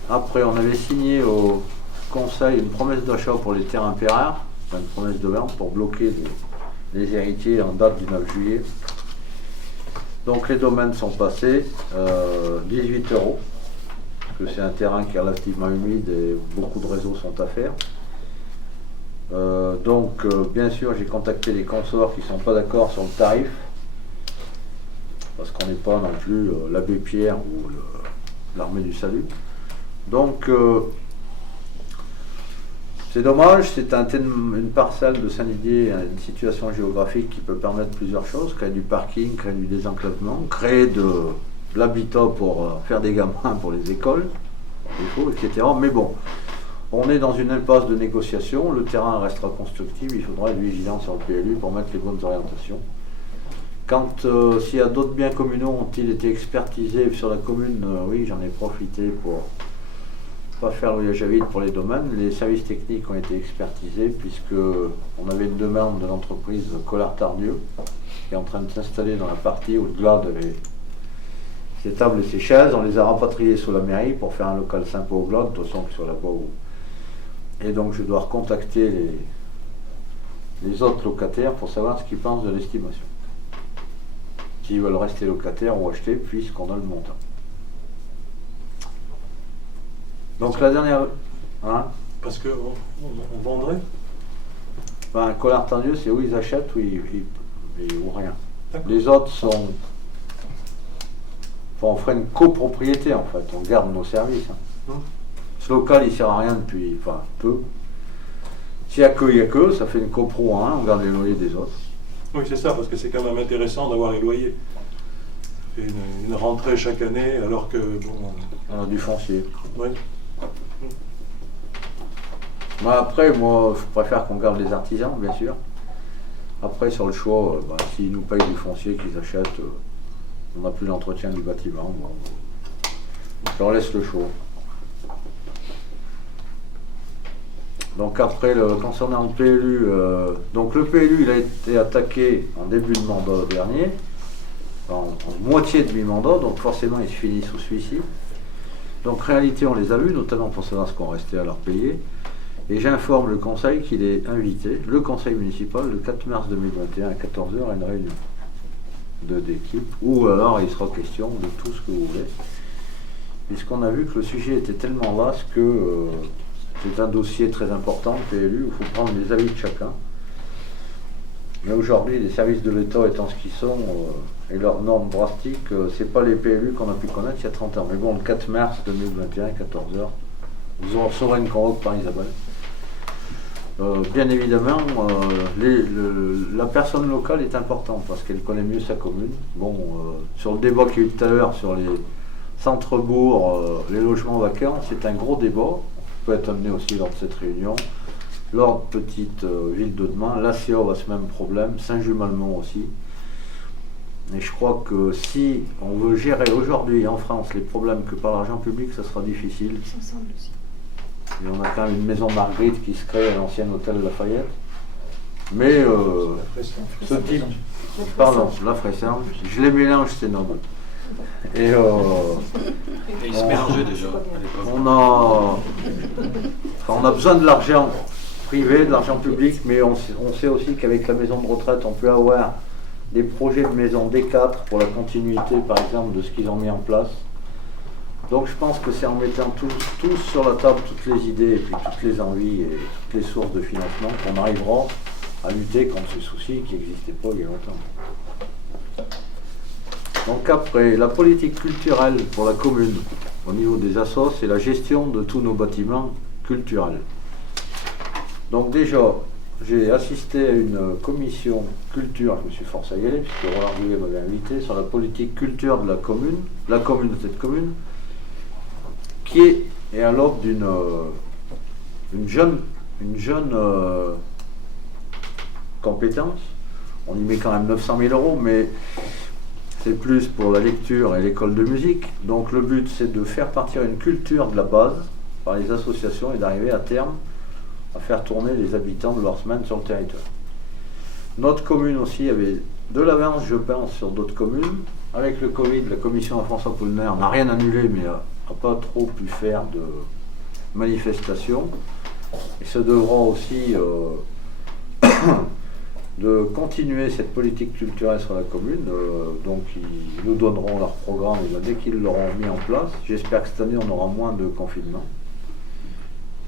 Après, on avait signé au conseil une promesse d'achat pour les terrains Perrard, enfin une promesse de vente pour bloquer les héritiers en date du 9 juillet. Donc les domaines sont passés, 18 €. Que c'est un terrain qui est relativement humide et beaucoup de réseaux sont à faire. Donc bien sûr, j'ai contacté les consorts qui ne sont pas d'accord sur le tarif, parce qu'on n'est pas non plus l'abbé Pierre ou l'armée du salut. Donc c'est dommage, c'est une parcelle de Saint-Didier, une situation géographique qui peut permettre plusieurs choses: créer du parking, créer du désenclavement, créer de l'habitat pour faire des gamins pour les écoles, par défaut, etc. Mais bon, On est dans une impasse de négociation, le terrain restera constructible, il faudra être vigilant sur le PLU pour mettre les bonnes orientations. Quand s'il y a d'autres biens communaux ont-ils été expertisés sur la commune, oui, j'en ai profité pour pas faire le voyage à vide pour les domaines. Les services techniques ont été expertisés puisque on avait une demande de l'entreprise Collard-Tardieu qui est en train de s'installer dans la partie où le GLAD avait ses tables et ses chaises. On les a rapatriés sous la mairie pour faire un local sympa au GLAD, de toute façon qui soit là-bas. Et donc je dois recontacter les autres locataires pour savoir ce qu'ils pensent de l'estimation. S'ils veulent rester locataires ou acheter puisqu'on a le montant. Donc la dernière... Hein, parce qu'on vendrait ben, Collard-Tardieu, c'est où ils achètent ou rien. Les autres sont... Enfin, on ferait une copropriété en fait, on garde nos services. Hein. Ce local il sert à rien depuis... Enfin, peu. S'il n'y a que, il y a que, ça fait une copro à un, on garde les loyers des autres. Oui, c'est ça, parce que c'est quand même intéressant d'avoir les loyers. Ça fait une rentrée chaque année, alors que... Bon, on a du foncier. Oui. Après, moi, je préfère qu'on garde les artisans, bien sûr. Après, sur le choix, s'ils nous payent du foncier qu'ils achètent, on n'a plus l'entretien du bâtiment. Je leur laisse le choix. Donc après, concernant le PLU, donc le PLU, il a été attaqué en début de mandat dernier, en moitié de mi-mandat, donc forcément, il se finit sous celui-ci. Donc, en réalité, on les a vus, notamment pour savoir ce qu'on restait à leur payer. Et j'informe le conseil qu'il est invité, le conseil municipal, le 4 mars 2021 à 14h, à une réunion d'équipe, où alors il sera question de tout ce que vous voulez. Puisqu'on a vu que le sujet était tellement vaste que c'est un dossier très important, le PLU, où il faut prendre les avis de chacun. Mais aujourd'hui, les services de l'État étant ce qu'ils sont, et leurs normes drastiques, c'est pas les PLU qu'on a pu connaître il y a 30 ans. Mais bon, le 4 mars 2021, 14h, vous en saurez une convoque par Isabelle. Bien évidemment, la personne locale est importante parce qu'elle connaît mieux sa commune. Bon, sur le débat qu'il y a eu tout à l'heure sur les centres-bourgs, les logements vacants, c'est un gros débat. Peut être amené aussi lors de cette réunion. Lors de petite ville de demain, l'ACO a ce même problème, Saint-Just-Malmont aussi. Et je crois que si on veut gérer aujourd'hui en France les problèmes que par l'argent public, ça sera difficile. Et on a quand même une maison Marguerite qui se crée à l'ancien hôtel Lafayette. Mais ce type, pardon, la Fressange, je les mélange, c'est noble. Et ils se mélangeaient déjà à l'époque. On a besoin de l'argent privé, de l'argent public, mais on sait aussi qu'avec la maison de retraite, on peut avoir des projets de maison D4 pour la continuité, par exemple, de ce qu'ils ont mis en place. Donc je pense que c'est en mettant tous sur la table toutes les idées et puis toutes les envies et toutes les sources de financement qu'on arrivera à lutter contre ce souci qui n'existait pas il y a longtemps. Donc après, la politique culturelle pour la commune au niveau des assos, c'est la gestion de tous nos bâtiments culturels. Donc déjà, j'ai assisté à une commission culture, je me suis forcé à y aller puisque Roland Goulet m'avait invité, sur la politique culture de la communauté de communes, qui est à l'aube d'une jeune compétence. On y met quand même 900 000 €, mais c'est plus pour la lecture et l'école de musique. Donc le but, c'est de faire partir une culture de la base par les associations et d'arriver à terme à faire tourner les habitants de leur semaine sur le territoire. Notre commune aussi avait de l'avance, je pense, sur d'autres communes. Avec le Covid, la commission à François Poulner n'a rien annulé, mais n'a pas trop pu faire de manifestations. Et ça devra aussi de continuer cette politique culturelle sur la commune. Donc ils nous donneront leur programme dès qu'ils l'auront mis en place. J'espère que cette année on aura moins de confinement.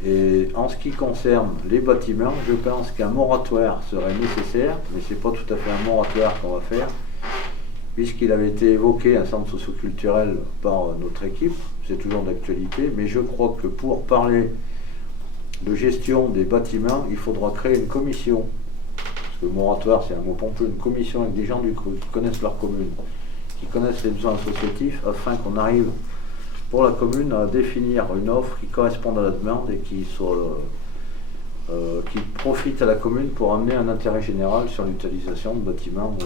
Et en ce qui concerne les bâtiments, je pense qu'un moratoire serait nécessaire, mais ce n'est pas tout à fait un moratoire qu'on va faire, puisqu'il avait été évoqué un centre socio-culturel par notre équipe, c'est toujours d'actualité, mais je crois que pour parler de gestion des bâtiments, il faudra créer une commission. Parce que le moratoire, c'est un mot pompeux, une commission avec des gens qui connaissent leur commune, qui connaissent les besoins associatifs, afin qu'on arrive pour la commune à définir une offre qui corresponde à la demande et qui profite à la commune pour amener un intérêt général sur l'utilisation de bâtiments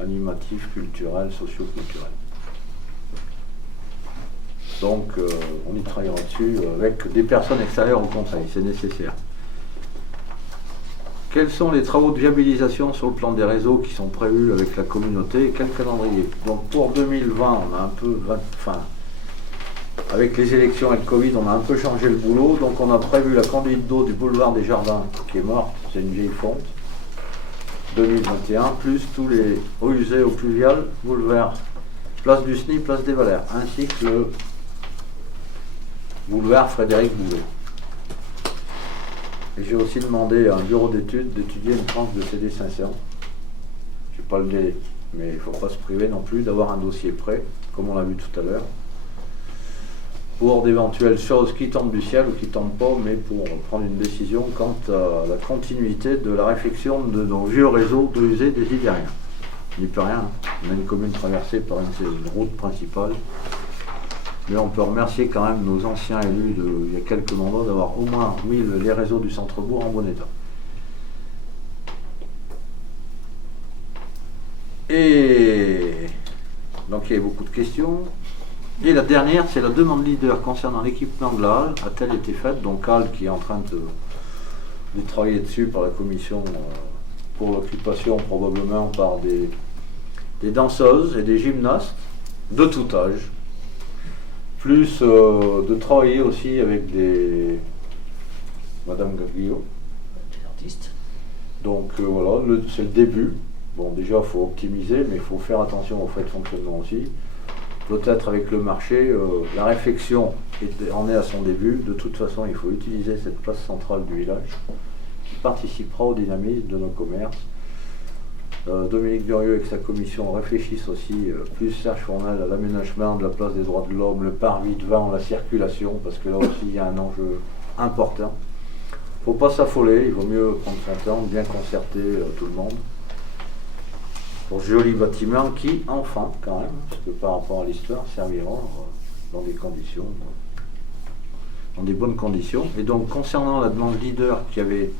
animatifs, culturels, socio-culturels. Donc on y travaillera dessus avec des personnes extérieures au conseil, c'est nécessaire. Quels sont les travaux de viabilisation sur le plan des réseaux qui sont prévus avec la communauté et quel calendrier? Donc pour 2020, on a un peu, avec les élections et le Covid, on a un peu changé le boulot. Donc on a prévu la conduite d'eau du boulevard des Jardins qui est morte, c'est une vieille fonte, 2021, plus tous les eaux usées au pluvial, boulevard, place du SNI, place des Valères, ainsi que le boulevard Frédéric Boulet. Et j'ai aussi demandé à un bureau d'études d'étudier une tranche de CD 500. Je n'ai pas le délai, mais il ne faut pas se priver non plus d'avoir un dossier prêt, comme on l'a vu tout à l'heure, pour d'éventuelles choses qui tombent du ciel ou qui ne tombent pas, mais pour prendre une décision quant à la continuité de la réfection de nos vieux réseaux d'eau usée des Idériens. Il n'y peut rien, on a une commune traversée par une route principale. Mais on peut remercier quand même nos anciens élus il y a quelques mandats d'avoir au moins mis les réseaux du centre-bourg en bon état. Et donc il y a beaucoup de questions. Et la dernière, c'est la demande leader concernant l'équipement de la halle. A-t-elle été faite? Donc halle qui est en train de travailler dessus par la commission pour l'occupation probablement par des danseuses et des gymnastes de tout âge. Plus de travailler aussi avec Madame Gaglio. Des artistes. Donc voilà, c'est le début. Bon, déjà, il faut optimiser, mais il faut faire attention aux frais de fonctionnement aussi. Peut-être avec le marché, la réflexion en est à son début. De toute façon, il faut utiliser cette place centrale du village qui participera au dynamisme de nos commerces. Dominique Durieux avec sa commission réfléchissent aussi, plus Serge Fournel, à l'aménagement de la place des droits de l'homme, le parvis devant, la circulation, parce que là aussi il y a un enjeu important. Il ne faut pas s'affoler, il vaut mieux prendre son temps, bien concerter tout le monde. Pour ce joli bâtiment qui, enfin, quand même, parce que par rapport à l'histoire, servira dans des conditions, dans des bonnes conditions. Et donc concernant la demande leader qui avait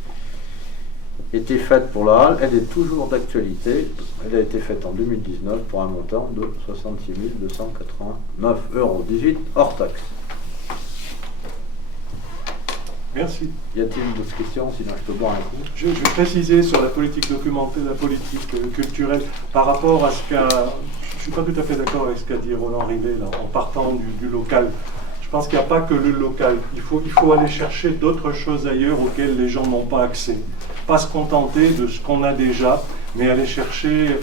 été faite pour la halle, elle est toujours d'actualité. Elle a été faite en 2019 pour un montant de 66 289,18 € hors taxe. Merci. Y a-t-il d'autres questions? Sinon je peux boire un coup. Je vais préciser sur la politique documentée, la politique culturelle, par rapport à ce qu'a... Je ne suis pas tout à fait d'accord avec ce qu'a dit Roland Rivet là, en partant du local. Je pense qu'il n'y a pas que le local. Il faut aller chercher d'autres choses ailleurs auxquelles les gens n'ont pas accès. Pas se contenter de ce qu'on a déjà, mais aller chercher,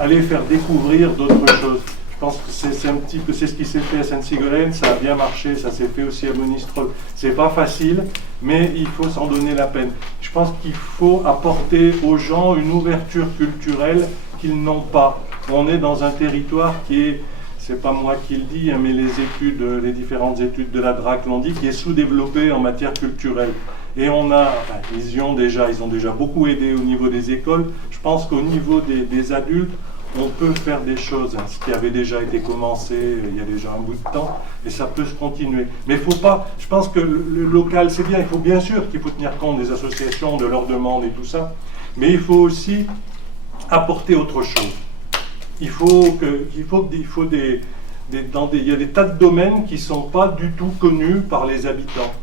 aller faire découvrir d'autres choses. Je pense que c'est un petit peu, c'est ce qui s'est fait à Sainte-Sigolène, ça a bien marché, ça s'est fait aussi à Monistrol. C'est pas facile, mais il faut s'en donner la peine. Je pense qu'il faut apporter aux gens une ouverture culturelle qu'ils n'ont pas. On est dans un territoire qui est, c'est pas moi qui le dis, hein, mais les différentes études de la DRAC l'ont dit, qui est sous-développé en matière culturelle. Et on a, ils ont déjà beaucoup aidé au niveau des écoles. Je pense qu'au niveau des adultes, on peut faire des choses, hein, ce qui avait déjà été commencé il y a déjà un bout de temps, et ça peut se continuer. Mais il faut pas, je pense que le local, c'est bien, il faut bien sûr qu'il faut tenir compte des associations, de leurs demandes et tout ça, mais il faut aussi apporter autre chose. Il y a des tas de domaines qui ne sont pas du tout connus par les habitants.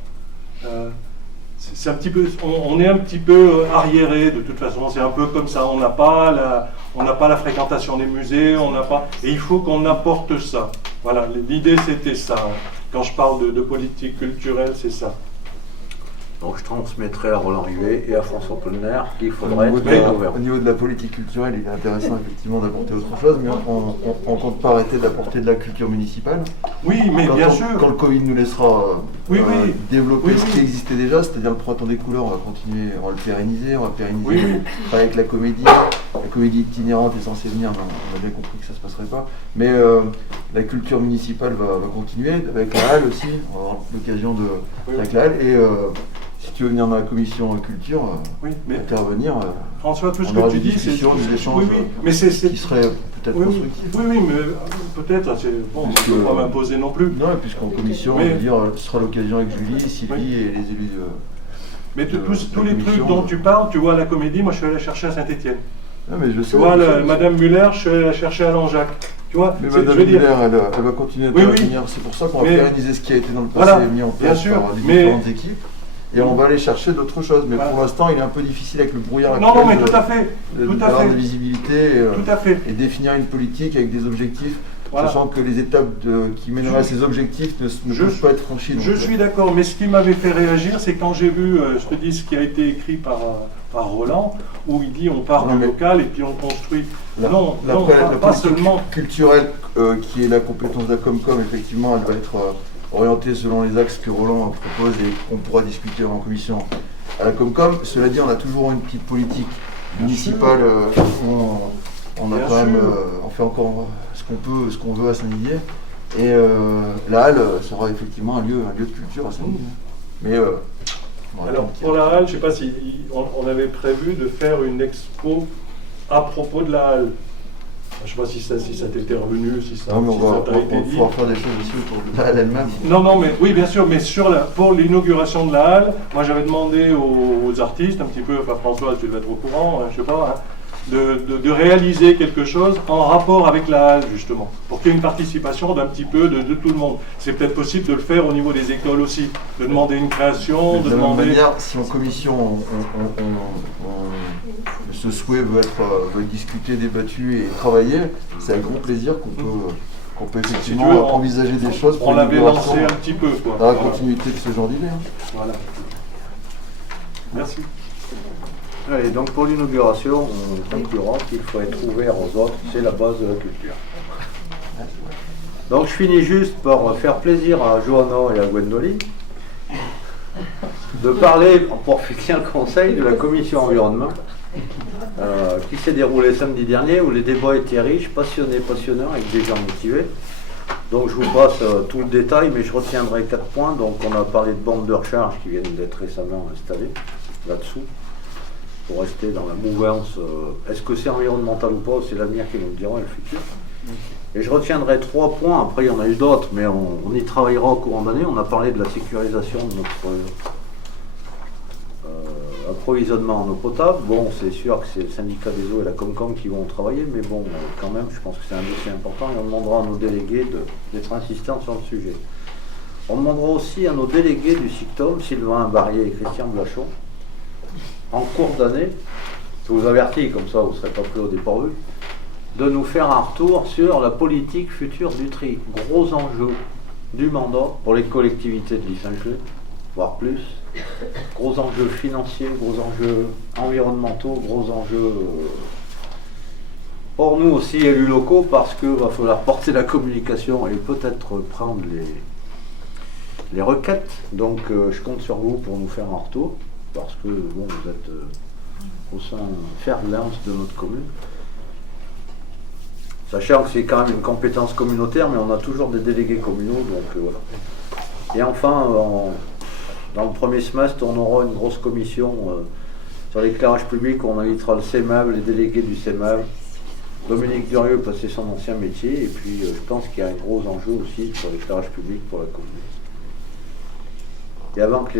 C'est un petit peu, on est un petit peu arriéré de toute façon, c'est un peu comme ça, on n'a pas la fréquentation des musées, et il faut qu'on apporte ça. Voilà, l'idée c'était ça. Quand je parle de politique culturelle, c'est ça. Donc je transmettrai à Roland Rivet et à François Polner qu'il faudrait au niveau de la politique culturelle, il est intéressant effectivement d'apporter autre chose, mais on ne compte pas arrêter d'apporter de la culture municipale. Oui, mais bien sûr. Quand le Covid nous laissera développer ce qui existait déjà, c'est-à-dire le Printemps des couleurs, on va continuer, on va le pérenniser, avec la comédie itinérante est censée venir, mais on a bien compris que ça ne se passerait pas. Mais la culture municipale va continuer, avec la halle aussi, on va avoir l'occasion avec la halle, et si tu veux venir dans la commission culture, intervenir, François, tout ce que tu dis, c'est des échanges qui seraient peut-être Oui, constructif. oui, mais peut-être, c'est bon, je ne peux pas m'imposer non plus. Non, et puisqu'en commission, Mais- on va dire, ce sera l'occasion avec Julie, Sylvie et les élus de. Mais tous les trucs dont tu parles, tu vois, à la comédie, moi je suis allé la chercher à Saint-Étienne. Non, mais je sais. Tu vois, Madame Muller, je suis allé la chercher à Langeac. Tu vois, Mais c'est- Madame je veux dire- Muller, elle va continuer à Oui, oui. intervenir. C'est pour ça qu'on va Mais- pérenniser ce qui a été dans le passé Voilà, et mis en bien place sûr, par les mais- différentes équipes. Et on va aller chercher d'autres choses. Mais Voilà. pour l'instant, il est un peu difficile avec le brouillard Non, non, mais tout à fait. Tout à d'avoir fait. de visibilité Tout à fait. et définir une politique avec des objectifs, Voilà. sachant que les étapes qui mèneraient à ces objectifs ne peuvent pas être franchies. Je donc, suis d'accord, mais ce qui m'avait fait réagir, c'est quand j'ai vu, je te dis, ce qui a été écrit par Roland, où il dit on part Non, du mais- local et puis on construit. La, non, la, non, la pas politique seulement. culturelle qui est la compétence de la Comcom, effectivement, elle va être orientée selon les axes que Roland propose et qu'on pourra discuter en commission à la Comcom. Cela dit, on a toujours une petite politique municipale. On a Bien quand même, sûr. on fait encore ce qu'on peut, ce qu'on veut à Saint-Didier. Et la halle sera effectivement un lieu de culture à Saint-Didier. Mais voilà, Alors, donc, pour la halle, je ne sais pas si on avait prévu de faire une expo à propos de la halle. Je ne sais pas si ça t'était revenu, si ça, non, mais si ça t'a été on va dit. pouvoir faire des choses aussi autour de la halle elle-même. Non, non, mais oui, bien sûr, mais pour l'inauguration de la halle, moi j'avais demandé aux artistes, un petit peu, enfin François, tu devais être au courant, je sais pas, hein, de réaliser quelque chose en rapport avec la halle, justement, pour qu'il y ait une participation d'un petit peu de tout le monde. C'est peut-être possible de le faire au niveau des écoles aussi, de demander une création, Mais de de la même demander... manière, si en commission ce souhait veut être discuté, débattu et travaillé, c'est avec grand plaisir qu'on peut effectivement Si tu veux, envisager des choses on l'avait l'inauguration, lancé un petit peu, quoi. dans la Voilà. continuité de ce genre d'idée. Voilà. Merci. Allez, donc pour l'inauguration, on conclura qu'il faut être ouvert aux autres, c'est la base de la culture. Donc je finis juste par faire plaisir à Johanna et à Gwendoline de parler, pour finir le conseil, de la commission environnement qui s'est déroulée samedi dernier où les débats étaient riches, passionnants avec des gens motivés. Donc je vous passe tout le détail, mais je retiendrai 4 points. Donc on a parlé de bornes de recharge qui viennent d'être récemment installées là-dessous pour rester dans la mouvance. Est-ce que c'est environnemental ou pas? C'est l'avenir qui nous le dira et le futur. Et je retiendrai 3 points, après il y en a eu d'autres, mais on y travaillera au courant d'année. On a parlé de la sécurisation de notre approvisionnement en eau potable. Bon, c'est sûr que c'est le syndicat des eaux et la Comcom qui vont travailler, mais bon, quand même, je pense que c'est un dossier important et on demandera à nos délégués d'être insistants sur le sujet. On demandera aussi à nos délégués du SICTOM, Sylvain Barrier et Christian Blachon, en cours d'année, je vous avertis, comme ça vous ne serez pas pris au dépourvu, de nous faire un retour sur la politique future du tri. Gros enjeu du mandat pour les collectivités de l'Issingelais, voire plus. Gros enjeux financiers, gros enjeux environnementaux, gros enjeux pour nous aussi élus locaux, parce qu'il va falloir porter la communication et peut-être prendre les requêtes. Donc je compte sur vous pour nous faire un retour, parce que bon, vous êtes au sein fer de lance de notre commune. Sachant que c'est quand même une compétence communautaire, mais on a toujours des délégués communaux, donc voilà. Et enfin, dans le premier semestre, on aura une grosse commission sur l'éclairage public, où on invitera le CEMAV, les délégués du CEMAV, Dominique Durieux, parce que c'est son ancien métier, et puis je pense qu'il y a un gros enjeu aussi sur l'éclairage public pour la commune. Et avant que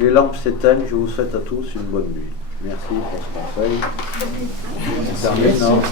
les lampes s'éteignent, je vous souhaite à tous une bonne nuit. Merci pour ce conseil. On termine, hein.